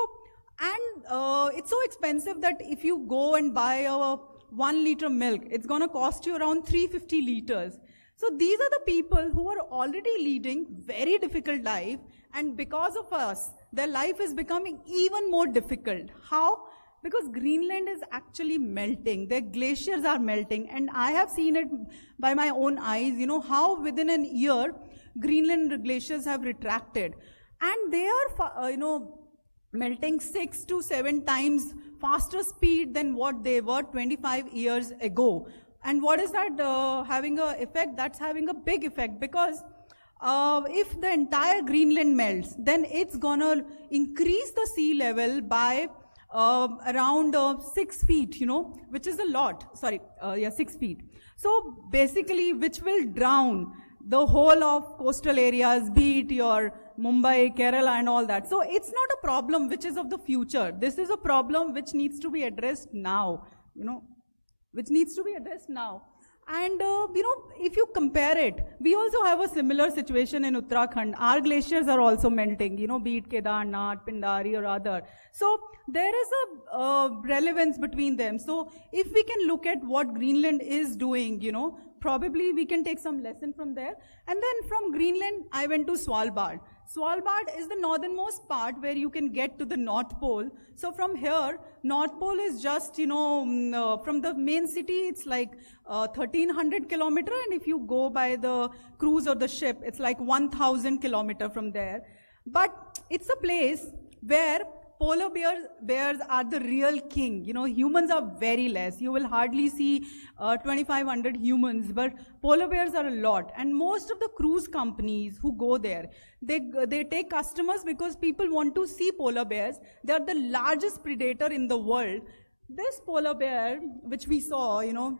and it's so expensive that if you go and buy a 1 liter milk, it's gonna cost you around 350 liters. So these are the people who are already leading very difficult life, and because of us, their life is becoming even more difficult. How? Because Greenland is actually melting. Their glaciers are melting, and I have seen it by my own eyes, how within an year, Greenland glaciers have retracted. And they are, melting 6 to 7 times faster speed than what they were 25 years ago. And what is that having an effect? That's having a big effect, because if the entire Greenland melts, then it's gonna increase the sea level by around 6 feet, which is a lot. Sorry, 6 feet. So basically, which will drown the whole of coastal areas, be it your Mumbai, Kerala and all that. So it's not a problem which is of the future. This is a problem which needs to be addressed now, which needs to be addressed now. And, if you compare it, we also have a similar situation in Uttarakhand. Our glaciers are also melting, be it Kedarnath, Pindari or other. So there is a relevance between them. So if we can look at what Greenland is doing, probably we can take some lesson from there. And then from Greenland, I went to Svalbard. Svalbard is the northernmost part where you can get to the North Pole. So from here, North Pole is just, from the main city, it's like 1,300 kilometers. And if you go by the cruise or the ship, it's like 1,000 kilometers from there. But it's a place where polar bears are the real king. You know, humans are very less. You will hardly see 2,500 humans, but polar bears are a lot. And most of the cruise companies who go there, they take customers because people want to see polar bears. They are the largest predator in the world. This polar bear, which we saw, you know,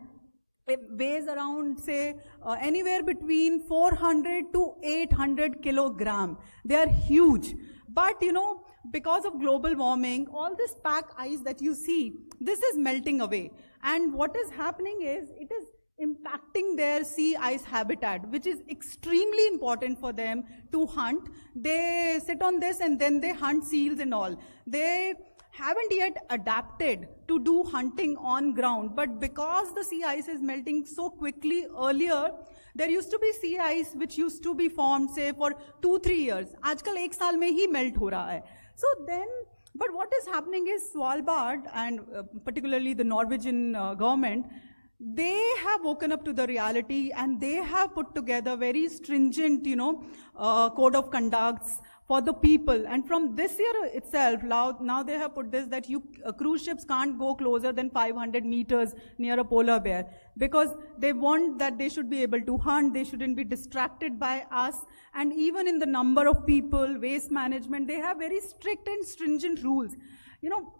it weighs around, say, anywhere between 400 to 800 kilogram. They are huge. But, you know, because of global warming, all this pack ice that you see, this is melting away. And what is happening is, it is impacting their sea ice habitat, which is extremely important for them to hunt. They sit on this and then they hunt seals and all. They haven't yet adapted to do hunting on ground, but because the sea ice is melting so quickly, earlier there used to be sea ice which used to be formed, say, for 2-3 years. Aajkal 1 saal mein hi melt ho raha hai. So then, but what is happening is Svalbard and particularly the Norwegian government, they have woken up to the reality and they have put together very stringent, you know, code of conducts for the people. And from this year itself, now they have put this, that cruise ships can't go closer than 500 meters near a polar bear, because they want that they should be able to hunt, they shouldn't be distracted by us. And even in the number of people, waste management, they have very strict and stringent rules. You know,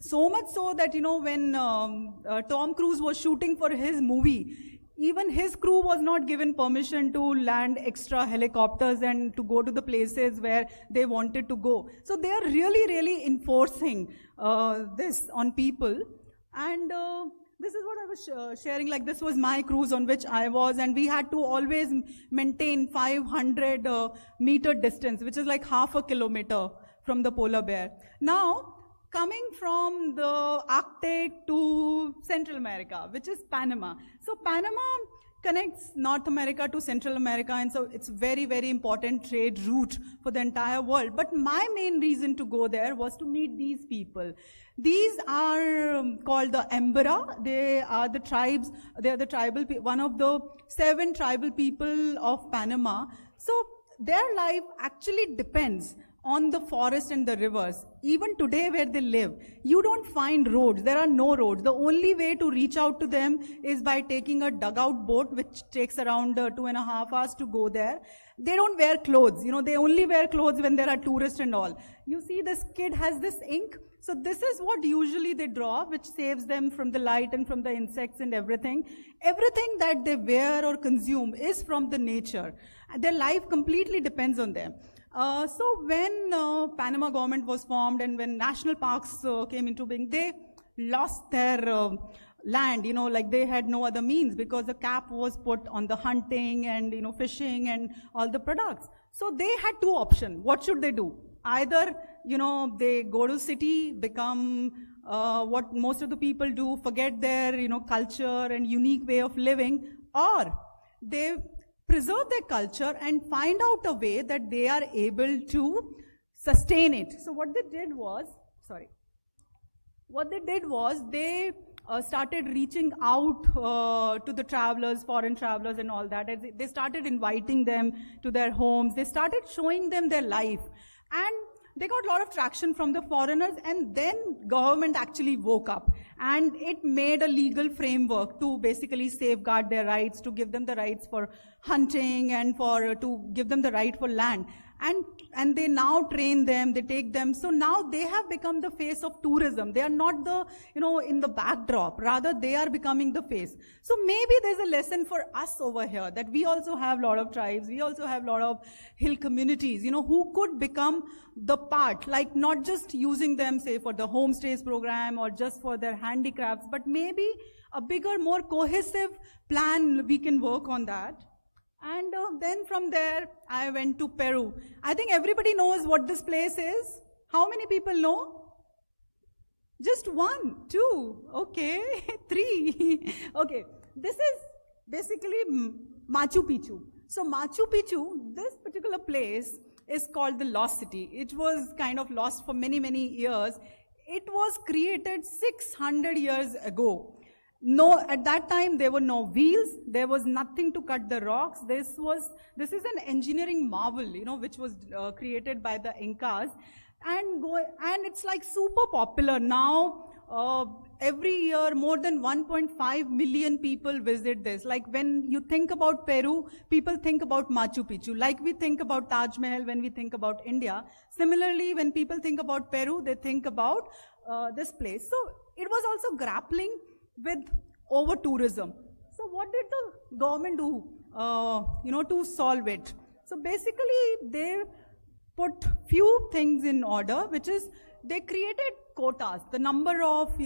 so much so that, you know, when Tom Cruise was shooting for his movie, even his crew was not given permission to land extra helicopters and to go to the places where they wanted to go. So they are really, really enforcing this on people. And this is what I was sharing, like this was my cruise on which I was, and we had to always maintain 500 meter distance, which is like half a kilometer from the polar bear. Now, coming from the Arctic to Central America, which is Panama. So Panama connects North America to Central America, and so it's very, very important trade route for the entire world. But my main reason to go there was to meet these people. These are called the Embera. They are the tribes, they are the tribal, one of the 7 tribal people of Panama. So their life actually depends on the forest and the rivers. Even today where they live, you don't find roads. There are no roads. The only way to reach out to them is by taking a dugout boat, which takes around 2.5 hours to go there. They don't wear clothes. You know, they only wear clothes when there are tourists and all. You see this kid has this ink. So this is what usually they draw, which saves them from the light and from the insects and everything. Everything that they wear or consume is from the nature. Their life completely depends on them. So when Panama government was formed and when national parks came into being, they lost their land, you know, like they had no other means because the cap was put on the hunting and, you know, fishing and all the products. So they had 2 options. What should they do? Either, you know, they go to city, become what most of the people do, forget their, you know, culture and unique way of living, or they preserve their culture and find out a way that they are able to sustain it. So what they did was, they started reaching out to the travelers, foreign travelers and all that. And they started inviting them to their homes. They started showing them their life. And they got a lot of traction from the foreigners, and then government actually woke up and it made a legal framework to basically safeguard their rights, to give them the rights for hunting and to give them the right for land. And they now train them, they take them. So now they have become the face of tourism. They are not the, you know, in the backdrop. Rather, they are becoming the face. So maybe there's a lesson for us over here that we also have a lot of tribes. We also have a lot of hill communities, you know, who could become the part, like not just using them, say, for the homestays program or just for their handicrafts, but maybe a bigger, more cohesive plan. We can work on that. And then from there, I went to Peru. I think everybody knows what this place is. How many people know? Just 1, 2, okay, 3. Okay, this is basically Machu Picchu. So Machu Picchu, this particular place is called the Lost City. It was kind of lost for many, many years. It was created 600 years ago. No, at that time there were no wheels, there was nothing to cut the rocks. This is an engineering marvel, you know, which was created by the Incas. and it's like super popular now. Every year, more than 1.5 million people visit this. Like when you think about Peru, people think about Machu Picchu. Like we think about Taj Mahal when we think about India. Similarly, when people think about Peru, they think about this place. So it was also grappling with over-tourism. So what did the government do, to solve it? So basically, they put few things in order, which is they created quotas, the number of,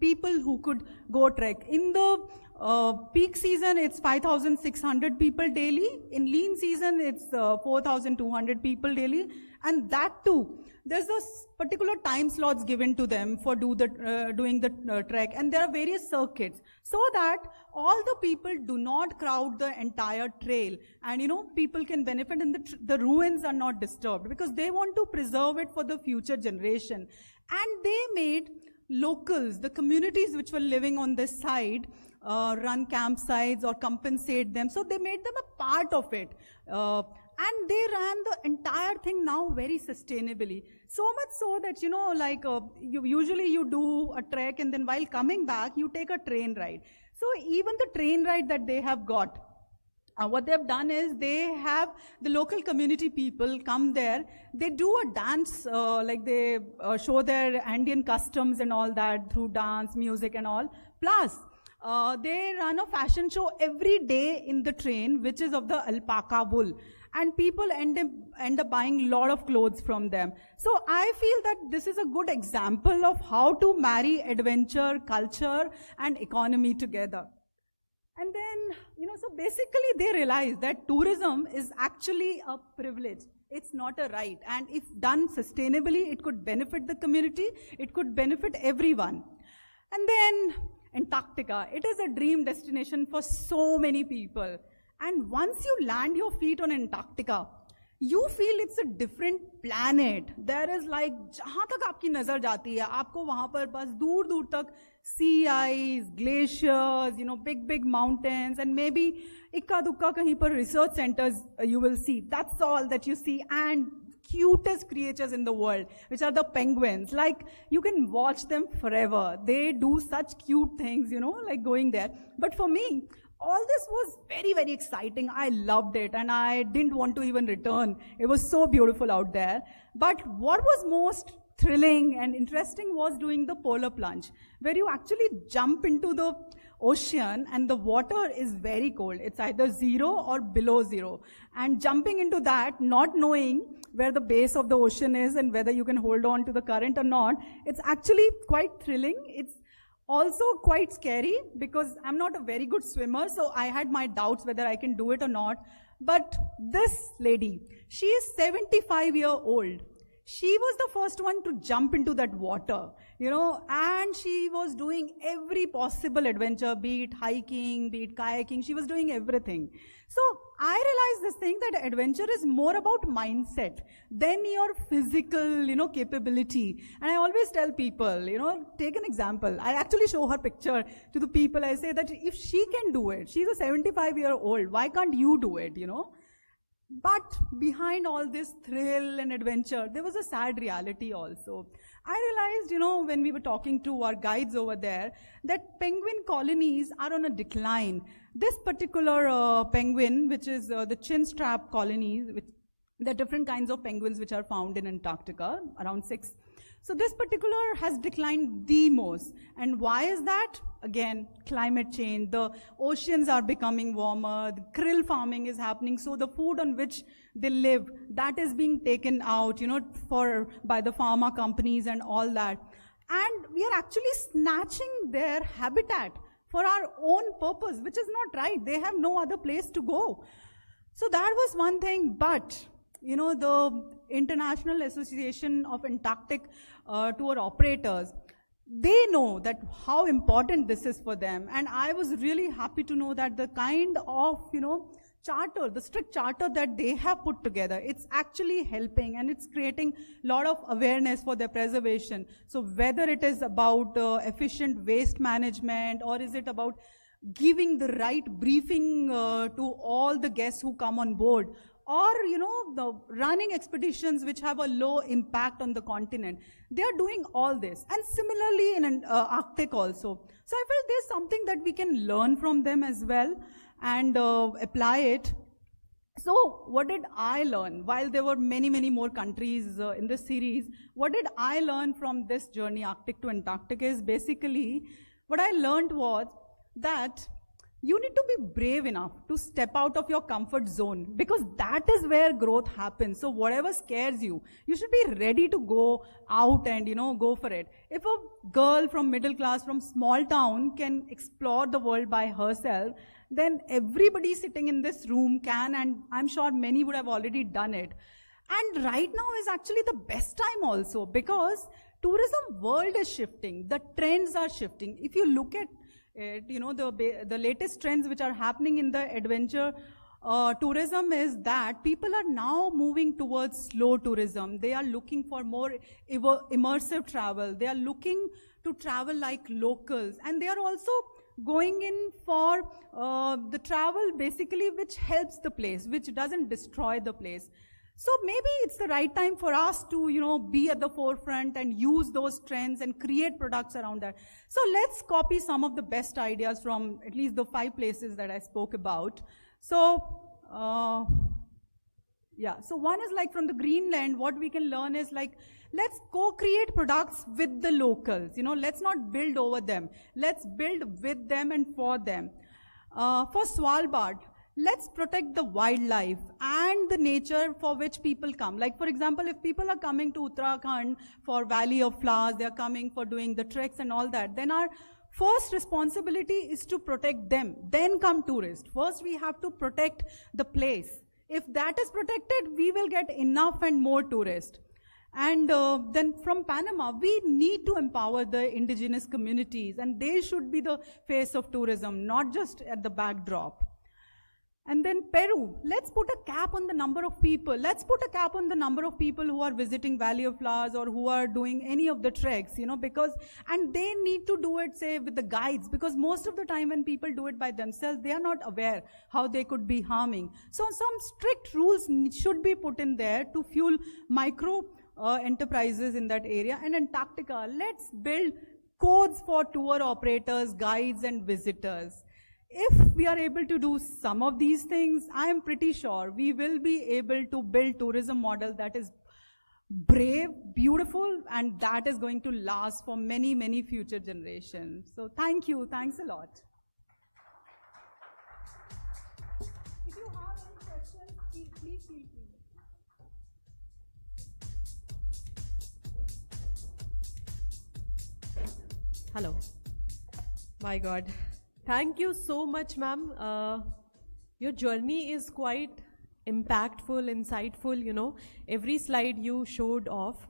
people who could go trek. In the peak season, it's 5,600 people daily. In lean season, it's 4,200 people daily. And that too, there's a particular time slots given to them for doing the trek. And there are various circuits so that all the people do not crowd the entire trail. And, people can benefit and the ruins are not disturbed because they want to preserve it for the future generation. And they made locals, the communities which were living on this side, run campsites or compensate them. So they made them a part of it. And they ran the entire thing now very sustainably. So much so that, usually you do a trek and then while coming back, you take a train ride. So even the train ride that they have got, what they have done is they have the local community people come there. They do a dance, they show their Andean customs and all that through dance, music and all. Plus, they run a fashion show every day in the train, which is of the alpaca wool. And people end up buying a lot of clothes from them. So I feel that this is a good example of how to marry adventure, culture, and economy together. And then, so basically they realize that tourism is actually a privilege. It's not a right. And if done sustainably, it could benefit the community. It could benefit everyone. And then Antarctica. It is a dream destination for so many people. And once you land your feet on Antarctica, you feel it's a different planet. There is like, जहाँ तक आपकी नजर जाती है, आपको वहाँ पर बस दूर दूर तक sea ice, glaciers, big mountains, and maybe ikka dukka kahin par research centers you will see. That's all that you see. And cutest creatures in the world, which are the penguins. Like, you can watch them forever. They do such cute things, like going there. But for me, all this was very, very exciting. I loved it, and I didn't want to even return. It was so beautiful out there. But what was most thrilling and interesting was doing the polar plunge, where you actually jump into the ocean and the water is very cold. It's either 0 or below 0. And jumping into that, not knowing where the base of the ocean is and whether you can hold on to the current or not, it's actually quite thrilling. It's also quite scary because I'm not a very good swimmer, so I had my doubts whether I can do it or not. But this lady, she is 75-year-old. She was the first one to jump into that water, and she was doing every possible adventure, be it hiking, be it kayaking. She was doing everything. So I realized this thing that adventure is more about mindset than your physical, capability. And I always tell people, take an example. I actually show her picture to the people. I say that if she can do it, she's a 75-year-old, why can't you do it, But behind all this thrill and adventure, there was a sad reality also. I realized, when we were talking to our guides over there, that penguin colonies are on a decline. This particular penguin, which is the chin-strap colonies, there are different kinds of penguins which are found in Antarctica, around 6. So this particular has declined the most. And why is that? Again, climate change. The oceans are becoming warmer. The krill farming is happening. So the food on which they live, that is being taken out, by the pharma companies and all that. And we are actually snatching their habitat for our own purpose, which is not right. They have no other place to go. So that was one thing. But the International Association of Antarctic Tour Operators, they know that how important this is for them. And I was really happy to know that the kind of, charter, the strict charter that they have put together, it's actually helping and it's creating a lot of awareness for their preservation. So whether it is about efficient waste management, or is it about giving the right briefing to all the guests who come on board, or the running expeditions which have a low impact on the continent. They are doing all this, and similarly in Arctic also. So I felt there's something that we can learn from them as well and apply it. So what did I learn? While there were many, many more countries in this series, what did I learn from this journey, Arctic to Antarctic, is basically, what I learned was that you need to be brave enough to step out of your comfort zone, because that is where growth happens. So whatever scares you, you should be ready to go out and go for it. If a girl from middle class, from small town can explore the world by herself, then everybody sitting in this room can, and I'm sure many would have already done it. And right now is actually the best time also, because tourism world is shifting, the trends are shifting. If you look at it, the latest trends which are happening in the adventure tourism is that people are now moving towards slow tourism. They are looking for more immersive travel. They are looking to travel like locals, and they are also going in for the travel basically which helps the place, which doesn't destroy the place. So maybe it's the right time for us to, be at the forefront and use those trends and create products around that. So let's copy some of the best ideas from at least the 5 places that I spoke about. So, so one is like from the Greenland, what we can learn is like, let's co-create products with the locals. Let's not build over them. Let's build with them and for them. For Svalbard, let's protect the wildlife and the nature for which people come. Like, for example, if people are coming to Uttarakhand for Valley of Flowers, they are coming for doing the treks and all that, then our first responsibility is to protect them. Then come tourists. First, we have to protect the place. If that is protected, we will get enough and more tourists. And then from Panama, we need to empower the indigenous communities, and they should be the face of tourism, not just at the backdrop. And then Peru, let's put a cap on the number of people. Let's put a cap on the number of people who are visiting Valley of Flowers or who are doing any of the treks, because, and they need to do it, say, with the guides, because most of the time when people do it by themselves, they are not aware how they could be harming. So some strict rules should be put in there to fuel micro enterprises in that area. And Antarctica, let's build codes for tour operators, guides, and visitors. If we are able to do some of these things, I am pretty sure we will be able to build tourism model that is brave, beautiful, and that is going to last for many, many future generations. So thank you. Thanks a lot. If you have any questions, please feel free. Hello. My God. Thank you so much, ma'am. Your journey is quite impactful, insightful, Every slide you showed off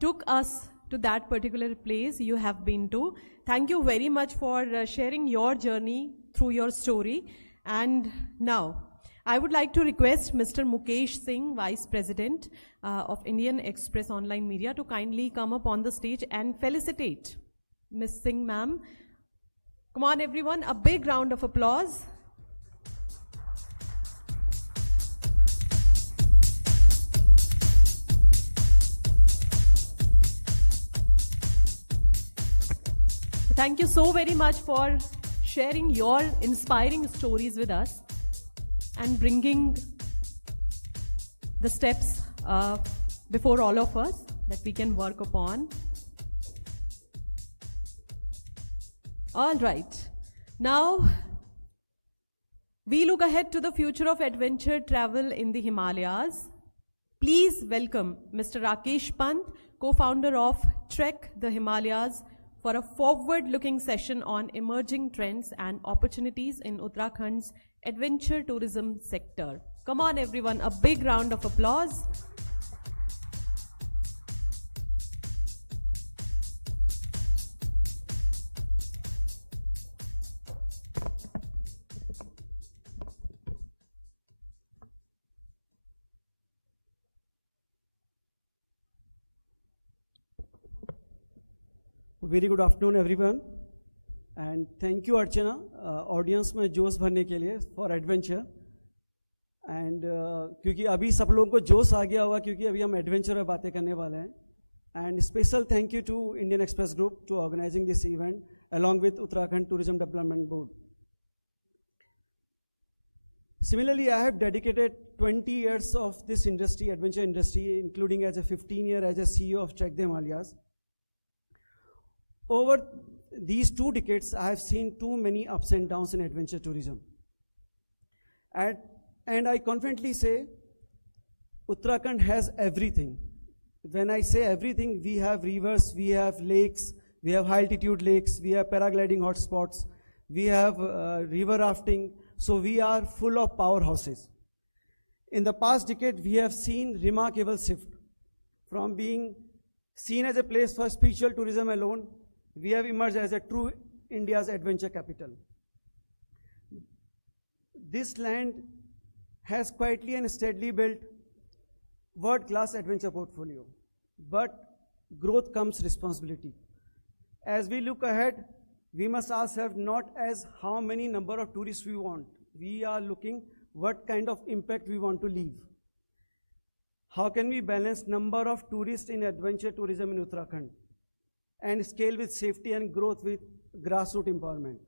took us to that particular place you have been to. Thank you very much for sharing your journey through your story. And now, I would like to request Mr. Mukesh Singh, Vice President of Indian Express Online Media, to kindly come up on the stage and felicitate Ms. Singh, ma'am. Come on, everyone, a big round of applause. Thank you so very much for sharing your inspiring stories with us and bringing the steps before all of us that we can work upon. All right. Now, we look ahead to the future of adventure travel in the Himalayas. Please welcome Mr. Rakesh Pant, co-founder of Trek the Himalayas, for a forward-looking session on emerging trends and opportunities in Uttarakhand's adventure tourism sector. Come on, everyone, a big round of applause. Very good afternoon, everyone, and thank you, Archana, audience में जोश भरने के लिए for adventure. And क्योंकि अभी सब लोगों को जोश आ गया होगा क्योंकि अभी हम एडवेंचर में बातें करने वाले हैं and special thank you to Indian Express group to organizing this event along with Uttarakhand Tourism Development Board. Similarly, I have dedicated 20 years of this industry, adventure industry, including as a 15-year as a CEO of Trek the Himalayas. Over these 2 decades, I have seen too many ups and downs in adventure tourism. And I confidently say, Uttarakhand has everything. When I say everything, we have rivers, we have lakes, we have high altitude lakes, we have paragliding hotspots, we have river rafting, so we are full of powerhouses. In the past decade, we have seen remarkable shift. From being seen as a place for spiritual tourism alone, we have emerged as a true India's adventure capital. This land has quietly and steadily built world-class adventure portfolio, but growth comes responsibility. As we look ahead, we must ask ourselves not as how many number of tourists we want. We are looking what kind of impact we want to leave. How can we balance number of tourists in adventure tourism in Uttarakhand and scale with safety and growth with grassroots empowerment?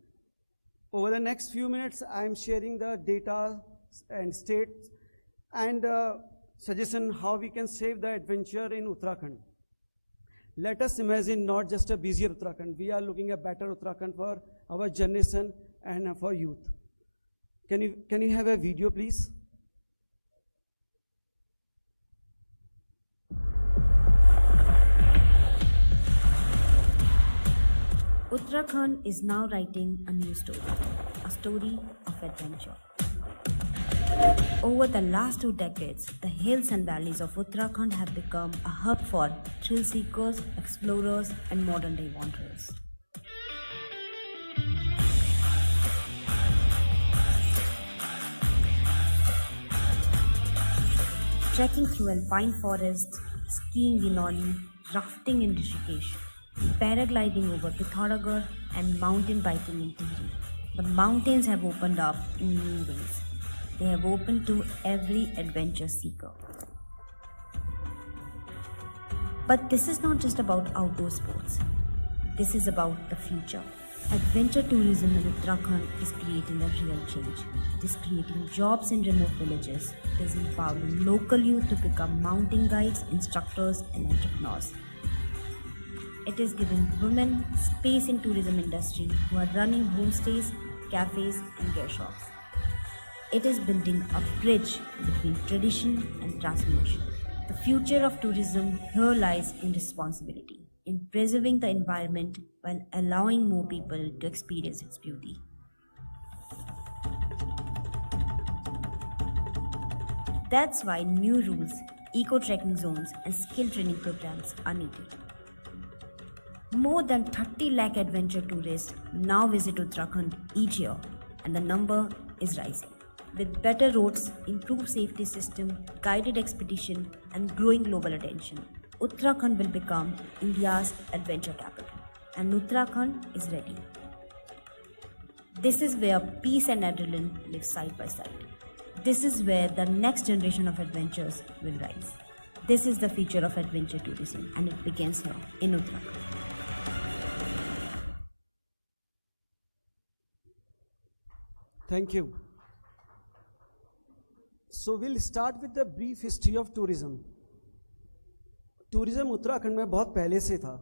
Over the next few minutes, I am sharing the data and states and suggestion how we can save the adventure in Uttarakhand. Let us imagine not just a busier Uttarakhand. We are looking at better Uttarakhand for our generation and for youth. Can you have a video, please? Uttarakhand is now writing a new story, a story of adventure. Over the last 2 decades, the hills and valleys of Uttarakhand have become a hub for thrill seekers, explorers, and modern-day wanderers. Trekking through alpine forests, skiing in Oli, rafting in Rishikesh, paragliding over Pithoragarh, and mountain biking in Tirupati. The mountains have opened up in new ways. They have opened to every adventure seeker. But this is not just about outdoor sports. This is about the future. Adventure tourism in Uttarakhand is creating a real change. It is creating jobs in remote villages. It is empowering local youth to become mountain guides, instructors, and entrepreneurs. It is giving women space in tourism industry who are running homestays, cafes, and gear shops. It is building a bridge between tradition and transformation. The future of tourism here lies in responsibility, in preserving the environment while allowing more people to experience its beauty. That's why new rules, eco-trekking zones, and skill training programs are needed. More than 30 lakh adventure tourists now visit Uttarakhand each year, and the number is rising. With better roads, improved safety system, guided expedition, and growing global attention, Uttarakhand will become India's adventure capital. And Uttarakhand is ready. This is where peace and adrenaline live side by side. This is where the next generation of adventures will rise. This is the future of adventure tourism, and it begins here in Uttarakhand. Thank you. So we'll start with the brief history of tourism. Tourism Uttarakhand में बहुत पहले से था.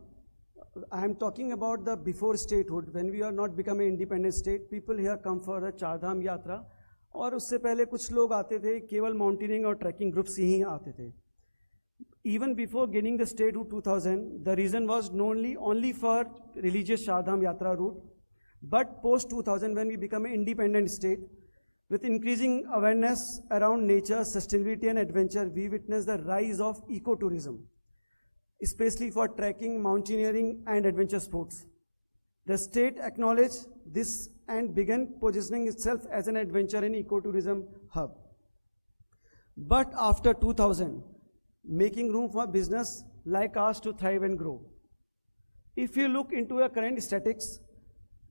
I am talking about the before statehood, when we are not becoming an independent state. People here come for the चार धाम यात्रा, और उससे पहले कुछ लोग आते थे, केवल माउंटेनिंग और ट्रैकिंग ग्रुप्स ही आते थे. Even before getting the statehood 2000, the reason was only for religious चार धाम यात्रा route. But post 2000, when we become an independent state, with increasing awareness around nature, sustainability, and adventure, we witness the rise of ecotourism, especially for trekking, mountaineering, and adventure sports. The state acknowledged this and began positioning itself as an adventure and ecotourism hub. But after 2000, making room for business like ours to thrive and grow. If you look into our current statistics,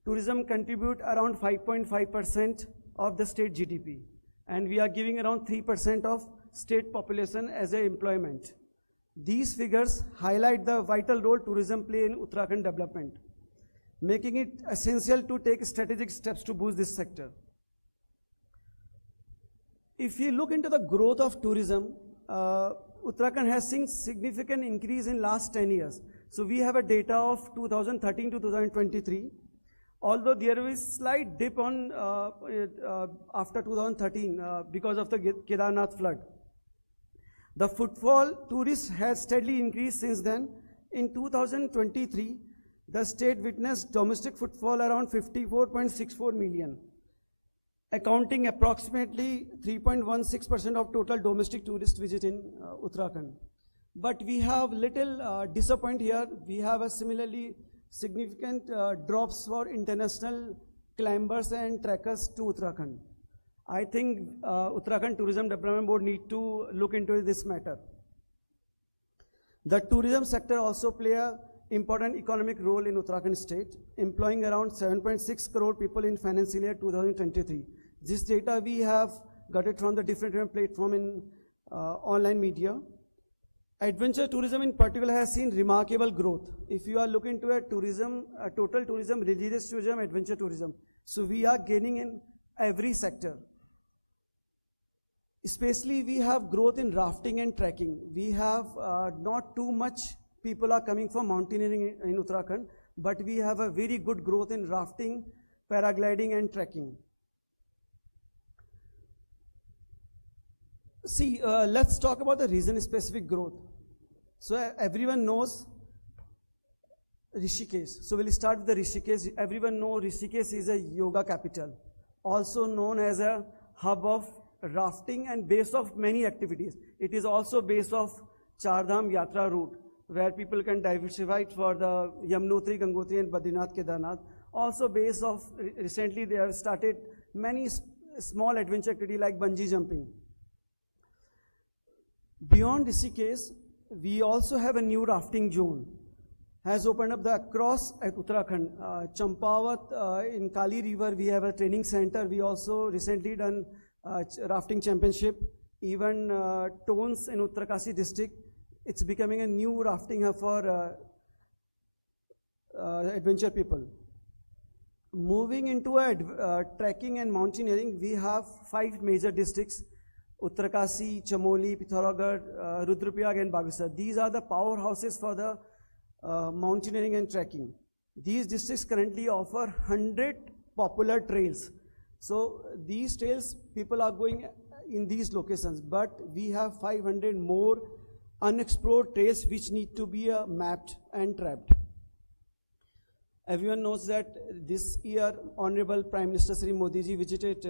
tourism contributes around 5.5% of the state GDP. and we are giving around 3% of state population as a employment. These figures highlight the vital role tourism play in Uttarakhand development, making it essential to take strategic steps to boost this sector. If you look into the growth of tourism, Uttarakhand has seen significant increase in last 10 years. So we have a data of 2013 to 2023. Although there is slight dip on after 2013 because of the Kedarnath flood. The footfall tourists has steadily increased since then. In 2023, the state witnessed domestic footfall around 54.64 million, accounting approximately 3.16% of total domestic tourist visit in Uttarakhand. But we have little disappoint here. We have a similarly significant drops for international climbers and trekkers to Uttarakhand. I think Uttarakhand Tourism Development Board need to look into this matter. The tourism sector also play an important economic role in Uttarakhand state, employing around 7.6 crore people in financial year 2023. This data we have got it from the different platform in online media. Adventure tourism in particular has seen remarkable growth. If you are looking to a tourism, total tourism, religious tourism, adventure tourism, so we are gaining in every sector. Especially we have growth in rafting and trekking. We have not too much people are coming for mountaineering in Uttarakhand, but we have a very good growth in rafting, paragliding and trekking. See, let's talk about the region-specific growth. So everyone knows Rishikesh. So we'll start with the Rishikesh. Everyone knows Rishikesh is a yoga capital, also known as a hub of rafting and base of many activities. It is also base of Char Dham Yatra route, where people can diversify for the Yamunotri, Gangotri and Badrinath, Kedarnath. Also base of, recently they have started many small adventure activity like bungee jumping. Beyond Rishikesh, we also have a new rafting zone, has opened up the across at Uttarakhand. Champawat in Kali River, we have a training center. We also recently done rafting championship. Even Tones in Uttarakasi district, it's becoming a new rafting hub for adventure people. Moving into trekking and mountaineering, we have 5 major districts: Uttarakasi, Chamoli, Pithoragarh, Rudraprayag and Bagusar. These are the powerhouses for the mountaineering and trekking. These districts currently offer 100 popular trails. So these trails, people are going in these locations, but we have 500 more unexplored trails which need to be mapped and trapped. Everyone knows that this year, Honorable Prime Minister Shri Modi ji visited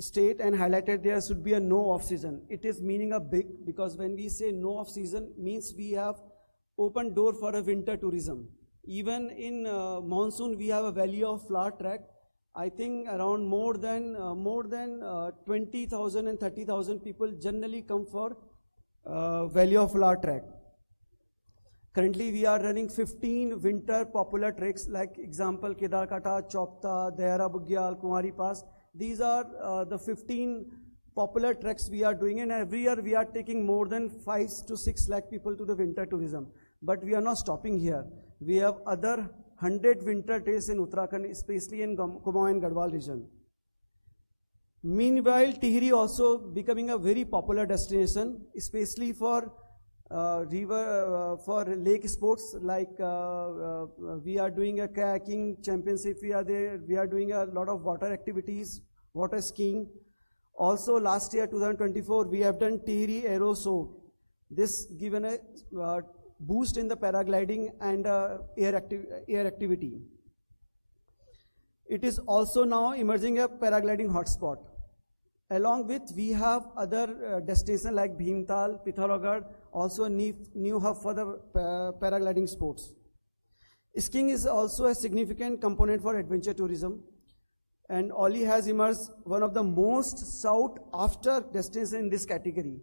state and highlighted there should be a no off season. It is meaning a big, because when we say no off season means we have open door for a winter tourism. Even in monsoon we have a Valley of Flower track. I think around more than 20,000 and 30,000 people generally come for Valley of Flower track. Currently we are running 15 winter popular treks, like example Kedarkata, Chopta, Dehra Bugyal, Kumari Pass. These are the 15 popular treks we are doing, and every year we are taking more than 5 to 6 lakh people to the winter tourism. But we are not stopping here. We have other 100 winter trails in Uttarakhand, especially in Kumaon and Garhwal region. Meanwhile, Tihri also becoming a very popular destination, especially for for lake sports, like we are doing a kayaking championship. We are there. We are doing a lot of water activities, water skiing. Also, last year, 2024, we have done Tihri Aero Show. This given a boost in the paragliding and air activity. It is also now emerging a paragliding hotspot. Along with, we have other destinations like Bhimtal, Pithoragarh, also a new hub for the paragliding sports. Skiing is also a significant component for adventure tourism, and Oli has emerged one of the most sought after destinations in this category.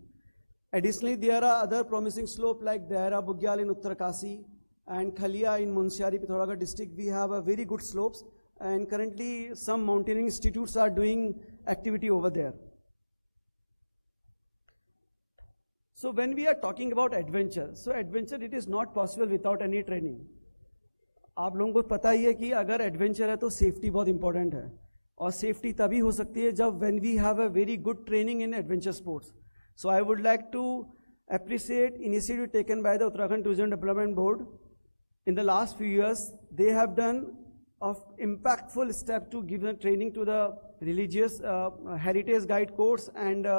Additionally, there are other promising slopes like Dehra Bugyal in Uttarakasi and Khalia in Munshiari, Pithoragarh district. We have a very good slopes, and currently some mountaineering institutes are doing activity over there. So when we are talking about adventure, so adventure it is not possible without any training. आप लोगों को पता ही है कि अगर adventure है तो safety बहुत इंपॉर्टेंट है, और सेफ्टी तभी हो सकती है जब when we have a very good training in adventure sports. So I would like to appreciate initiative taken by the Uttarakhand Tourism Development Board. In the last few years, they have done an impactful step to give the training to the religious heritage guide course and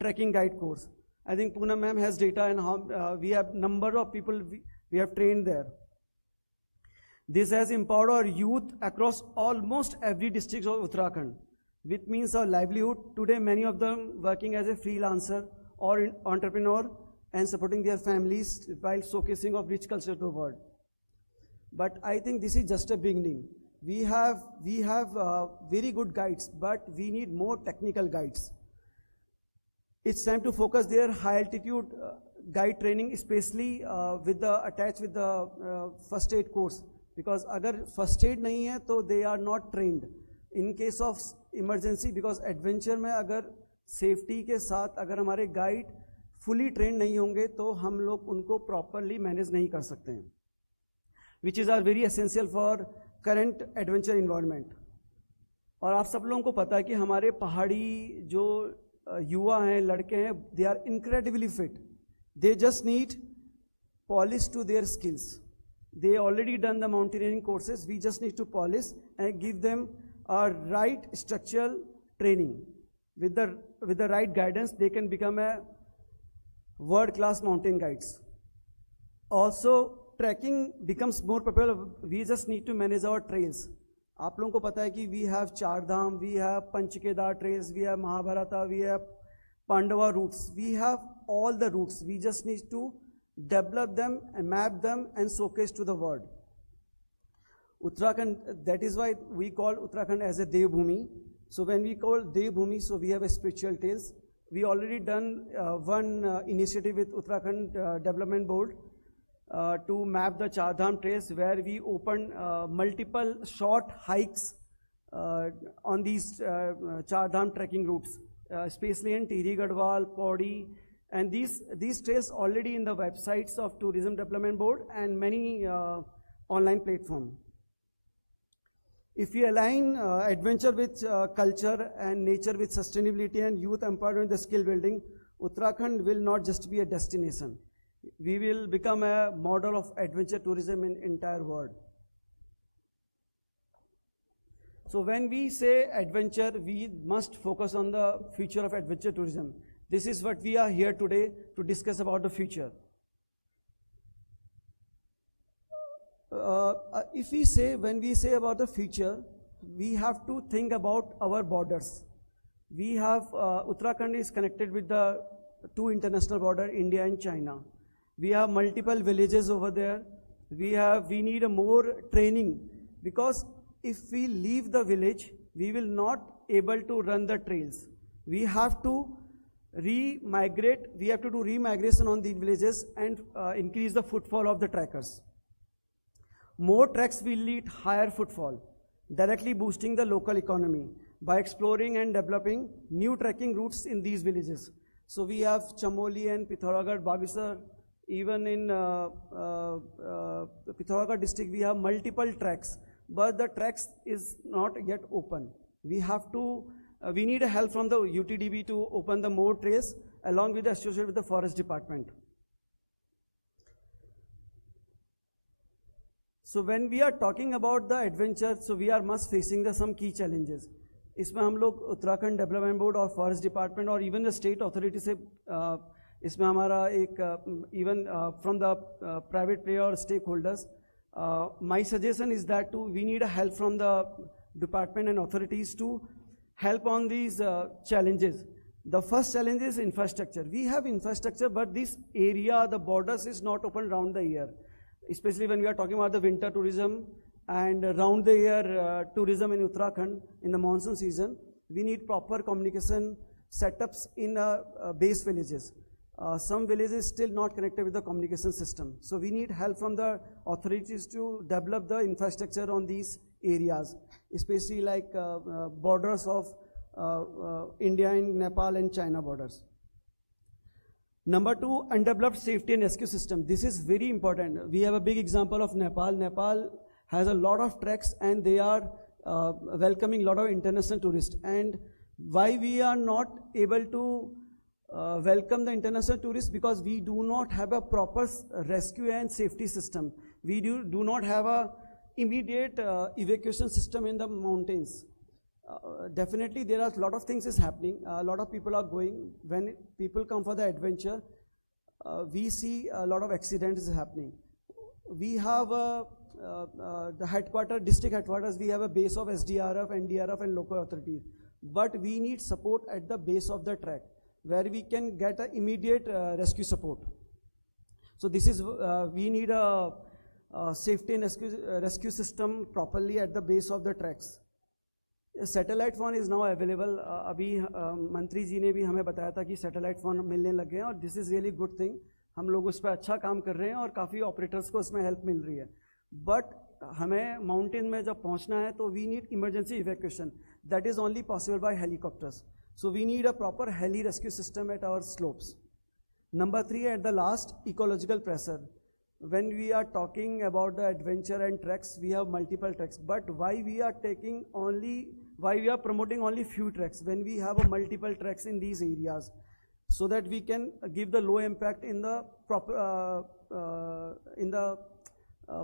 trekking guide course. I think Poonam ma'am has data and how we have number of people we have trained there. This has empowered our youth across almost every district of Uttarakhand, which means our livelihood. Today, many of them working as a freelancer or entrepreneur and supporting their families while showcasing of rich culture to the world. But I think this is just a beginning. We have very good guides, but we need more technical guides. It's time to focus their high altitude guide training, especially attached with the first aid course. Because अगर first aid नहीं है तो they are not trained in case of emergency. Because adventure में अगर safety के साथ अगर हमारे guide fully trained नहीं होंगे तो हम लोग उनको properly manage नहीं कर सकते हैं, which is are very essential for current adventure environment. और आप सब लोगों को पता है कि हमारे पहाड़ी जो युवा हैं, लड़के हैं, they are incredibly fit. They just need polish to their skills. They already done the mountaineering courses. We just need to polish and give them a right structural training. With the right guidance, they can become a world-class mountain guides. Also, trekking becomes more popular. We just need to manage our trails. आप लोगों को पता है कि we have चार धाम, we have Panchkedar trails, we have Mahabharata, we have Pandava routes. We have all the routes. We just need to develop them and map them and showcase to the world. Uttarakhand, that is why we call Uttarakhand as a Devbhumi. So when we call Devbhumi, so we have a spiritual tales. We already done one initiative with Uttarakhand Development Board to map the Char Dham trails, where we opened multiple short hikes on these Char Dham trekking routes, especially in Tiri Garhwal, Pauri. And these trails already in the websites of Tourism Development Board and many online platforms. If we align adventure with culture and nature with sustainability and youth empowerment, the skill building, Uttarakhand will not just be a destination. We will become a model of adventure tourism in entire world. So when we say adventure, we must focus on the future of adventure tourism. This is what we are here today to discuss about the future. When we say about the future, we have to think about our borders. We have, Uttarakhand is connected with the two international borders, India and China. We have multiple villages over there. We need a more training, because if we leave the village, we will not able to run the trails. We have to re-migrate, we have to do re-migration on the villages and increase the footfall of the trekkers. More treks will lead higher footfall, directly boosting the local economy by exploring and developing new trekking routes in these villages. So we have Chamoli and Pithoragarh, Bagesar. Even in Pithoragarh district, we have multiple treks, but the treks is not yet open. We need a help from the UTDB to open the more trails, along with the associated with the forest department. So when we are talking about the adventure, so we are must facing some key challenges. इसमें हम लोग Uttarakhand development board और forest department और even the state authority से इसमें हमारा एक even from the private player और stakeholders, my suggestion is that too we need a help from the department and authorities to help on these challenges. The first challenge is infrastructure. We have infrastructure, but this area, the borders is not open round the year. Especially when we are talking about the winter tourism and round the year tourism in Uttarakhand in the monsoon season, we need proper communication setups in base villages. Some villages still not connected with the communication system. So we need help from the authorities to develop the infrastructure on these areas, especially like borders of India and Nepal and China borders. Number two, undeveloped safety and rescue system. This is very important. We have a big example of Nepal. Nepal has a lot of treks and they are welcoming a lot of international tourists. And why we are not able to welcome the international tourists? Because we do not have a proper rescue and safety system. We do not have a immediate evacuation system in the mountains. Definitely there are a lot of things is happening. A lot of people are going. When people come for the adventure, we see a lot of accidents is happening. We have the headquarters, district headquarters, we have a base of SDRF, NDRF and local authorities. But we need support at the base of the track where we can get an immediate rescue support. So this is, we need a safety and rescue system properly at the base of the tracks. Satellite phone is now available. अभी मंत्री जी ने भी हमें बताया था कि satellite phone मिलने लगे हैं और this is really good thing. हम लोग उस पर अच्छा काम कर रहे हैं और काफ़ी ऑपरेटर्स को इसमें हेल्प मिल रही है. बट हमें माउंटेन में जब पहुंचना है तो we need emergency evacuation. That is only possible by helicopters. So we need a proper heli rescue system at our slopes. Number three, at the last, ecological pressure. When we are talking about the adventure and treks, we have multiple treks. But why we are promoting only few treks when we have a multiple treks in these areas, so that we can give the low impact in the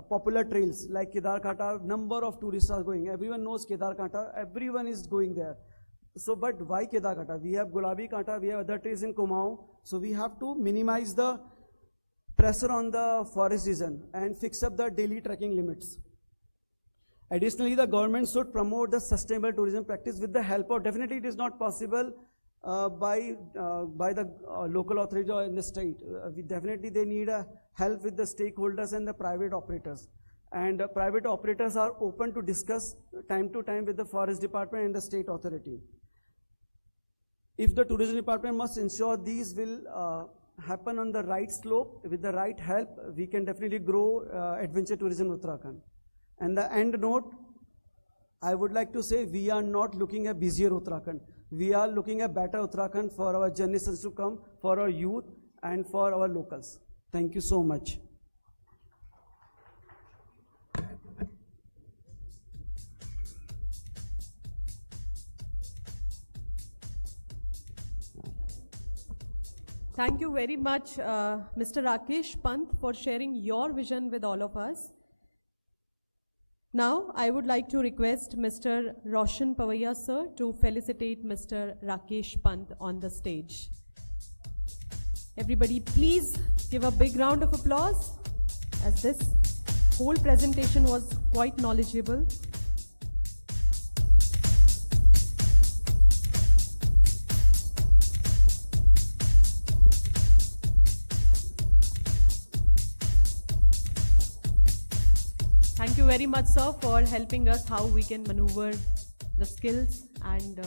popular trails like Kedarkanta. Number of tourists are going. Everyone knows Kedarkanta. Everyone is going there. So, but why Kedarkanta? We have Gulabi Kanta, we have other trees in Kumaon. So we have to minimize the pressure on the forest region and fix up the daily trekking limits. Additionally, the government should promote the sustainable tourism practice with the help of, definitely it is not possible by the local authority or in the state. Definitely they need a help with the stakeholders and the private operators. And private operators are open to discuss time to time with the forest department and the state authority. If the tourism department must ensure these will happen on the right slope, with the right help, we can definitely grow adventure tourism in Uttarakhand. And the end note, I would like to say, we are not looking at busier Uttarakhand. We are looking at better Uttarakhand for our generations to come, for our youth and for our locals. Thank you so much. Thank you very much, Mr. Rakesh Pant, for sharing your vision with all of us. Now, I would like to request Mr. Roshan Pavaiya, sir, to felicitate Mr. Rakesh Pant on the stage. Everybody, please give a big round of applause, as this whole presentation was quite knowledgeable. Thank you very much, sir, for helping us how we can maneuver the skills and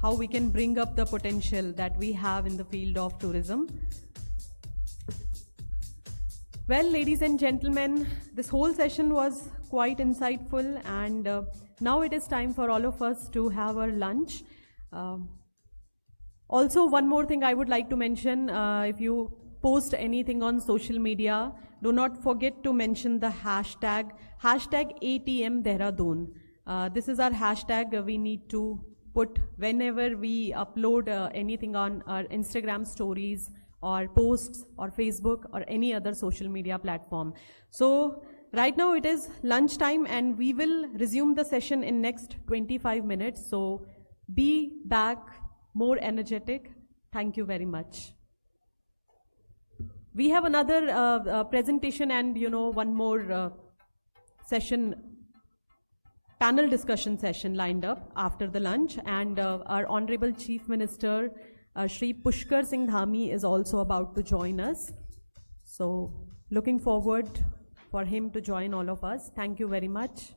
how we can bring up the potential that we have in the field of tourism. Well, ladies and gentlemen, this whole session was quite insightful, and now it is time for all of us to have our lunch. Also, one more thing I would like to mention, if you post anything on social media, do not forget to mention the hashtag ATM Dehradun. This is our hashtag we need to put whenever we upload anything on our Instagram stories or posts or Facebook or any other social media platform. So right now it is lunchtime and we will resume the session in next 25 minutes. So be back more energetic. Thank you very much. We have another presentation and one more session, panel discussion session lined up after the lunch, and our Honorable Chief Minister Shri Pushkar Singh Dhami is also about to join us. So looking forward for him to join all of us. Thank you very much.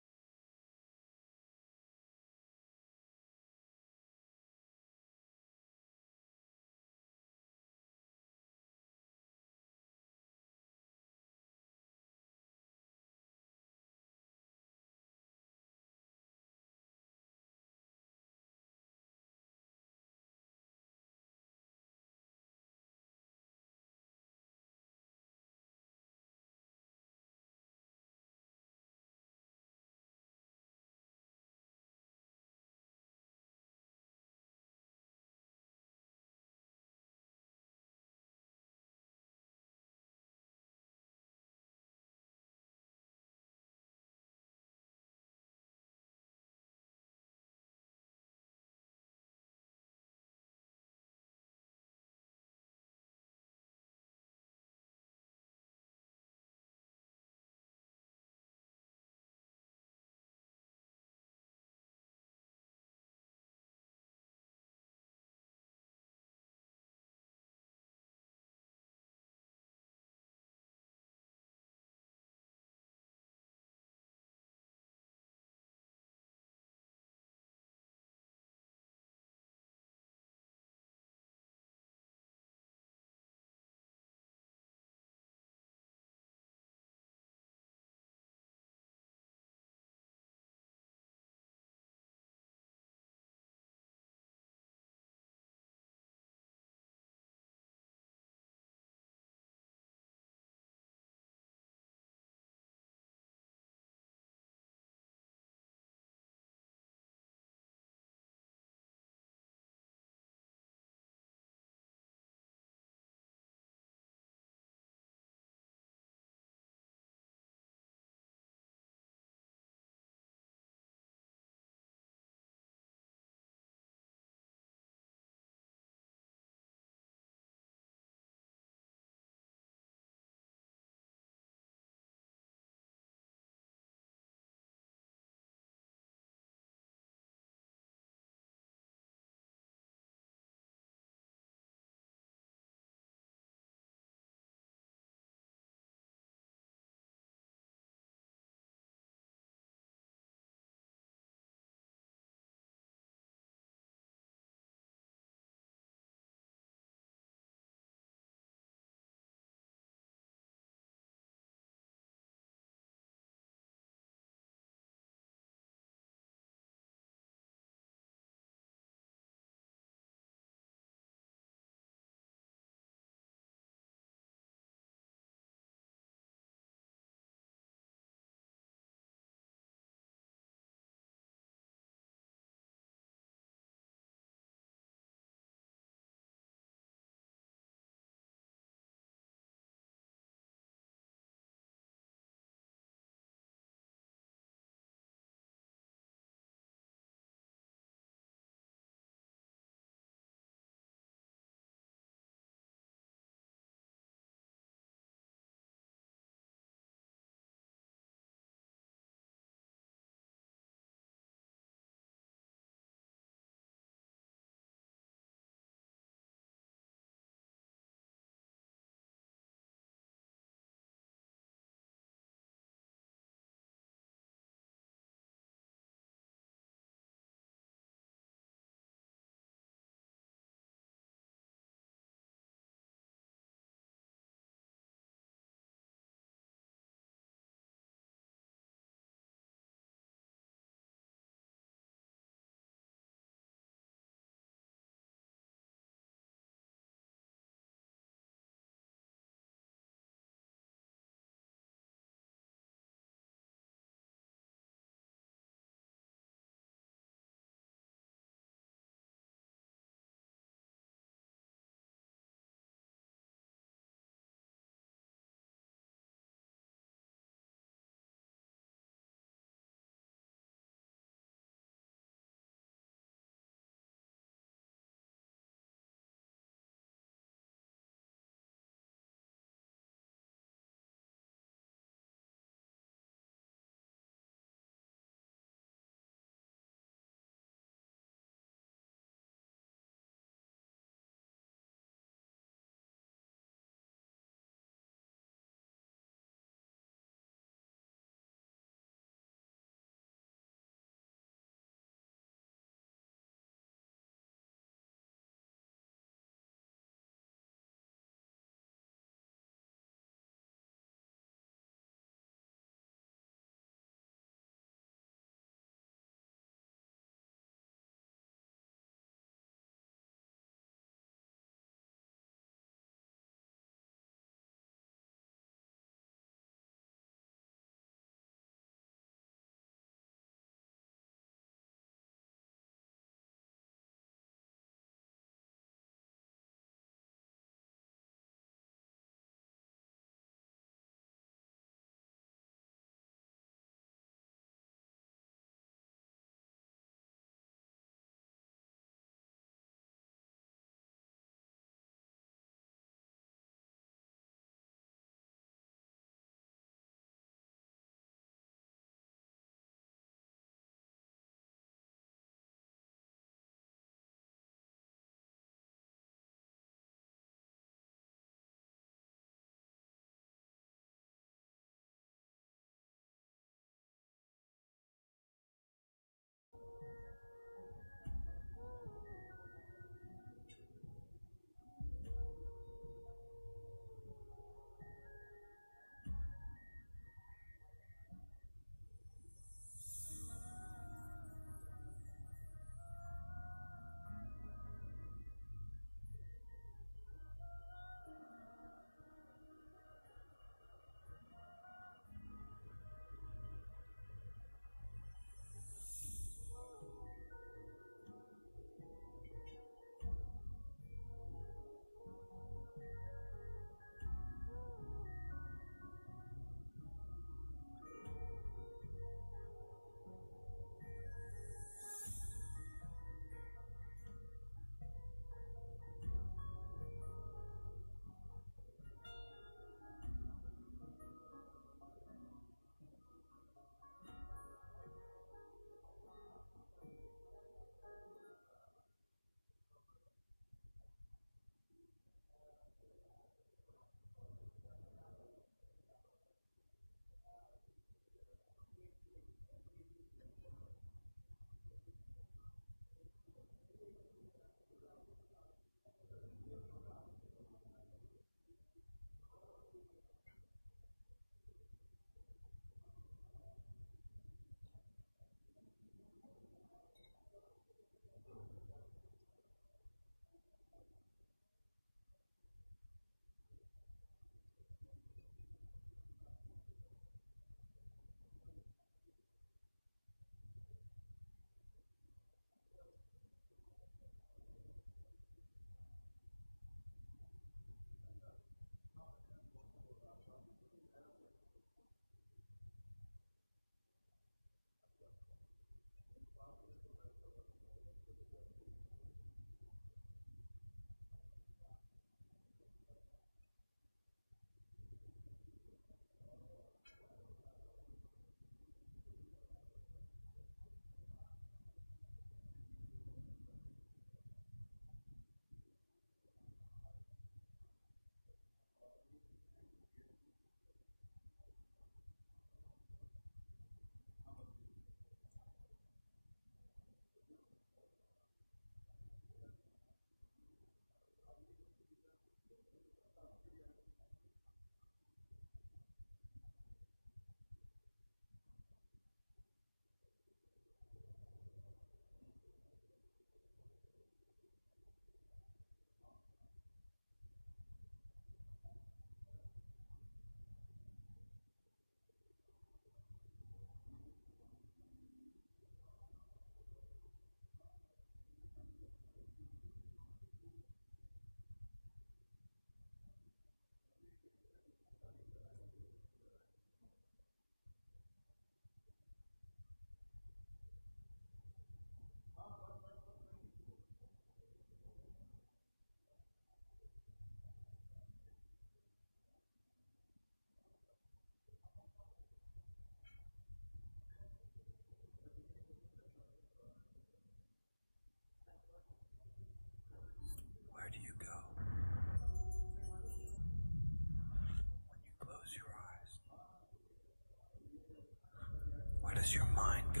does your mind go?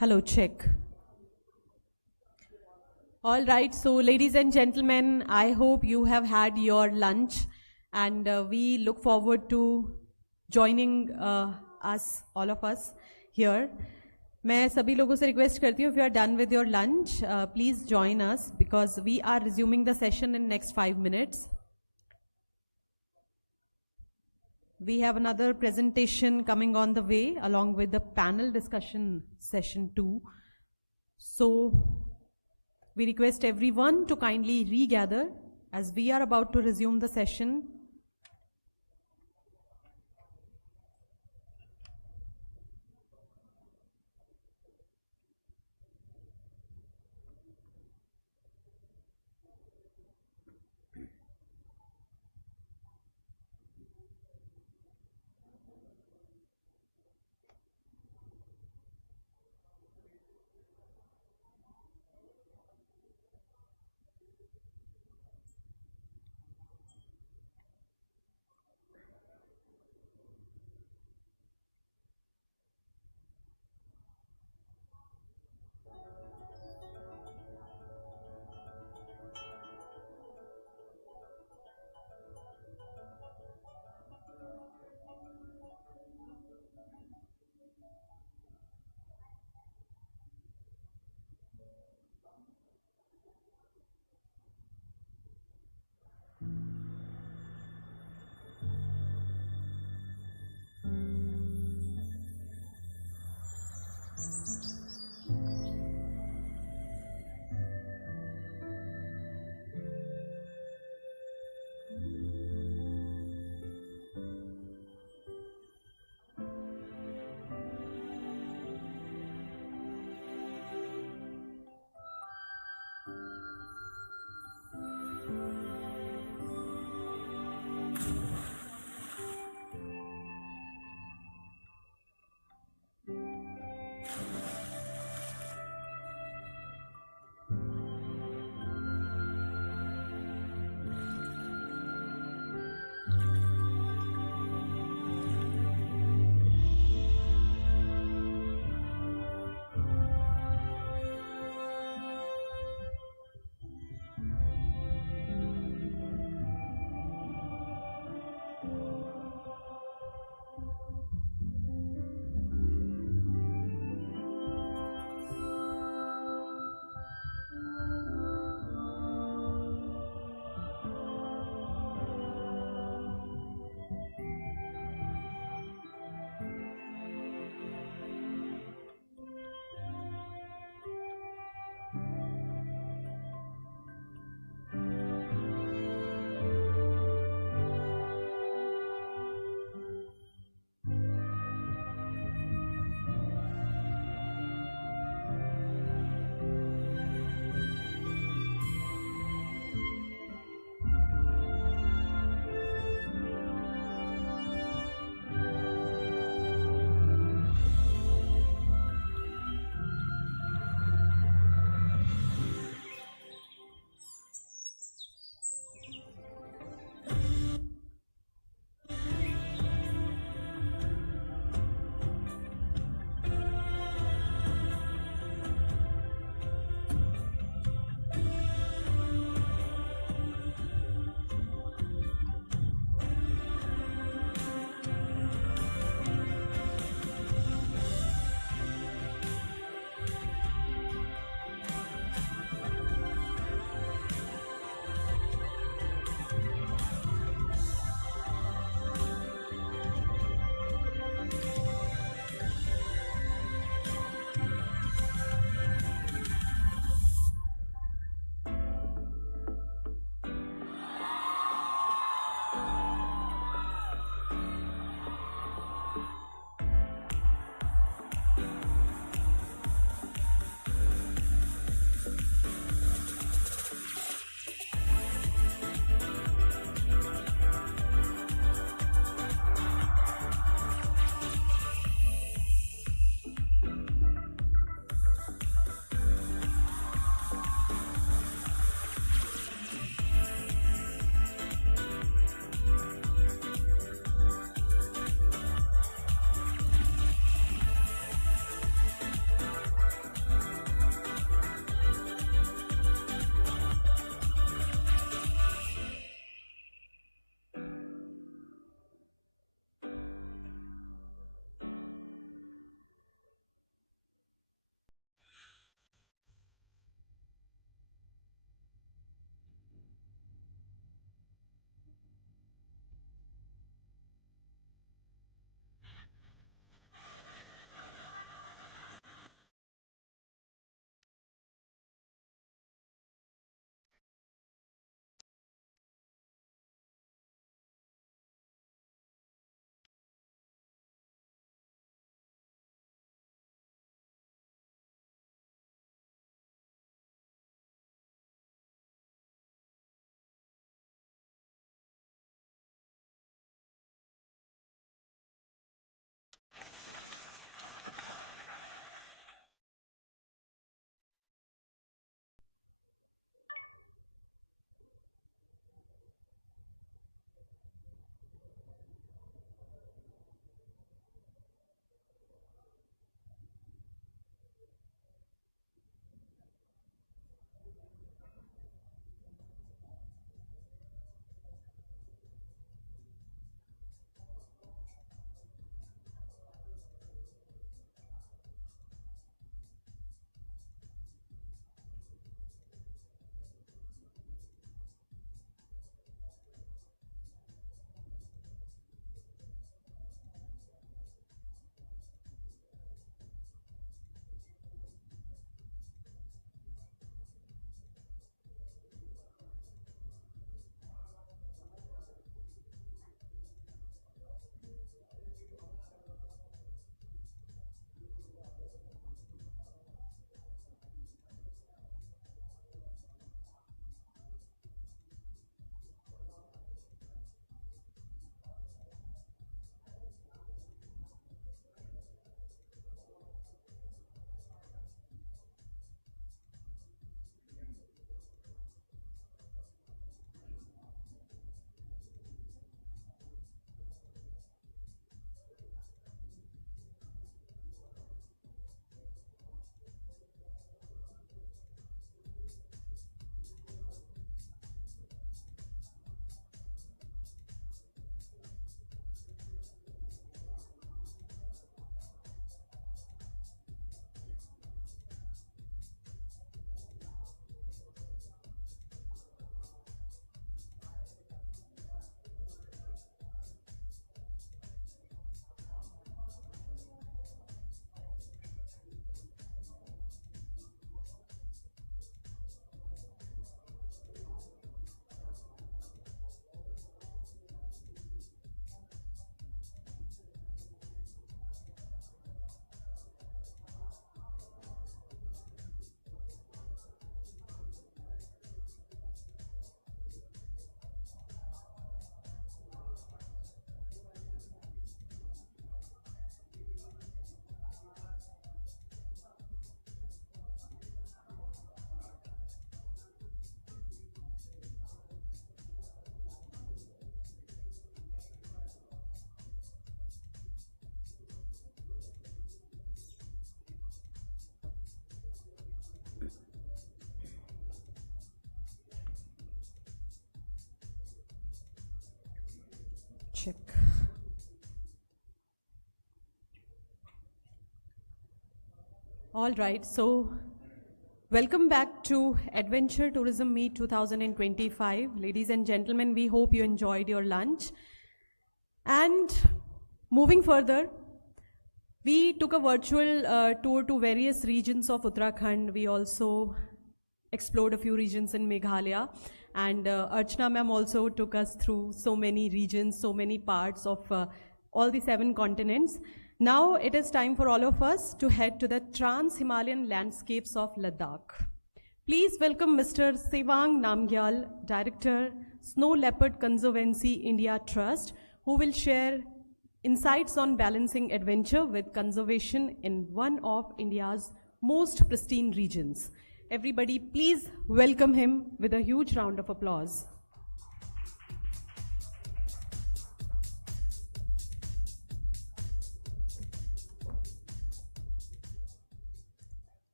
Hello, check. All right, so ladies and gentlemen, I hope you have had your lunch, and we look forward to joining us, all of us here. मैं सभी लोगों से request करती हूँ, if you are done with your lunch, please join us because we are resuming the session in next 5 minutes. We have another presentation coming on the way along with the panel discussion session 2. So we request everyone to kindly regather as we are about to resume the session. check. All right, so welcome back to Adventure Tourism Meet 2025. Ladies and gentlemen, we hope you enjoyed your lunch. And moving further, we took a virtual tour to various regions of Uttarakhand. We also explored a few regions in Meghalaya. And Archana ma'am also took us through so many regions, so many parts of all the 7 continents. Now it is time for all of us to head to the trans-Himalayan landscapes of Ladakh. Please welcome Mr. Sevang Namgyal, Director, Snow Leopard Conservancy India Trust, who will share insights on balancing adventure with conservation in one of India's most pristine regions. Everybody, please welcome him with a huge round of applause.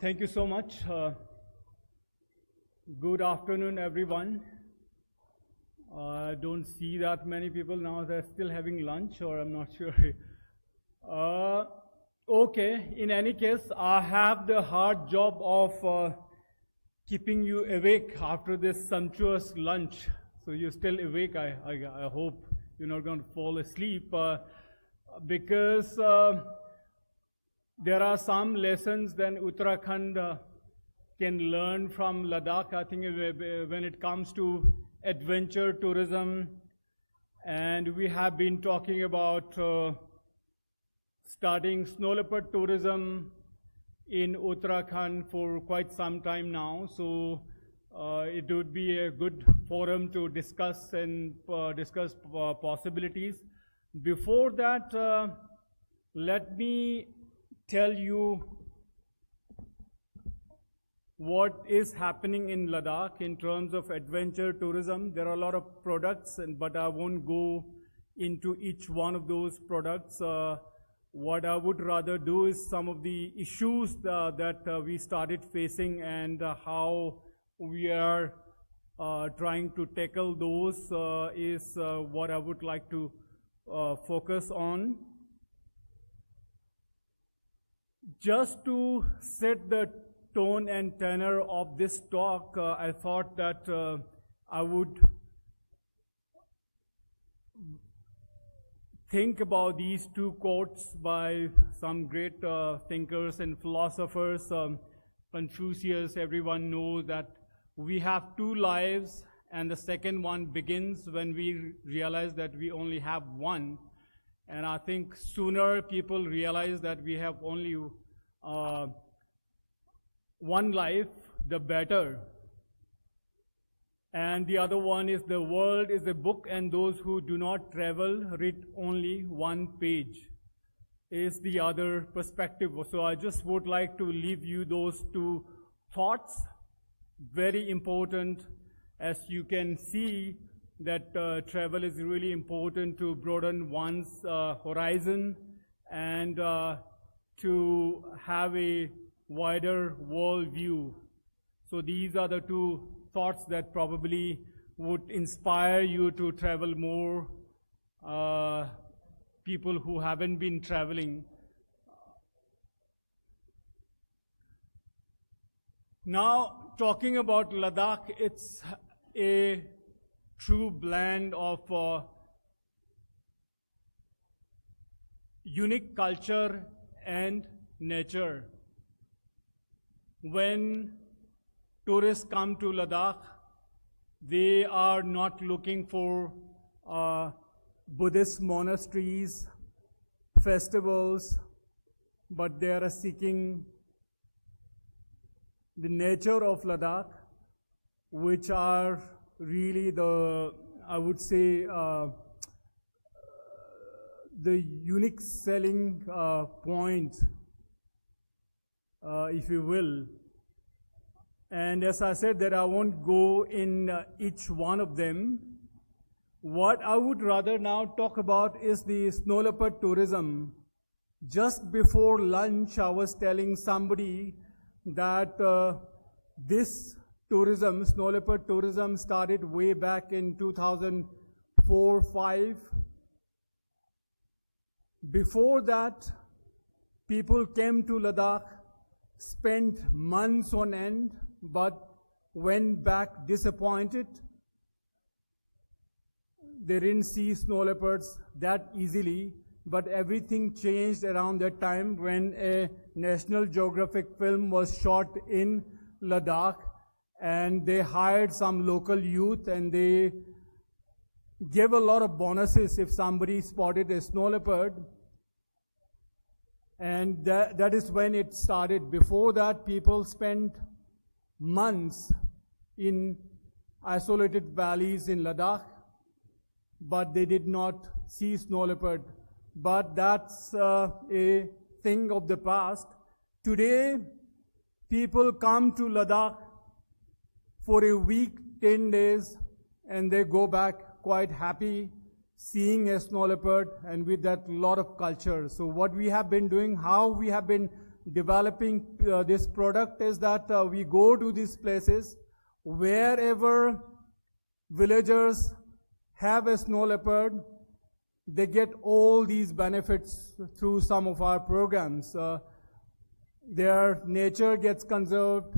Thank you so much. Good afternoon, everyone. I don't see that many people now. They're still having lunch, or I'm not sure. Okay, in any case, I have the hard job of keeping you awake after this sumptuous lunch. So you're still awake. I hope you're not going to fall asleep because there are some lessons that Uttarakhand can learn from Ladakh, I think, when it comes to adventure tourism. And we have been talking about starting snow leopard tourism in Uttarakhand for quite some time now. So it would be a good forum to discuss and discuss possibilities. Before that, let me tell you what is happening in Ladakh in terms of adventure tourism. There are a lot of products, but I won't go into each one of those products. What I would rather do is some of the issues that we started facing and how we are trying to tackle those is what I would like to focus on. Just to set the tone and tenor of this talk, I thought that I would think about these 2 quotes by some great thinkers and philosophers. Confucius, everyone knows that we have 2 lives, and the second one begins when we realize that we only have one. And I think sooner people realize that we have only one life, the better. And the other one is the world is a book, and those who do not travel read only one page, is the other perspective. So I just would like to leave you those 2 thoughts, very important. As you can see that travel is really important to broaden one's horizon and to have a wider world view. So these are the 2 thoughts that probably would inspire you to travel more, people who haven't been traveling. Now, talking about Ladakh, it's a true blend of unique culture and nature. When tourists come to Ladakh, they are not looking for Buddhist monasteries, festivals, but they are seeking the nature of Ladakh, which are really the, I would say, the unique selling point, if you will. And as I said, that I won't go in each one of them. What I would rather now talk about is the snow leopard tourism. Just before lunch, I was telling somebody that this tourism, snow leopard tourism started way back in 2004-5. Before that, people came to Ladakh, spent months on end, but went back disappointed. They didn't see snow leopards that easily, but everything changed around that time when a National Geographic film was shot in Ladakh, and they hired some local youth and they gave a lot of bonuses if somebody spotted a snow leopard. And that is when it started. Before that, people spent months in isolated valleys in Ladakh, but they did not see snow leopard. But that's a thing of the past. Today, people come to Ladakh for a week, 10 days, and they go back quite happy, seeing a snow leopard, and with that lot of culture. So what we have been doing, how we have been developing this product is that we go to these places wherever villagers have a snow leopard, they get all these benefits through some of our programs. Their nature gets conserved,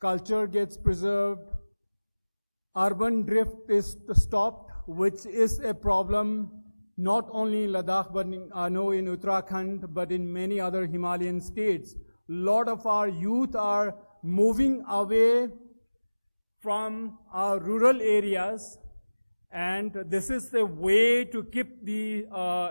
culture gets preserved, urban drift is stopped, which is a problem not only in Ladakh, but in Uttarakhand, but in many other Himalayan states. A lot of our youth are moving away from our rural areas, and this is a way to keep the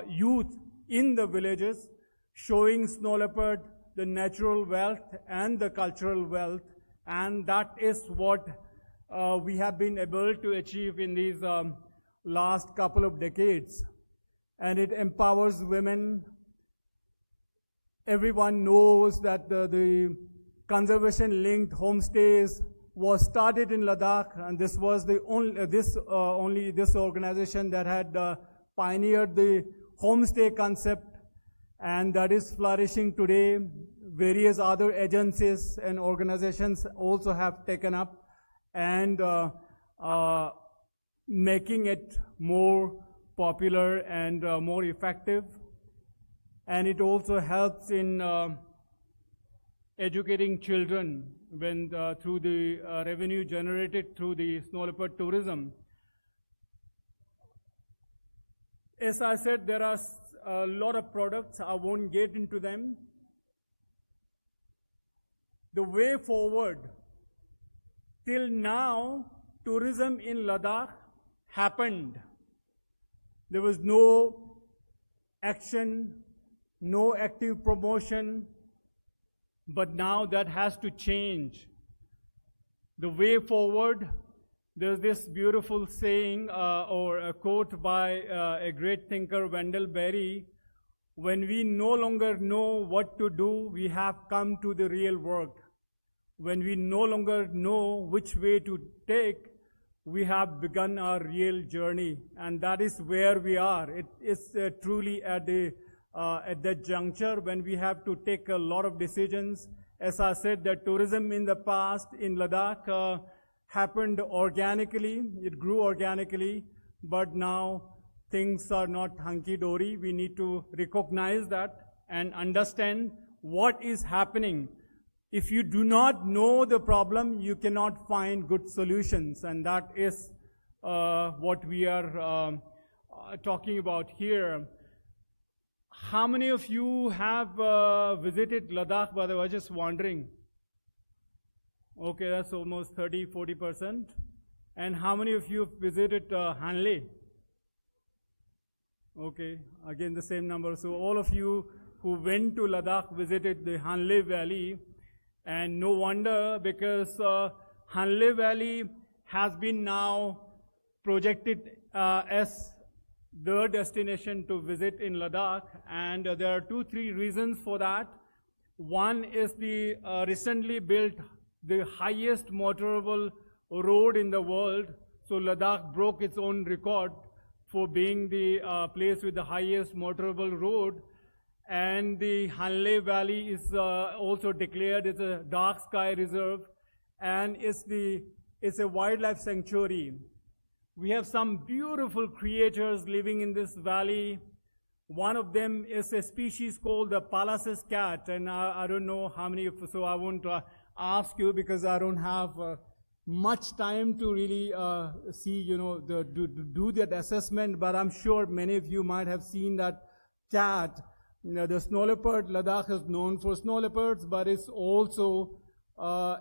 youth in the villages, showing snow leopard the natural wealth and the cultural wealth, and that is what we have been able to achieve in these last couple of decades. And it empowers women. Everyone knows that the conservation-linked homestays was started in Ladakh, and this was the only this organization that had pioneered the homestay concept, and that is flourishing today. Various other agencies and organizations also have taken up and making it more popular and more effective. And it also helps in educating children when through the revenue generated through the snow leopard tourism. As I said, there are a lot of products. I won't get into them. The way forward, till now, tourism in Ladakh happened. There was no action, no active promotion, but now that has to change. The way forward, there's this beautiful saying or a quote by a great thinker, Wendell Berry: when we no longer know what to do, we have come to the real work. When we no longer know which way to take, we have begun our real journey, and that is where we are. It is truly at that juncture when we have to take a lot of decisions. As I said, the tourism in the past in Ladakh happened organically, it grew organically, but now things are not hunky-dory. We need to recognize that and understand what is happening. If you do not know the problem, you cannot find good solutions, and that is what we are talking about here. How many of you have visited Ladakh, by the way? I was just wondering. Okay, that's almost 30-40%. And how many of you have visited Hon'ble? Okay, again the same number. So all of you who went to Ladakh visited the Hon'ble Valley. And no wonder, because Hon'ble Valley has been now projected as the destination to visit in Ladakh, and there are 2-3 reasons for that. One is the recently built the highest motorable road in the world. So Ladakh broke its own record for being the place with the highest motorable road. And the Hon'ble Valley is also declared as a dark sky reserve. and it's a wildlife sanctuary. We have some beautiful creatures living in this valley. One of them is a species called the Palace's cat, and I don't know how many of, so I won't ask you because I don't have much time to really see, you know, do that assessment, but I'm sure many of you might have seen that cat. You know, the snow leopard, Ladakh is known for snow leopards, but it's also,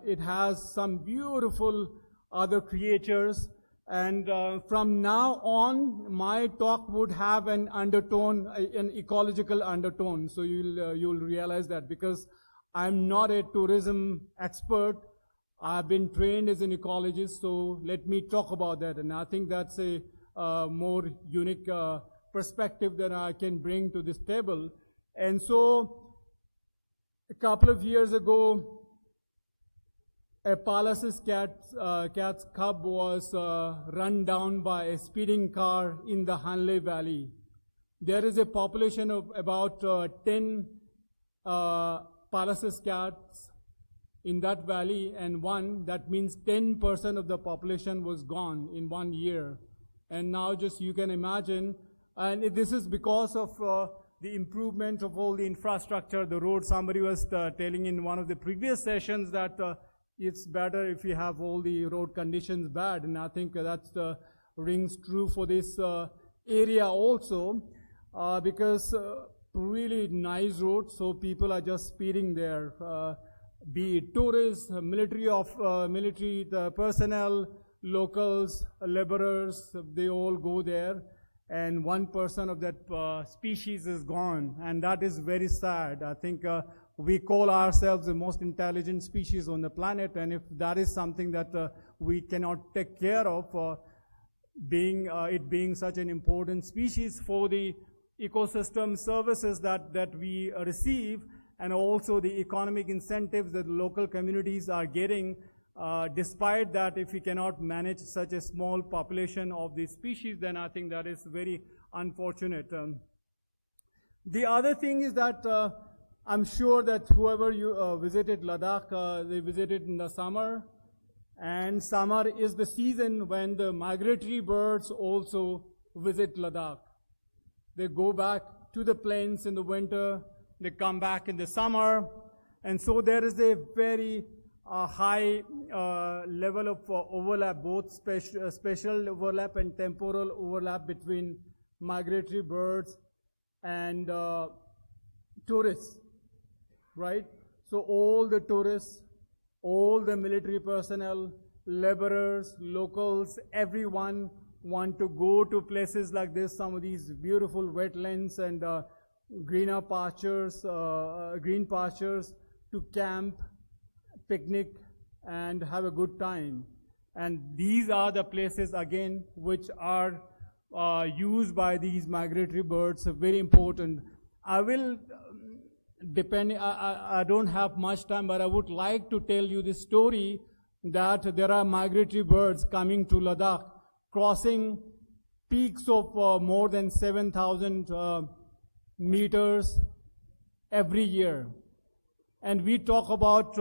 it has some beautiful other creatures. And from now on, my talk would have an undertone, an ecological undertone. So you'll realize that, because I'm not a tourism expert. I've been trained as an ecologist, so let me talk about that. And I think that's a more unique perspective that I can bring to this table. And so a couple of years ago, a Palace's cat's cub was run down by a speeding car in the Hon'ble Valley. There is a population of about 10 Palace's cats in that valley, and that means 10% of the population was gone in 1 year. And now just you can imagine, and this is because of the improvement of all the infrastructure, the road. Somebody was telling in one of the previous sessions that it's better if you have all the road conditions bad, and I think that rings true for this area also, because really nice roads, so people are just speeding there. Be it tourists, military, the personnel, locals, laborers, they all go there, and 1% of that species is gone, and that is very sad. I think we call ourselves the most intelligent species on the planet, and if that is something that we cannot take care of, it being such an important species for the ecosystem services that we receive, and also the economic incentives that local communities are getting, despite that, if we cannot manage such a small population of this species, then I think that is very unfortunate. The other thing is that I'm sure that whoever you visited Ladakh, they visited in the summer, and summer is the season when the migratory birds also visit Ladakh. They go back to the plains in the winter, they come back in the summer, and so there is a very high level of overlap, both spatial overlap and temporal overlap between migratory birds and tourists, right? So all the tourists, all the military personnel, laborers, locals, everyone want to go to places like this, some of these beautiful wetlands and green pastures to camp, picnic, and have a good time. And these are the places, again, which are used by these migratory birds, very important. I will, I don't have much time, but I would like to tell you the story that there are migratory birds coming to Ladakh, crossing peaks of more than 7,000 meters every year. And we talk about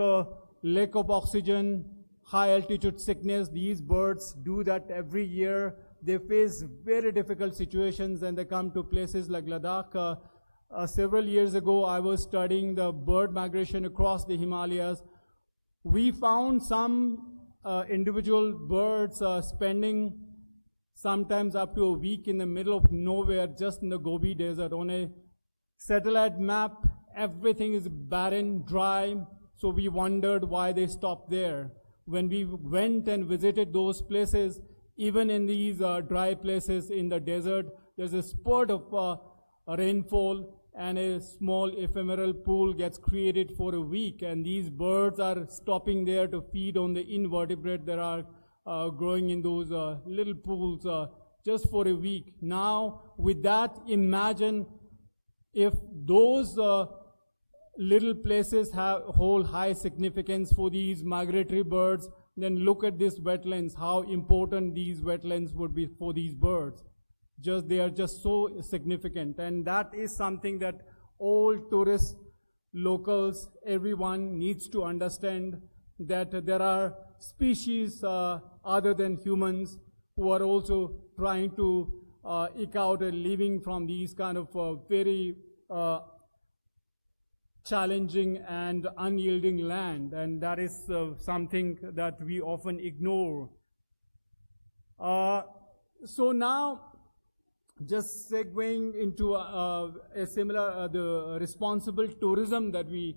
lack of oxygen, high altitude sickness. These birds do that every year. They face very difficult situations and they come to places like Ladakh. Several years ago, I was studying the bird migration across the Himalayas. We found some individual birds spending sometimes up to a week in the middle of nowhere, just in the Gobi Desert. On a satellite map, everything is barren, dry, so we wondered why they stopped there. When we went and visited those places, even in these dry places in the desert, there's a spurt of rainfall and a small ephemeral pool gets created for a week, and these birds are stopping there to feed on the invertebrate that are growing in those little pools just for a week. Now, with that, imagine if those little places hold high significance for these migratory birds, then look at these wetlands, how important these wetlands would be for these birds. They are just so significant, and that is something that all tourists, locals, everyone needs to understand, that there are species other than humans who are also trying to eke out a living from these kind of very challenging and unyielding land, and that is something that we often ignore. So now, just segueing into a similar, the responsible tourism that we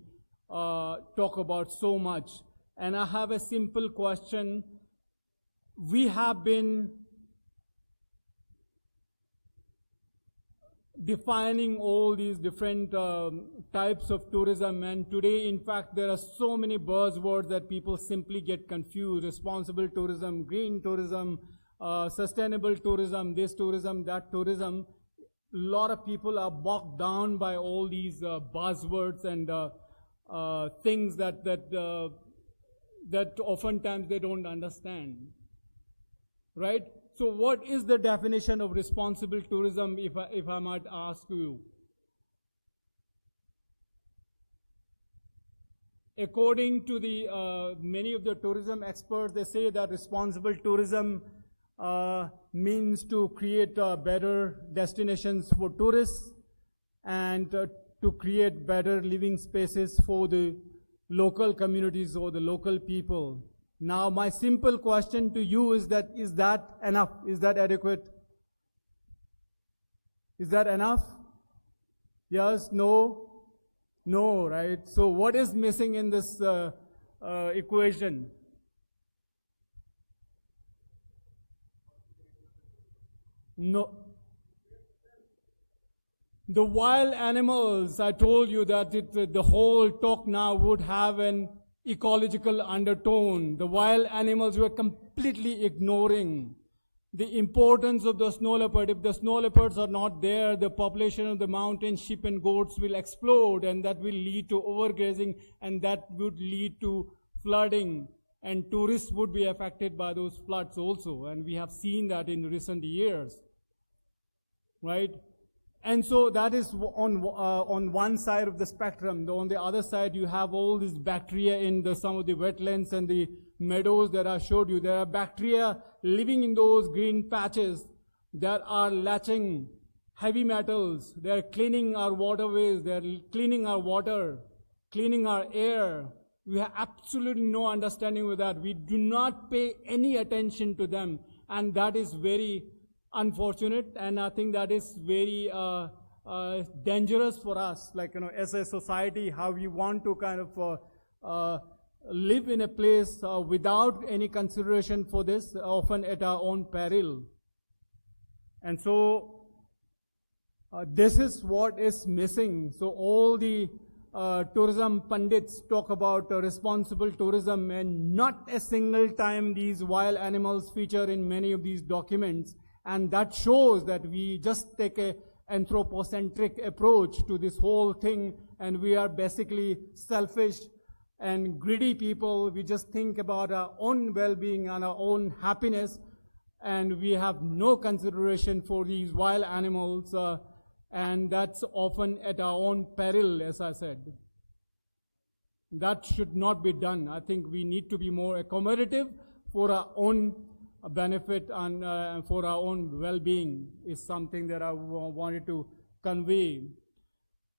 talk about so much, and I have a simple question. We have been defining all these different types of tourism, and today, in fact, there are so many buzzwords that people simply get confused. Responsible tourism, green tourism, sustainable tourism, this tourism, that tourism. A lot of people are bogged down by all these buzzwords and things that oftentimes they don't understand, right? So what is the definition of responsible tourism, if I might ask you? According to the many of the tourism experts, they say that responsible tourism means to create better destinations for tourists and to create better living spaces for the local communities or the local people. Now, my simple question to you is that enough? Is that adequate? Is that enough? Yes, no? No, right? So what is missing in this equation? No. The wild animals, I told you that the whole talk now would have an ecological undertone. The wild animals were completely ignoring the importance of the snow leopard. If the snow leopards are not there, the population of the mountain sheep and goats will explode, and that will lead to overgrazing, and that would lead to flooding, and tourists would be affected by those floods also, and we have seen that in recent years, right? And so that is on one side of the spectrum. On the other side, you have all these bacteria in some of the wetlands and the meadows that I showed you. There are bacteria living in those green patches that are latching heavy metals. They are cleaning our waterways. They are cleaning our water, cleaning our air. We have absolutely no understanding with that. We do not pay any attention to them, and that is very unfortunate, and I think that is very dangerous for us, like, as a society, how we want to kind of live in a place without any consideration for this, often at our own peril. And so this is what is missing. So all the tourism pundits talk about responsible tourism, and not a single time these wild animals feature in many of these documents. And that shows that we just take an anthropocentric approach to this whole thing, and we are basically selfish and greedy people. We just think about our own well-being and our own happiness, and we have no consideration for these wild animals, and that's often at our own peril, as I said. That should not be done. I think we need to be more accommodative for our own benefit and for our own well-being is something that I wanted to convey.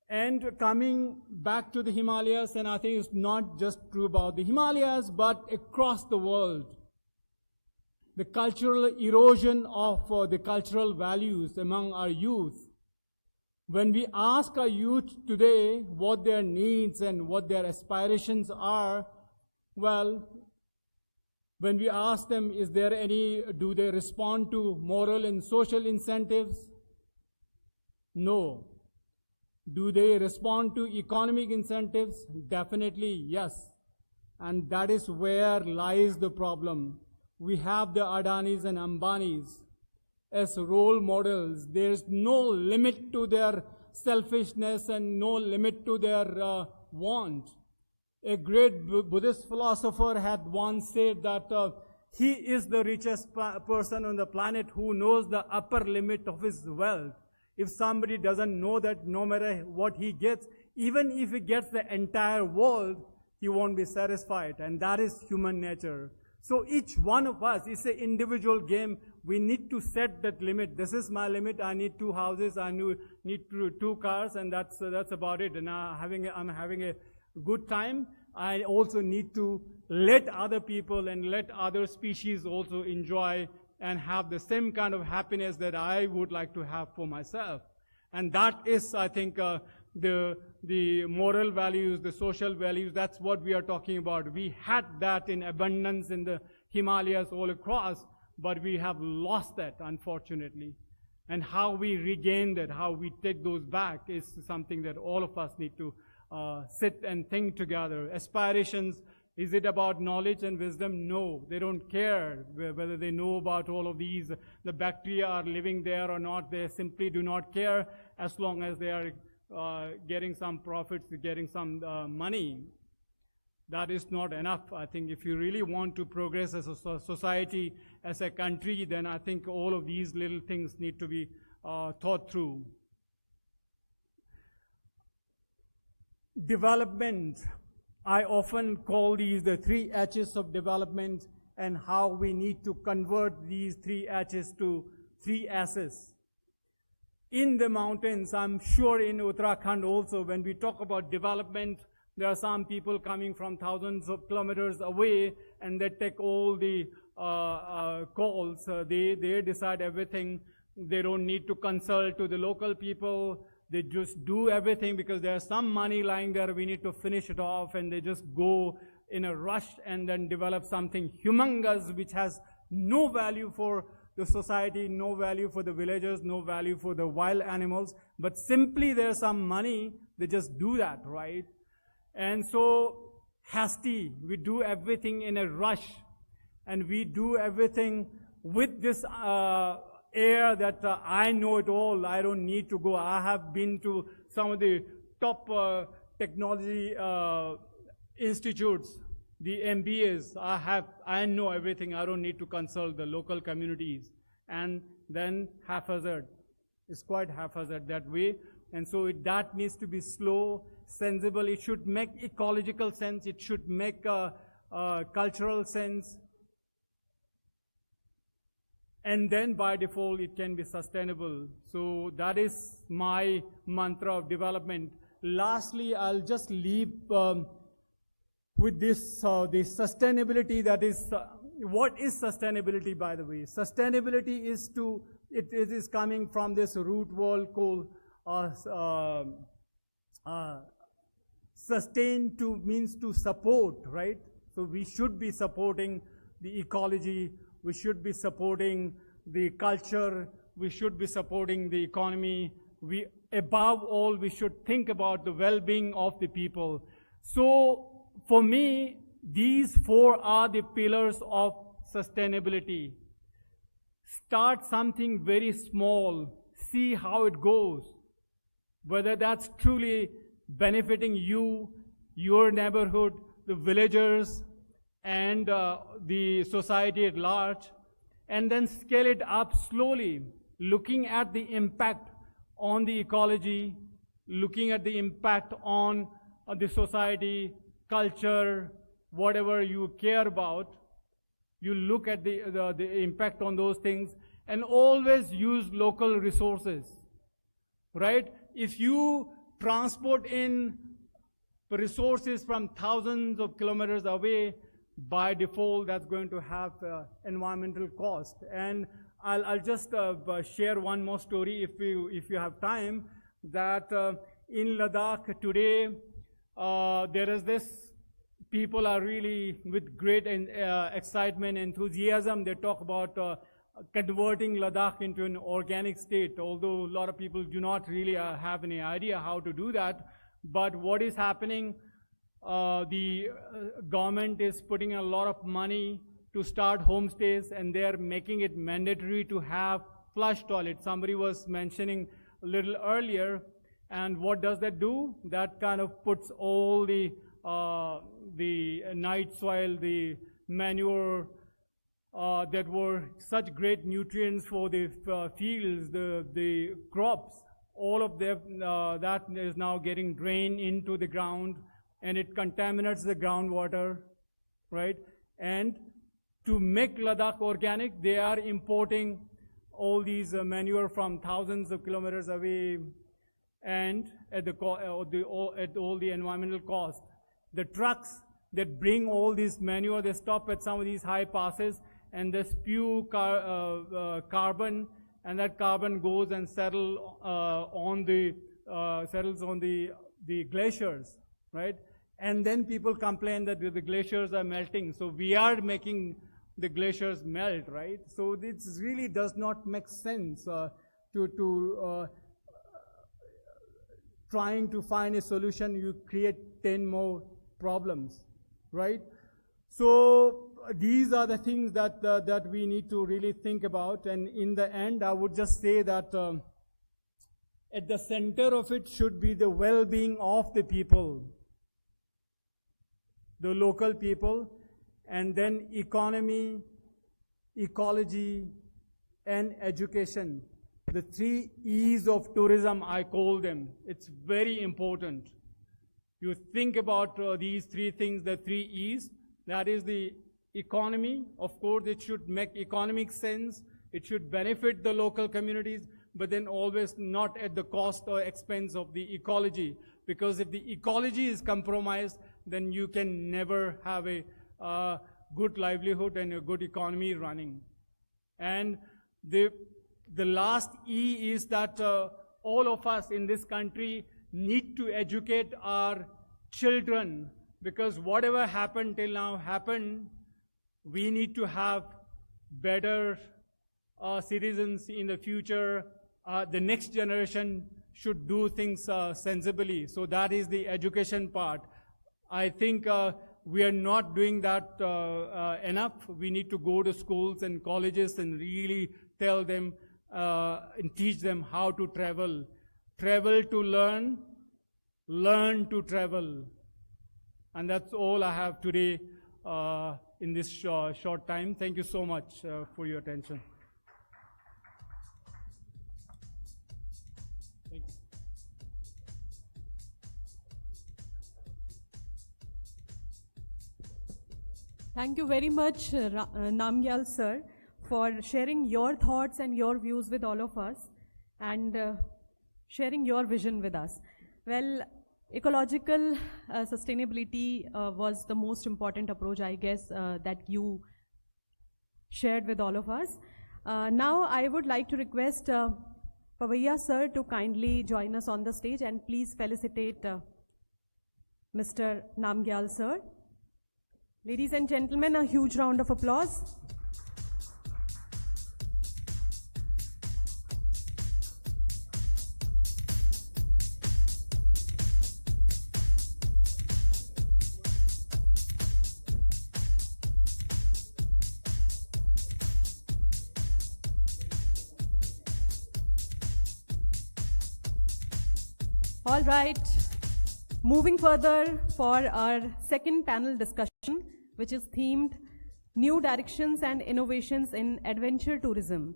And coming back to the Himalayas, and I think it's not just true about the Himalayas, but across the world, the cultural erosion of the cultural values among our youth. When we ask our youth today what their needs and what their aspirations are, well, when we ask them, do they respond to moral and social incentives? No. Do they respond to economic incentives? Definitely yes. And that is where lies the problem. We have the Adanis and Ambanis as role models. There's no limit to their selfishness and no limit to their want. A great Buddhist philosopher had once said that he is the richest person on the planet who knows the upper limit of his wealth. If somebody doesn't know that, no matter what he gets, even if he gets the entire world, he won't be satisfied, and that is human nature. So each one of us, it's an individual game. We need to set that limit. This is my limit. I need 2 houses. I need 2 cars, and that's about it. And I'm having a good time. I also need to let other people and let other species also enjoy and have the same kind of happiness that I would like to have for myself. And that is, I think, the moral values, the social values, that's what we are talking about. We had that in abundance in the Himalayas all across, but we have lost that, unfortunately. And how we regain that, how we take those back is something that all of us need to sit and think together. Aspirations, is it about knowledge and wisdom? No, they don't care whether they know about all of these. The bacteria are living there or not. They simply do not care as long as they are getting some profits, getting some money. That is not enough. I think if you really want to progress as a society, as a country, then I think all of these little things need to be thought through. Development. I often call these the 3 H's of development, and how we need to convert these 3 H's to 3 S's. In the mountains, I'm sure in Uttarakhand also, when we talk about development, there are some people coming from thousands of kilometers away, and they take all the calls. They decide everything. They don't need to consult to the local people. They just do everything because there's some money lying there. We need to finish it off, and they just go in a rush and then develop something humongous which has no value for the society, no value for the villagers, no value for the wild animals, but simply there's some money, they just do that, right? And so hasty, we do everything in a rush, and we do everything with this air that I know it all, I don't need to go. I have been to some of the top technology institutes, the MBAs. I know everything. I don't need to consult the local communities. And then haphazard. It's quite haphazard that way. And so that needs to be slow, sensible. It should make ecological sense. It should make cultural sense. And then by default, it can be sustainable. So that is my mantra of development. Lastly, I'll just leave with this, the sustainability that is, what is sustainability, by the way? Sustainability is it is coming from this root word called sustain to means to support, right? So we should be supporting the ecology, we should be supporting the culture, we should be supporting the economy. Above all, we should think about the well-being of the people. So for me, these 4 are the pillars of sustainability. Start something very small, see how it goes, whether that's truly benefiting you, your neighborhood, the villagers, and the society at large, and then scale it up slowly, looking at the impact on the ecology, looking at the impact on the society, culture, whatever you care about. You look at the impact on those things, and always use local resources, right? If you transport in resources from thousands of kilometers away, by default, that's going to have environmental cost. And I'll just share one more story if you have time, that in Ladakh today, there is this, people are really with great excitement, enthusiasm, they talk about converting Ladakh into an organic state, although a lot of people do not really have any idea how to do that. But what is happening, the government is putting a lot of money to start homestays, and they're making it mandatory to have flush toilets. Somebody was mentioning a little earlier, and what does that do? That kind of puts all the night soil, the manure, that were such great nutrients for the fields, the crops, all of them, that is now getting drained into the ground, and it contaminates the groundwater, right? And to make Ladakh organic, they are importing all these manure from thousands of kilometers away, and at all the environmental cost. The trucks that bring all this manure, they stop at some of these high passes and they spew carbon, and that carbon goes and settles on the glaciers, right? And then people complain that the glaciers are melting. So we are making the glaciers melt, right? So this really does not make sense trying to find a solution. You create 10 more problems, right? So these are the things that we need to really think about. And in the end, I would just say that at the center of it should be the well-being of the people, the local people, and then economy, ecology, and education. The 3 E's of tourism, I call them. It's very important. You think about these 3 things, the 3 E's. That is the economy. Of course, it should make economic sense. It should benefit the local communities, but then always not at the cost or expense of the ecology. Because if the ecology is compromised, then you can never have a good livelihood and a good economy running. And the last E is that all of us in this country need to educate our children, because whatever happened till now happened. We need to have better citizens in the future. The next generation should do things sensibly. So that is the education part. I think we are not doing that enough. We need to go to schools and colleges and really tell them and teach them how to travel. Travel to learn, learn to travel. And that's all I have today in this short time. Thank you so much for your attention. Thank you. Thank you very much, Namgyal sir, for sharing your thoughts and your views with all of us, and sharing your vision with us. Well, ecological sustainability was the most important approach, I guess, that you shared with all of us. Now, I would like to request Pavaiya sir to kindly join us on the stage, and please felicitate Mr. Namgyal sir. Ladies and gentlemen, a huge round of applause. All right, moving further for our second panel discussion, which is themed New Directions and Innovations in Adventure Tourism.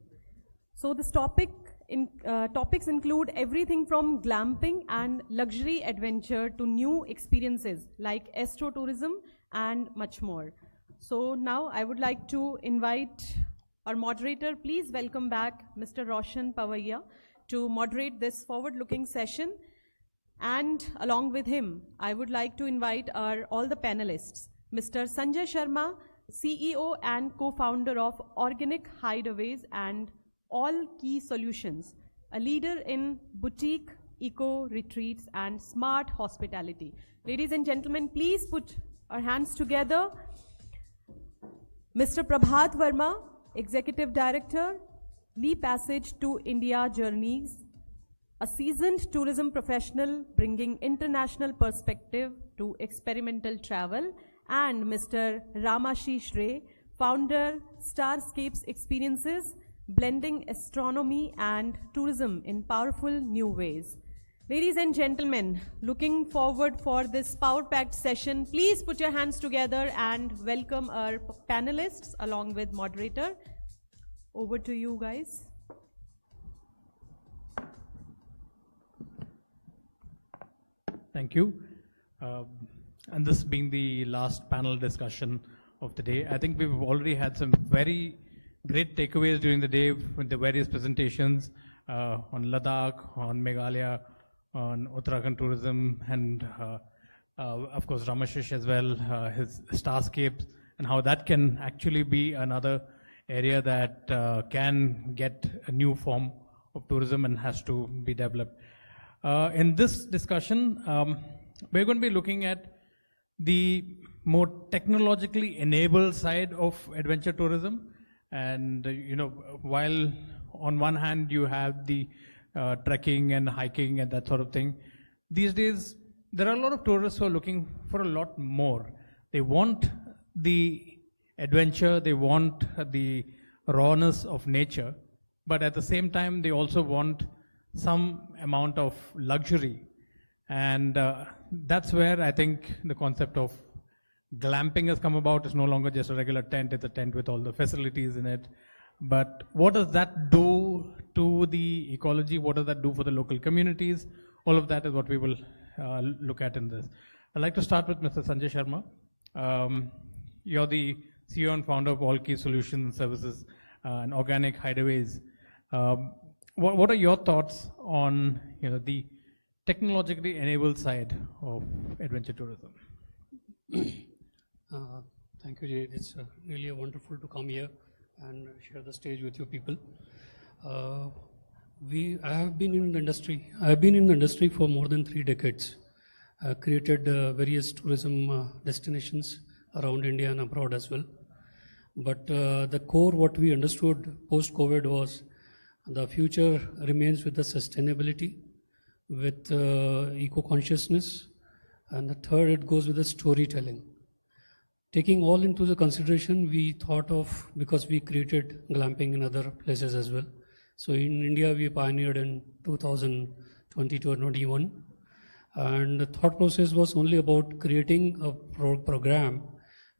So this topics include everything from glamping and luxury adventure to new experiences like Astro-tourism and much more. So now I would like to invite our moderator. Please welcome back Mr. Roshan Pavaiya to moderate this forward-looking session. And along with him, I would like to invite all the panelists, Mr. Sanjay Sharma, CEO and co-founder of Organic Hideaways and All Key Solutions, a leader in boutique, eco-retreats and smart hospitality. Ladies and gentlemen, please put our hands together. Mr. Prabhat Verma, Executive Director, Lee Passage to India Journeys, a seasoned tourism professional bringing international perspective to experimental travel, and Mr. Ramashish Ray, founder, Starscapes Experiences, blending astronomy and tourism in powerful new ways. Ladies and gentlemen, looking forward for this power-packed session, please put your hands together and welcome our panelists along with moderator. Over to you guys. Thank you. and this being the last panel discussion of the day, I think we've already had some very great takeaways during the day with the various presentations on Ladakh, on Meghalaya, on Uttarakhand tourism, and of course Ramashish as well, his starscapes, and how that can actually be another area that can get a new form of tourism and has to be developed. In this discussion, we're going to be looking at the more technologically enabled side of adventure tourism. And, while on one hand you have the trekking and hiking and that sort of thing, these days there are a lot of tourists who are looking for a lot more. They want the adventure, they want the rawness of nature, but at the same time they also want some amount of luxury. And that's where I think the concept of glamping has come about. It's no longer just a regular tent, it's a tent with all the facilities in it. But what does that do to the ecology? What does that do for the local communities? All of that is what we will look at in this. I'd like to start with Mr. Sanjay Sharma. You're the CEO and founder of All Key Solutions and Services and Organic Hideaways. What are your thoughts on the technologically enabled side of adventure tourism? Thank you, Jay. It's really wonderful to come here and share the stage with you people. I have been in the industry. I have been in the industry for more than 3 decades. I created various tourism destinations around India and abroad as well. But the core what we understood post-COVID was the future remains with the sustainability, with eco-consciousness, and the third, it goes with the storytelling. Taking all into the consideration, we thought of, because we created glamping in other places as well. So in India, we pioneered in 2020-21. And the thought process was only about creating a program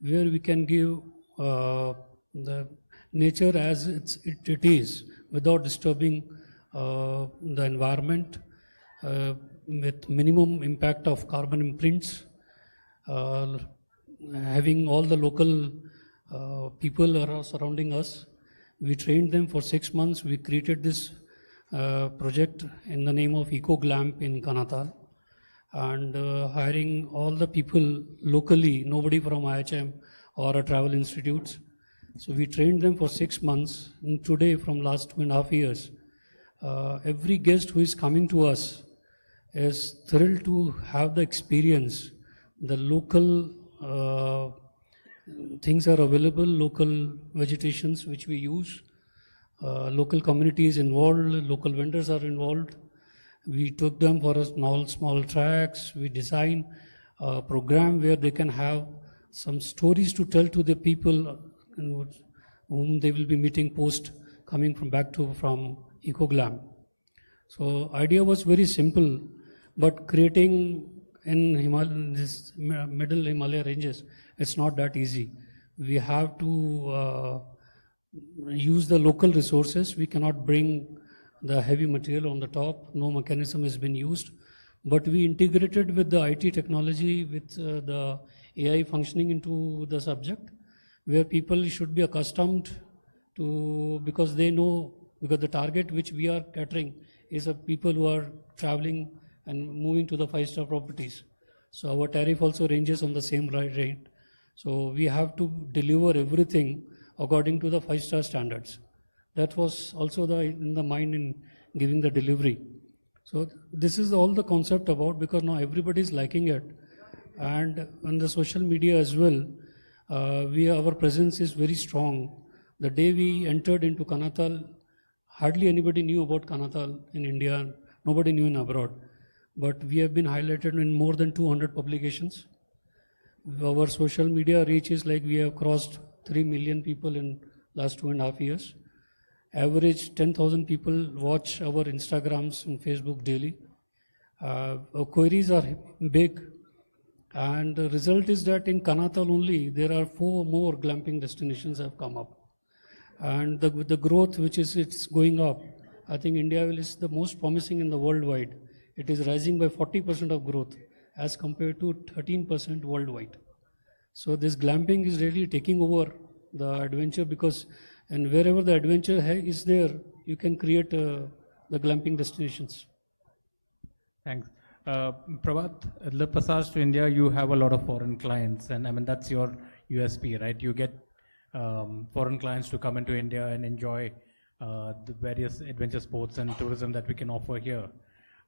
where we can give the nature as it is, without disturbing the environment, with minimum impact of carbon imprints, having all the local people surrounding us. We trained them for 6 months. We created this project in the name of Eco Glamp in Kanatal, and hiring all the people locally, nobody from IHM or a travel institutes. So we trained them for 6 months, and today, from last 2.5 years, every guest who is coming to us is thrilled to have the experience. The local things are available, local vegetations which we use, local communities involved, local vendors are involved. We took them for a small tracks. We design a program where they can have some stories to tell to the people whom they will be meeting post coming from EcoGlam. So idea was very simple, but creating in this middle Himalaya ranges, it's not that easy. We have to use the local resources. We cannot bring the heavy material on the top. No mechanism has been used, but we integrated with the IT technology, with the AI functioning into the subject, where people should be accustomed to, because they know, because the target which we are catering is of people who are traveling and moving to the 5-star properties. So our tariff also ranges on the same rate. So we have to deliver everything according to the 5-star standards. That was also in the mind in giving the delivery. So this is all the concept about, because now everybody is liking it. And on the social media as well, our presence is very strong. The day we entered into Kanatal, hardly anybody knew about Kanatal in India, nobody knew in abroad. But we have been highlighted in more than 200 publications. Our social media reach is like we have crossed 3 million people in last 2.5 years. Average 10,000 people watch our Instagrams and Facebook daily. Our queries are big. And the result is that in Kanatal only, there are 4 more glamping destinations have come up. And the growth which is it's going up, I think India is the most promising in the worldwide. It is rising by 40% of growth as compared to 13% worldwide. So this glamping is really taking over the adventure, because and wherever the adventure is there, you can create the glamping destinations. Thanks. Prabhat, the passage to India, you have a lot of foreign clients, and I mean, that's your USP, right? You get foreign clients to come into India and enjoy the various adventure sports and tourism that we can offer here.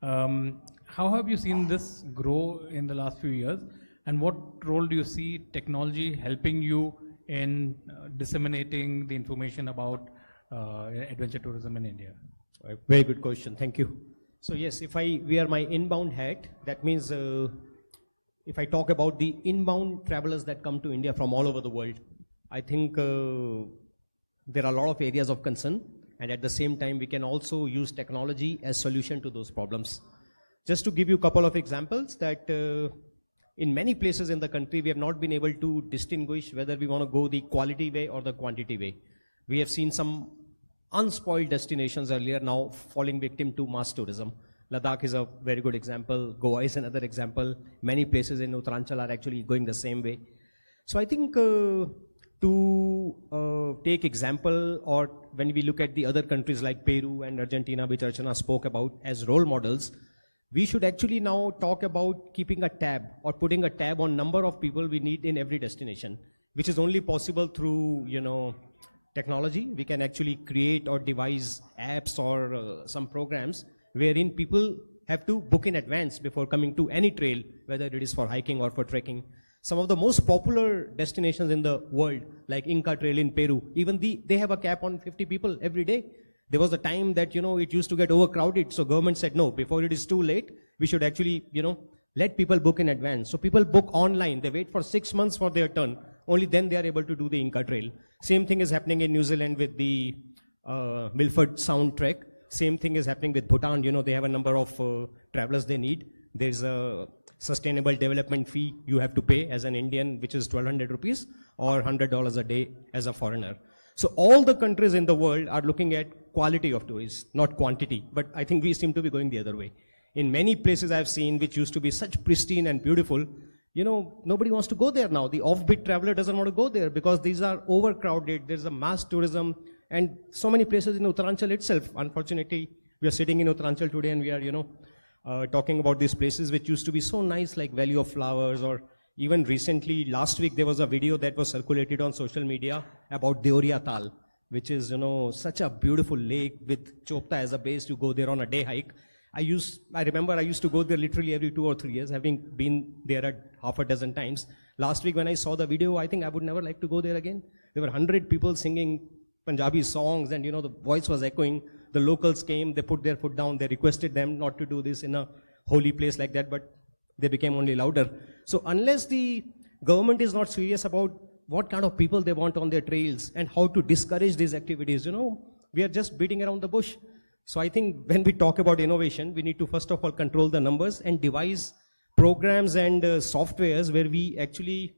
How have you seen this grow in the last few years, and what role do you see technology helping you in disseminating the information about adventure tourism in India? Very good question, thank you. So yes, if I wear my inbound hat, that means if I talk about the inbound travelers that come to India from all over the world, I think there are a lot of areas of concern, and at the same time we can also use technology as solution to those problems. Just to give you a couple of examples, that in many places in the country we have not been able to distinguish whether we want to go the quality way or the quantity way. We have seen some unspoiled destinations earlier now falling victim to mass tourism. Ladakh is a very good example. Goa is another example. Many places in Uttarakhand are actually going the same way. So I think to take example, or when we look at the other countries like Peru and Argentina, which Archana spoke about as role models, we should actually now talk about keeping a tab or putting a tab on number of people we need in every destination, which is only possible through, technology. We can actually create or devise apps or some programs wherein people have to book in advance before coming to any trail, whether it is for hiking or for trekking. Some of the most popular destinations in the world, like Inca Trail in Peru, even they have a cap on 50 people every day. There was a time that, it used to get overcrowded. So government said, no, before it is too late, we should actually, let people book in advance. So people book online. They wait for 6 months for their turn. Only then they are able to do the Inca Trail. Same thing is happening in New Zealand with the Milford Sound Trek. Same thing is happening with Bhutan. They have a number of travelers they need. There's a sustainable development fee you have to pay as an Indian, which is 1,200 rupees or $100 a day as a foreigner. So all the countries in the world are looking at quality of tourists, not quantity. But I think we seem to be going the other way. In many places I've seen, which used to be such pristine and beautiful, nobody wants to go there now. The offbeat traveler doesn't want to go there because these are overcrowded. There's a mass tourism, and so many places in Uttarakhand itself. Unfortunately, we are sitting in Uttarakhand today and we are, talking about these places which used to be so nice, like Valley of Flowers, or even recently, last week, there was a video that was circulated on social media about Deoria Tal, which is, such a beautiful lake with Chopta as a base. You go there on a day hike. I remember I used to go there literally every 2 or 3 years, having been there at half a dozen times. Last week when I saw the video, I think I would never like to go there again. There were 100 people singing Punjabi songs, and the voice was echoing. The locals came, they put their foot down, they requested them not to do this in a holy place like that, but they became only louder. So unless the government is not serious about what kind of people they want on their trails and how to discourage these activities, we are just beating around the bush. So I think when we talk about innovation, we need to first of all control the numbers and devise programs and softwares where we actually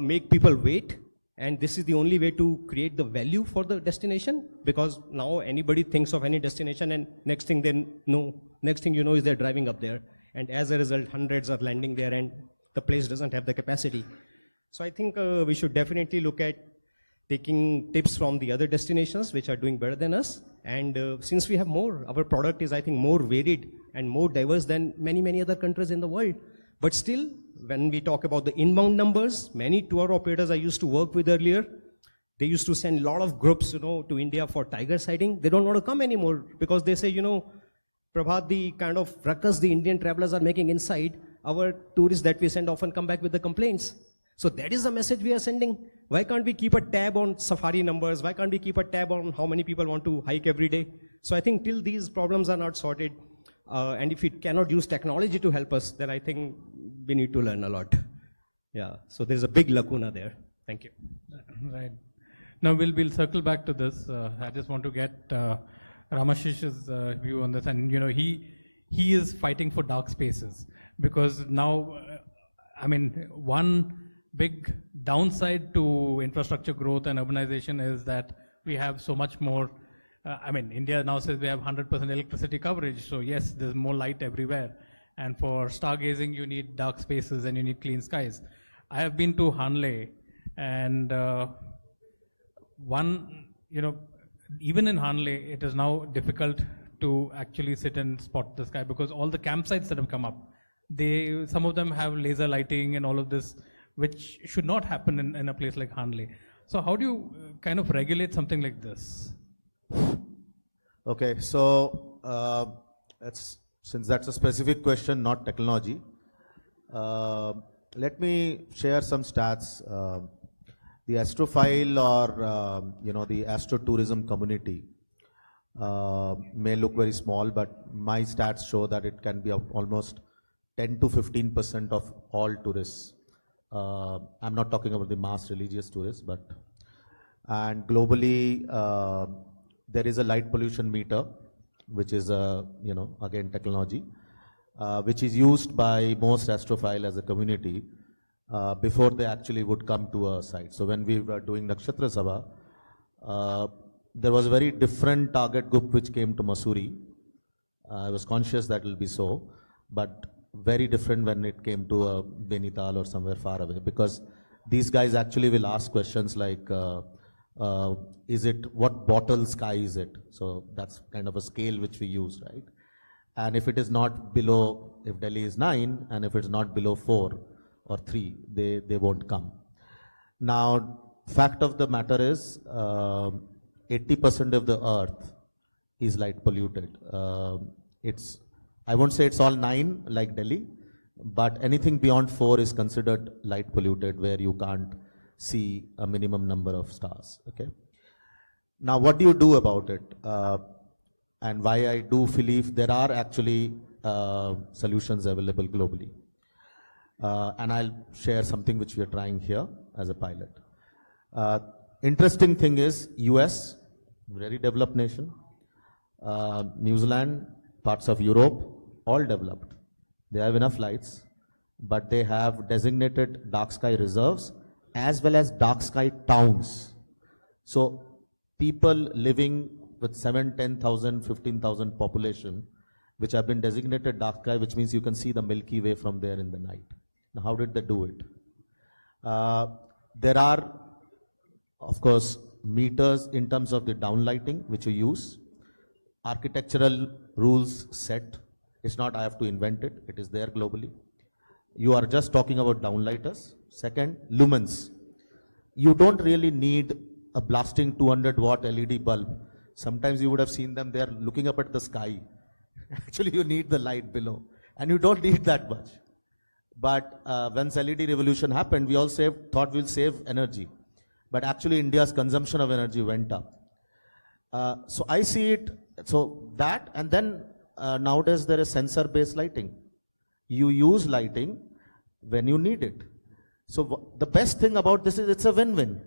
make people wait. And this is the only way to create the value for the destination, because now anybody thinks of any destination and next thing you know is they're driving up there. And as a result, hundreds are landing there and the place doesn't have the capacity. So I think we should definitely look at taking tips from the other destinations which are doing better than us. And since we have more, our product is, I think, more varied and more diverse than many, many other countries in the world. But still, when we talk about the inbound numbers, many tour operators I used to work with earlier, they used to send a lot of groups, to India for tiger sighting. They don't want to come anymore because they say, Prabhat, the kind of ruckus the Indian travelers are making inside, our tourists that we send often come back with the complaints. So that is the message we are sending. Why can't we keep a tab on safari numbers? Why can't we keep a tab on how many people want to hike every day? So I think till these problems are not sorted, and if we cannot use technology to help us, then I think we need to learn a lot. Yeah, so there's a big lacuna there. Thank you. Right. Now we'll circle back to this. I just want to get Ramashish's view on this. And he is fighting for dark spaces, because now, one big downside to infrastructure growth and urbanization is that we have so much more. India now says we have 100% electricity coverage. So yes, there's more light everywhere. And for stargazing, you need dark spaces and you need clean skies. I have been to Hon'ble, and even in Hon'ble, it is now difficult to actually sit and spot the sky because all the campsites that have come up, some of them have laser lighting and all of this, which should not happen in a place like Hon'ble. So how do you kind of regulate something like this? Okay, so since that's a specific question, not technology, let me share some stats. The astrophile or the astro-tourism community may look very small, but my stats show that it can be almost 10 to 15% of all tourists. I'm not talking about the mass religious tourists, and globally there is a light pollution meter, which is again technology, which is used by most astrophile as a community before they actually would come to a site. So when we were doing Nakshatra Sabha, there was a very different target group which came to Mussoorie. I was conscious that it will be so, but very different when it came to Benital or somewhere far away, because these guys actually will ask questions like, what bottle sky is it? So that's kind of a scale which we use, right? And if it is not below, if Delhi is 9, and if it's not below 4 or 3, they won't come. Now, fact of the matter is, 80% of the earth is light polluted. I won't say it's all 9 like Delhi, but anything beyond 4 is considered light polluted, where you can't see a minimum number of stars. Okay. Now, what do you do about it? And why I do believe there are actually solutions available globally. And I'll share something which we are trying here as a pilot. Interesting thing is, US, very developed nation, New Zealand, parts of Europe, all developed. They have enough lights, but they have designated dark sky reserves as well as dark sky towns. So people living with 7, 10,000, 15,000 population, which have been designated dark sky, which means you can see the Milky Way from there in the night. Now, how did they do it? There are, of course, meters in terms of the downlighting, which you use. Architectural rules set. It's not I have to invent it. It is there globally. You are just talking about downlighters. Second, lumens. You don't really need a blasting 200-watt LED bulb. Sometimes you would have seen them, they are looking up at the sky. Actually, you need the light below. And you don't need that much. But once LED revolution happened, we all thought we'll save energy. But actually, India's consumption of energy went up. So I see it, so that, and then nowadays there is sensor-based lighting. You use lighting when you need it. So the best thing about this is it's a win-win.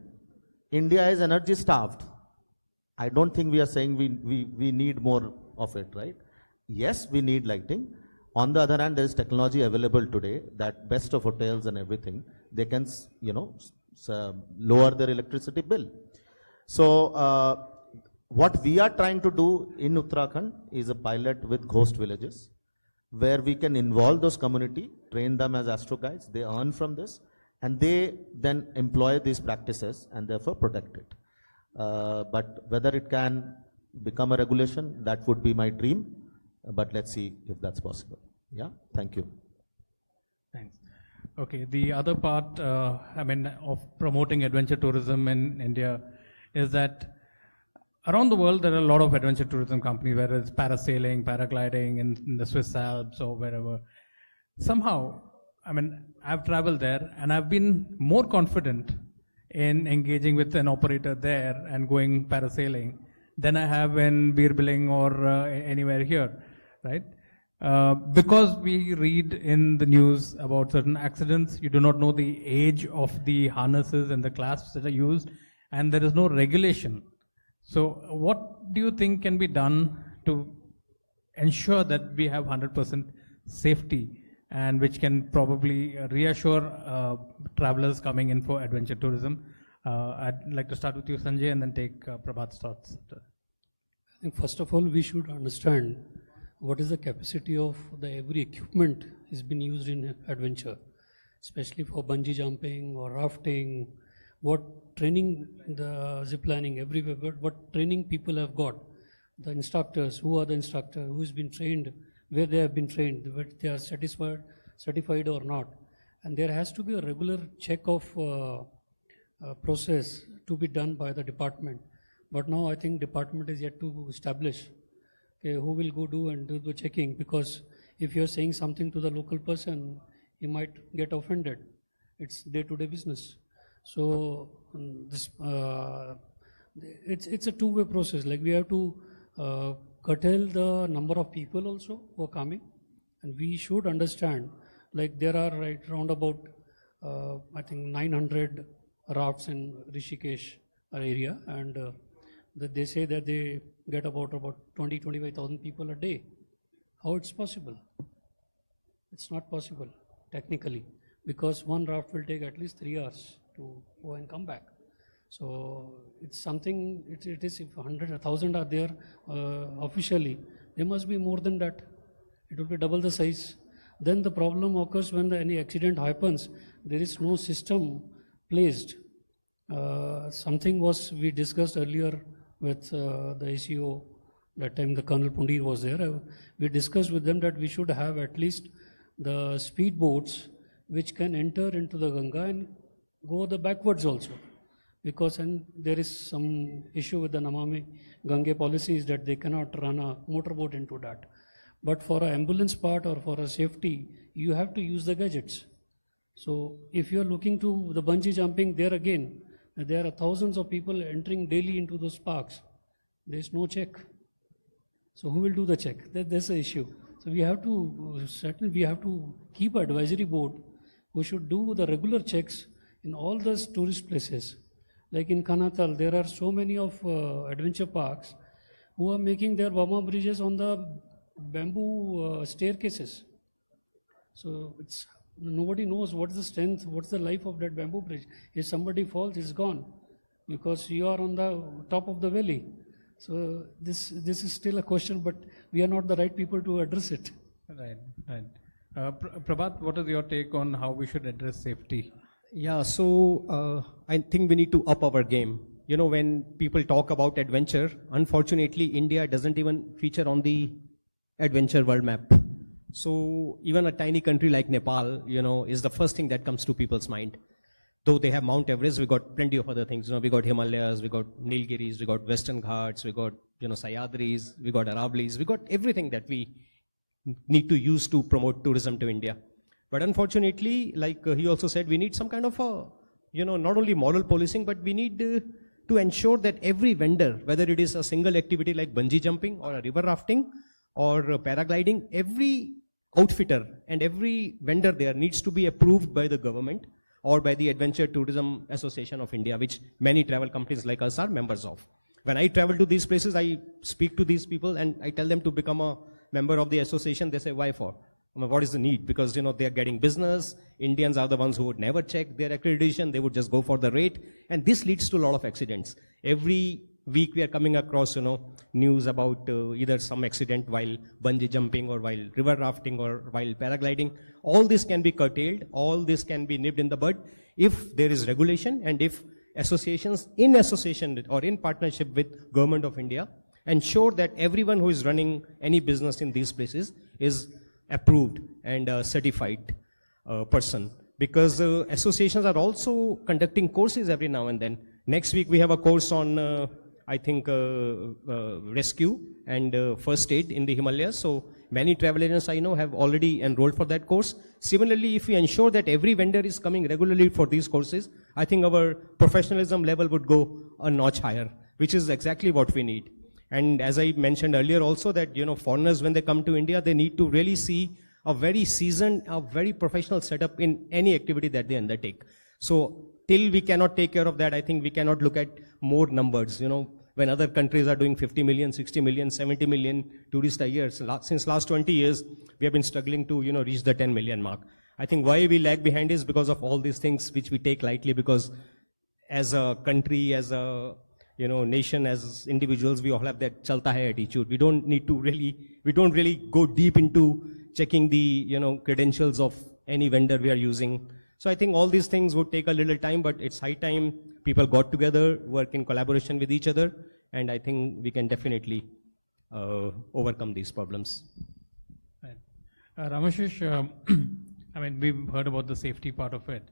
India is energy starved. I don't think we are saying we need more of it, right? Yes, we need lighting. On the other hand, there is technology available today that best of hotels and everything, they can, lower their electricity bill. So what we are trying to do in Uttarakhand is a pilot with ghost villages, where we can involve those community, train them as astro guides, they earn from this, and they then employ these practices and therefore protect it. But whether it can become a regulation, that would be my dream, but let's see if that's possible. Yeah, thank you. Thanks. Okay, the other part, of promoting adventure tourism in India is that around the world, there are a lot of adventure tourism companies, whether it's parasailing, paragliding in the Swiss Alps or wherever. Somehow, I've traveled there and I've been more confident in engaging with an operator there and going parasailing than I have in Birbiling or anywhere here, right? Because we read in the news about certain accidents, you do not know the age of the harnesses and the clasps that are used, and there is no regulation. So what do you think can be done to ensure that we have 100% safety, and which can probably reassure travelers coming in for adventure tourism? I'd like to start with you, Sanjay, and then take Prabhat's thoughts. I think first of all, we should understand what is the capacity of the every equipment has been used in adventure, especially for bungee jumping or rafting, what training, the zip lining, everywhere, what training people have got, the instructors, who are the instructor, who has been trained, where they have been trained, whether they are certified or not. And there has to be a regular check of process to be done by the department. But now I think department is yet to establish who will go do and do the checking, because if you're saying something to the local person, he might get offended. It's day-to-day business. So this it's a two-way process. Like we have to curtail the number of people also who are coming, and we should understand, like there are right around about I think 900 rafts in Rishikesh area, and that they say that they get about 20,000-25,000 people a day. How it's possible? It's not possible technically, because one raft will take at least 3 hours to go and come back. So it's something, it is, if 1,000 are there officially, there must be more than that. It will be double the size. Then the problem occurs when any accident happens, there is no system placed. Something we discussed earlier with the ACO, that time the Colonel Pundir was there. We discussed with them that we should have at least the speed boats which can enter into the Ganga and go the backwards also. Because there is some issue with the Namami Gange policies that they cannot run a motorboat into that. But for an ambulance part or for a safety, you have to use the gadgets. So if you are looking to the bungee jumping, there again, there are thousands of people entering daily into those parks. There is no check. So who will do the check? That's the issue. So we have to keep an advisory board who should do the regular checks in all those tourist places. Like in Kanatal, there are so many of adventure parks who are making their Burma bridges on the bamboo staircases. So nobody knows what's the strength, what's the life of that bamboo bridge. If somebody falls, it's gone, because you are on the top of the valley. So this is still a question, but we are not the right people to address it. Right. Prabhat, what is your take on how we should address safety? Yeah, so I think we need to up our game. You know, when people talk about adventure, unfortunately, India doesn't even feature on the adventure world map. So even a tiny country like Nepal, you know, is the first thing that comes to people's mind. Though they have Mount Everest, we got plenty of other things. You know, we got Himalayas, we got Nilgiris, we got Western Ghats, we got, you know, Sayadris, we got Aravallis, we got everything that we need to use to promote tourism to India. But unfortunately, like he also said, we need some kind of a, you know, not only moral policing, but we need to ensure that every vendor, whether it is a single activity like bungee jumping or a river rafting or paragliding, every outfitter and every vendor there needs to be approved by the government or by the Adventure Tourism Association of India, which many travel companies like us are members of. When I travel to these places, I speak to these people and I tell them to become a member of the association. They say, why for? What is the need? Because, you know, they are getting business. Indians are the ones who would never check their accreditation. They would just go for the rate. And this leads to a lot of accidents. Every week we are coming across, you know, news about either some accident while bungee jumping or while river rafting or while paragliding. All this can be curtailed. All this can be nipped in the bud if there is regulation and if associations in association or in partnership with Government of India ensure that everyone who is running any business in these places is approved and certified person. Because associations are also conducting courses every now and then. Next week we have a course on I think rescue and first aid in the Himalayas. So many travel agents I know have already enrolled for that course. Similarly, if we ensure that every vendor is coming regularly for these courses, I think our professionalism level would go a notch higher, which is exactly what we need. And as I mentioned earlier also that, you know, foreigners, when they come to India, they need to really see a very seasoned, a very professional setup in any activity that they undertake. So till we cannot take care of that, I think we cannot look at more numbers. You know, when other countries are doing 50 million, 60 million, 70 million tourists a year, since last 20 years, we have been struggling to, you know, reach the 10 million mark. I think why we lag behind is because of all these things which we take lightly, because as a country, as a nation, as individuals, we all have that chalta hai attitude. We don't really go deep into checking the, credentials of any vendor we are using. So I think all these things would take a little time, but it's high time people got together, work in collaboration with each other, and I think we can definitely overcome these problems. Right. Ramashish, I mean, we've heard about the safety part of it,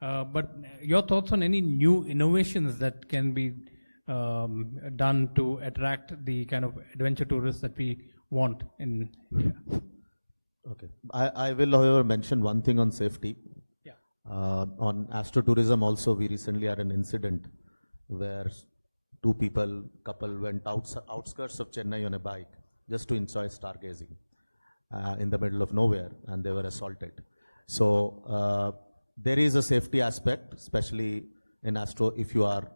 but your thoughts on any new innovations that can be done to attract the kind of adventure tourists that we want in India? Okay. I will, however, mention one thing on safety. Yeah. On Astro-tourism also, we recently had an incident where couple went outskirts of Chennai on a bike just to enjoy stargazing in the middle of nowhere, and they were assaulted. So there is a safety aspect, especially in Astro, if you are,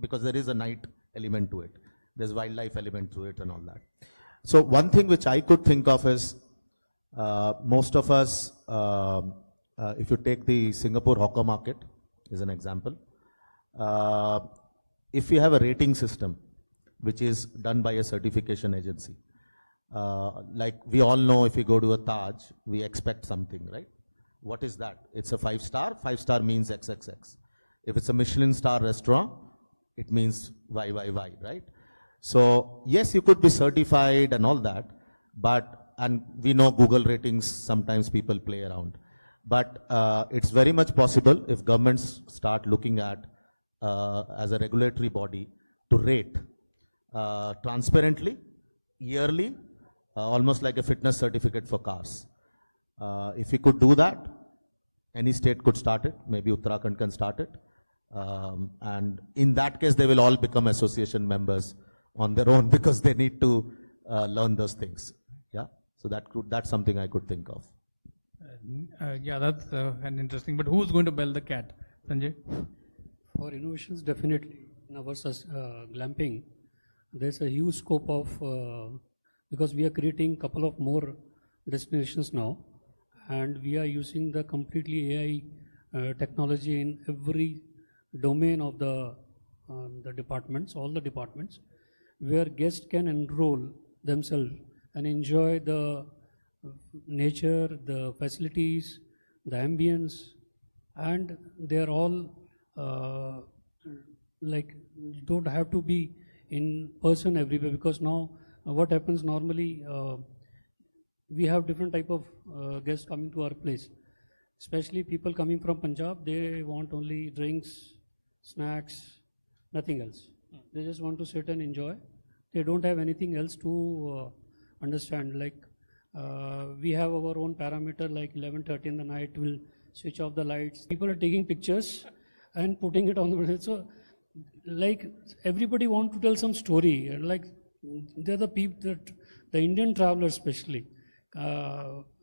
because there is a night element to it. There's wildlife element to it and all that. So one thing which I could think of is, most of us, if you take the Singapore hawker market as an example, if you have a rating system, which is done by a certification agency, like we all know, if you go to a Taj, we expect something, right? What is that? It's a 5-star. 5-star means XXX. If it's a Michelin star restaurant, it means YYY, right? So yes, you could be certified and all that, and we know Google ratings, sometimes people play around. But it's very much possible if governments start looking at, as a regulatory body, to rate transparently, yearly, almost like a fitness certificate for cars. If we could do that, any state could start it, maybe Uttarakhand can start it. And in that case, they will all become association members on their own because they need to learn those things. Yeah, so that's something I could think of. Yeah, that's an interesting. But who's going to bell the cat, Sanjay? For innovations, definitely. In our glamping, there's a huge scope of, because we are creating a couple of more destinations now, and we are using the completely AI technology in every domain of the departments, all the departments, where guests can enroll themselves and enjoy the nature, the facilities, the ambience, and they're all like, you don't have to be in person everywhere, because now what happens normally, we have different type of guests coming to our place, especially people coming from Punjab. They want only drinks, snacks, nothing else. They just want to sit and enjoy. They don't have anything else to understand. Like we have our own parameter, like 11:30 in the night, we'll switch off the lights. People are taking pictures and putting it on the, so like everybody want to tell some story, and like they're the people that the Indian travelers especially,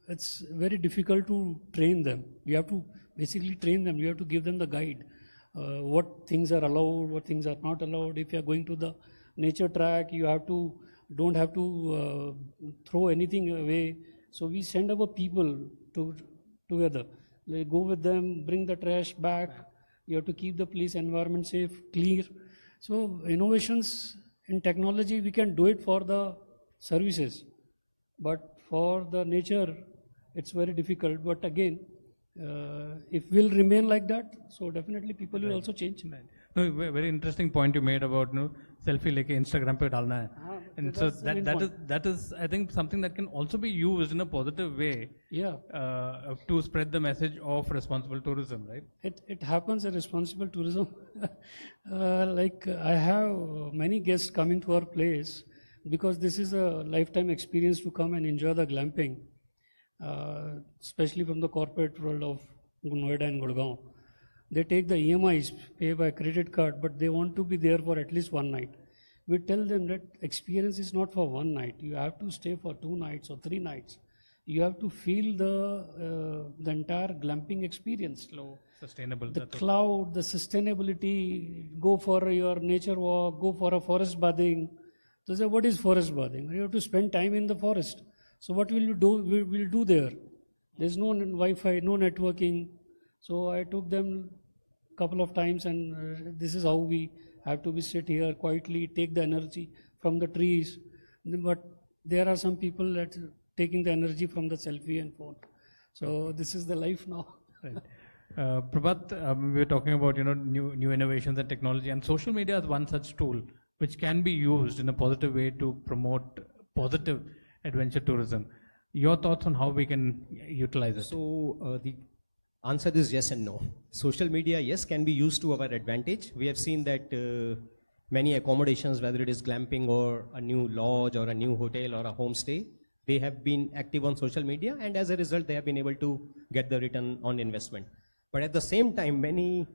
it's very difficult to train them. You have to basically train them. You have to give them the guide, what things are allowed, what things are not allowed. If you are going to the nature track, you have to don't have to throw anything away. So we send our people together. They go with them, bring the trash back. You have to keep the place environment safe, clear. So innovations in technology, we can do it for the services, but for the nature, it's very difficult. But again, if we'll remain like that, so definitely people will also change. No, very interesting point you made about selfie leke Instagram pe dalna hai. And so that is I think something that can also be used in a positive way. Yeah. To spread the message of responsible tourism, right? It happens in responsible tourism. Like I have many guests coming to our place because this is a lifetime experience to come and enjoy the glamping, especially from the corporate world of Noida and Gurgaon. They take the EMIs, pay by credit card, but they want to be there for at least one night. We tell them that experience is not for one night. You have to stay for 2 nights or 3 nights. You have to feel the entire glamping experience. Sustainable. The cloud, the sustainability, go for your nature walk, go for a forest bathing. So say, what is forest bathing? You have to spend time in the forest. So what will you do? We will do there. There's no Wi-Fi, no networking. So I took them a couple of times, and this is how we have to be sit here quietly, take the energy from the trees. But there are some people that taking the energy from the selfie and phone. So this is the life now. Right. Prabhat, we were talking about new innovations and technology, and social media is one such tool which can be used in a positive way to promote positive adventure tourism. Your thoughts on how we can utilize it? So the answer is yes and no. Social media, yes, can be used to our advantage. We have seen that many accommodations, whether it is glamping or a new lodge or a new hotel or a homestay, they have been active on social media, and as a result, they have been able to get the return on investment. But at the same time, many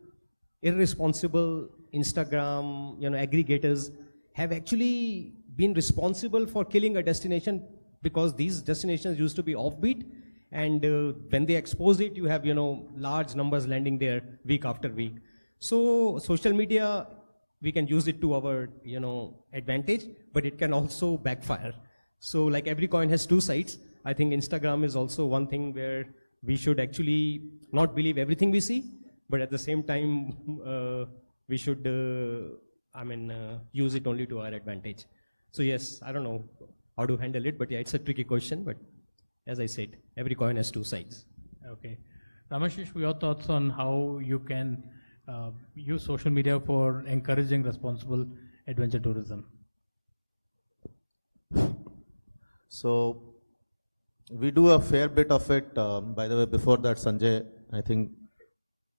irresponsible Instagram, aggregators have actually been responsible for killing a destination, because these destinations used to be offbeat, and when they expose it, you have large numbers landing there week after week. So social media, we can use it to our advantage, but it can also backfire. So like every coin has two sides. I think Instagram is also one thing where we should actually not believe everything we see, but at the same time we should use it only to our advantage. So yes, I don't know how to handle it, but yeah, it's a tricky question. But as I said, every coin has two sides. Okay. Ramashish, your thoughts on how you can use social media for encouraging responsible adventure tourism? So we do a fair bit of it. By the way, before that, Sanjay, I think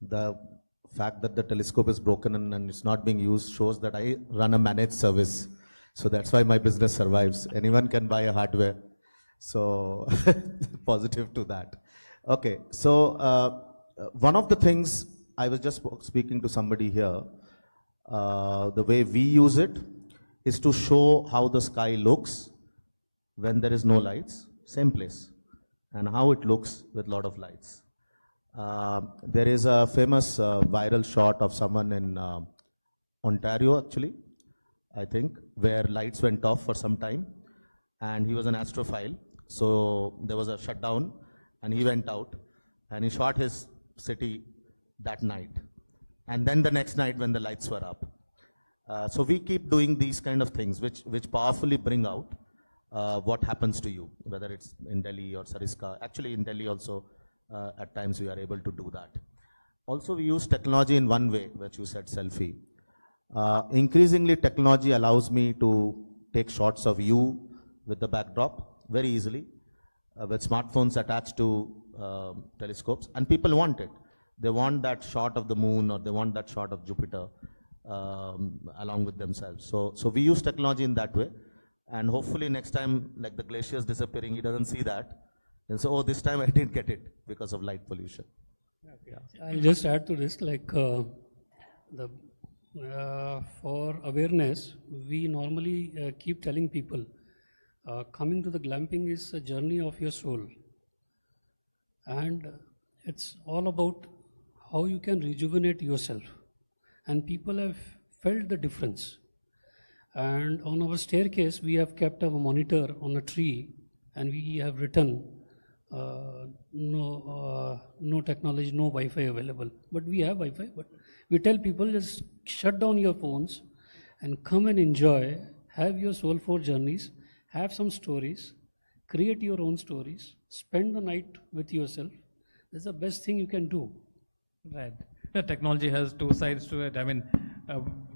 the fact that the telescope is broken and it's not being used shows that I run a managed service. So that's why my business survives. Anyone can buy a hardware. So positive to that. Okay, so one of the things, I was just speaking to somebody here, the way we use it is to show how the sky looks when there is no lights, same place, and how it looks with a lot of lights. There is a famous viral shot of someone in Ontario, actually, I think, where lights went off for some time, and he was an astrophile. So there was a shutdown, and he went out, and he shot his city that night. And then the next night when the lights were up. So we keep doing these kind of things, which powerfully bring out what happens to you, whether it's in Delhi or Sariska. Actually, in Delhi also, at times we are able to do that. Also, we use technology in one way, which you said, selfie. Increasingly, technology allows me to take shots of you with the backdrop very easily, with smartphones attached to telescopes, and people want it. They want that shot of the moon, or they want that shot of Jupiter along with themselves. So we use technology in that way. And hopefully next time, like the glaciers disappearing, he doesn't see that. And so, oh, this time I didn't get it because of light pollution. Okay. Yeah. I'll just add to this, like for awareness, we normally keep telling people, coming to the glamping is a journey of your soul. And it's all about how you can rejuvenate yourself. And people have felt the difference. And on our staircase, we have kept a monitor on a tree, and we have written, no technology, no Wi-Fi available. But we have Wi-Fi, but we tell people, just shut down your phones and come and enjoy, have your soulful journeys, have some stories, create your own stories, spend the night with yourself. That's the best thing you can do. Right. The technology has two sides to it. I mean,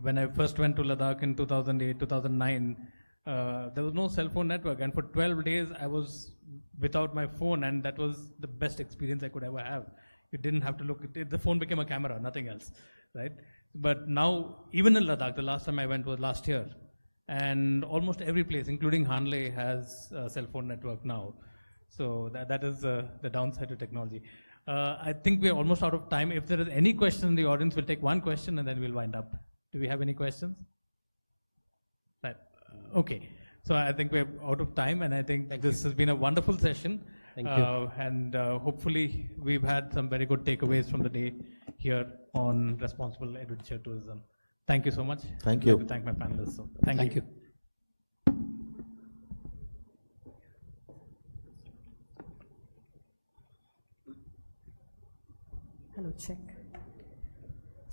when I first went to Ladakh in 2008, 2009, there was no cell phone network, and for 12 days I was without my phone, and that was the best experience I could ever have. You didn't have to look, the phone became a camera, nothing else, right? But now, even in Ladakh, the last time I went was last year, and almost every place, including Hon'ble, has a cell phone network now. So that is the downside to technology. I think we're almost out of time. If there is any question in the audience, we'll take one question and then we'll wind up. Do we have any questions? Right. Okay. So I think we're out of time, and I think this has been a wonderful session. Thank you. And hopefully we've had some very good takeaways from the day here on responsible adventure tourism. Thank you so much. Thank you. I'd like to thank my panelists. So thank you. Hello, check.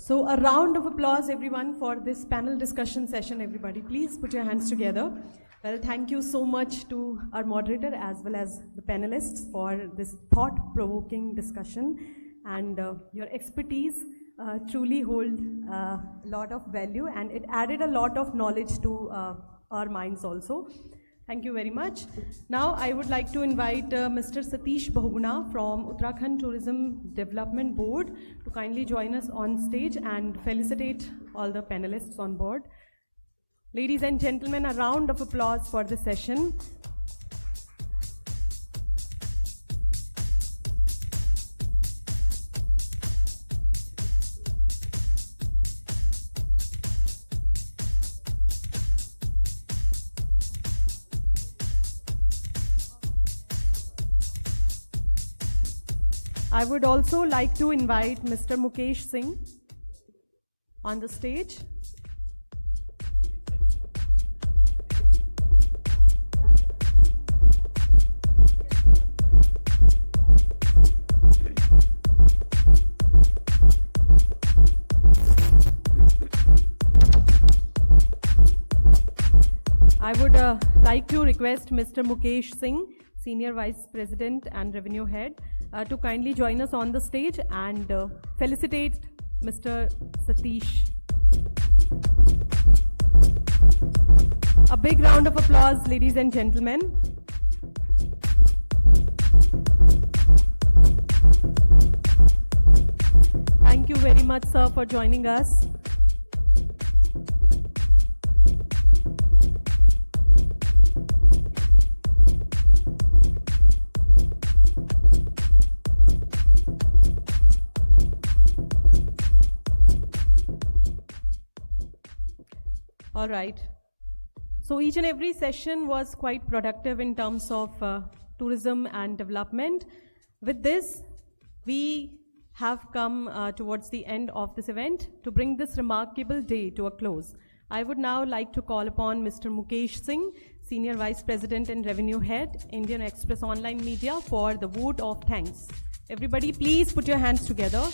So a round of applause, everyone, for this panel discussion session, everybody. Please put your hands together. Well, thank you so much to our moderator as well as the panelists for this thought-provoking discussion. And your expertise truly hold a lot of value, and it added a lot of knowledge to our minds also. Thank you very much. Now I would like to invite Mr. Satish Bahuguna from Uttarakhand Tourism Development Board to kindly join us on stage and felicitate all the panelists on board. Ladies and gentlemen, a round of applause for the session. I would also like to invite Mr. Mukesh Singh on the stage. I would like to request Mr. Mukesh Singh, Senior Vice President and Revenue Head, to kindly join us on the stage and felicitate Mr. Satish. A big round of applause, ladies and gentlemen. Thank you very much, sir, for joining us. All right. So each and every session was quite productive in terms of tourism and development. With this, we have come towards the end of this event to bring this remarkable day to a close. I would now like to call upon Mr. Mukesh Singh, Senior Vice President and Revenue Head, Indian Express Online Media, for the vote of thanks. Everybody, please put your hands together.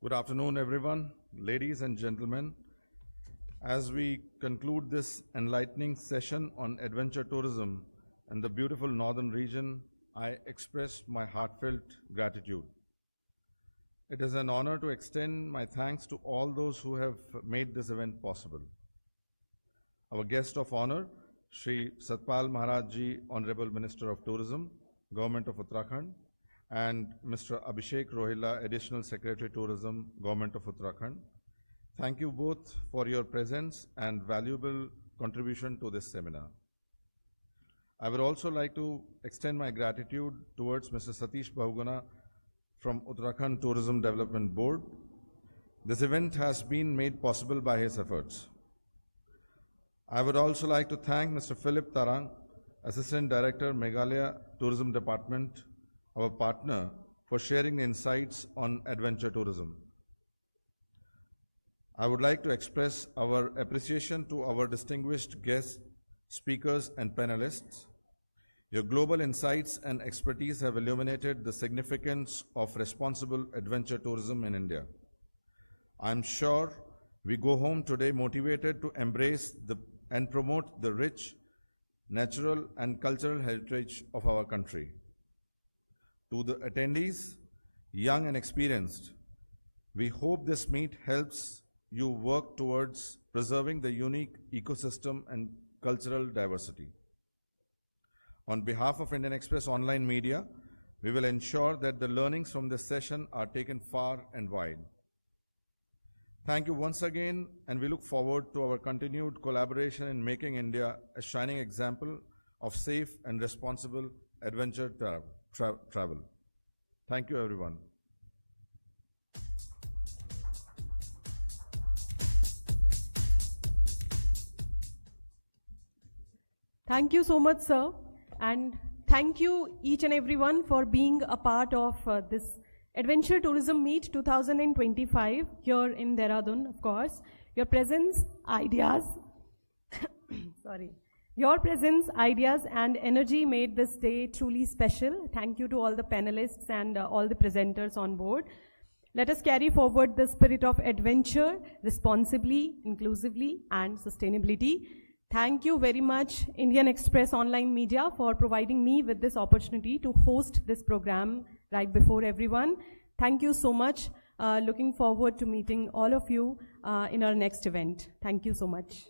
Good afternoon, everyone, ladies and gentlemen. As we conclude this enlightening session on adventure tourism in the beautiful northern region, I express my heartfelt gratitude. It is an honor to extend my thanks to all those who have made this event possible. Our guest of honor, Shri Satpal Maharaj Ji, Honorable Minister of Tourism, Government of Uttarakhand, and Mr. Abhishek Rohila, Additional Secretary Tourism, Government of Uttarakhand. Thank you both for your presence and valuable contribution to this seminar. I would also like to extend my gratitude towards Mr. Satish Bahuguna from Uttarakhand Tourism Development Board. This event has been made possible by his efforts. I would also like to thank Mr. Philip Tarang, Assistant Director, Meghalaya Tourism Department, our partner, for sharing the insights on adventure tourism. I would like to express our appreciation to our distinguished guests, speakers, and panelists. Your global insights and expertise have illuminated the significance of responsible adventure tourism in India. I'm sure we go home today motivated to embrace and promote the rich, natural, and cultural heritage of our country. To the attendees, young and experienced, we hope this meet helps you work towards preserving the unique ecosystem and cultural diversity. On behalf of Indian Express Online Media, we will ensure that the learnings from this session are taken far and wide. Thank you once again, and we look forward to our continued collaboration in making India a shining example of safe and responsible adventure travel. Thank you, everyone. Thank you so much, sir. And thank you each and everyone for being a part of this Adventure Tourism Meet 2025 here in Dehradun, of course. Your presence, ideas, Your presence, ideas, and energy made this day truly special. Thank you to all the panelists and all the presenters on board. Let us carry forward the spirit of adventure responsibly, inclusively, and sustainability. Thank you very much, Indian Express Online Media, for providing me with this opportunity to host this program right before everyone. Thank you so much. Looking forward to meeting all of you in our next event. Thank you so much.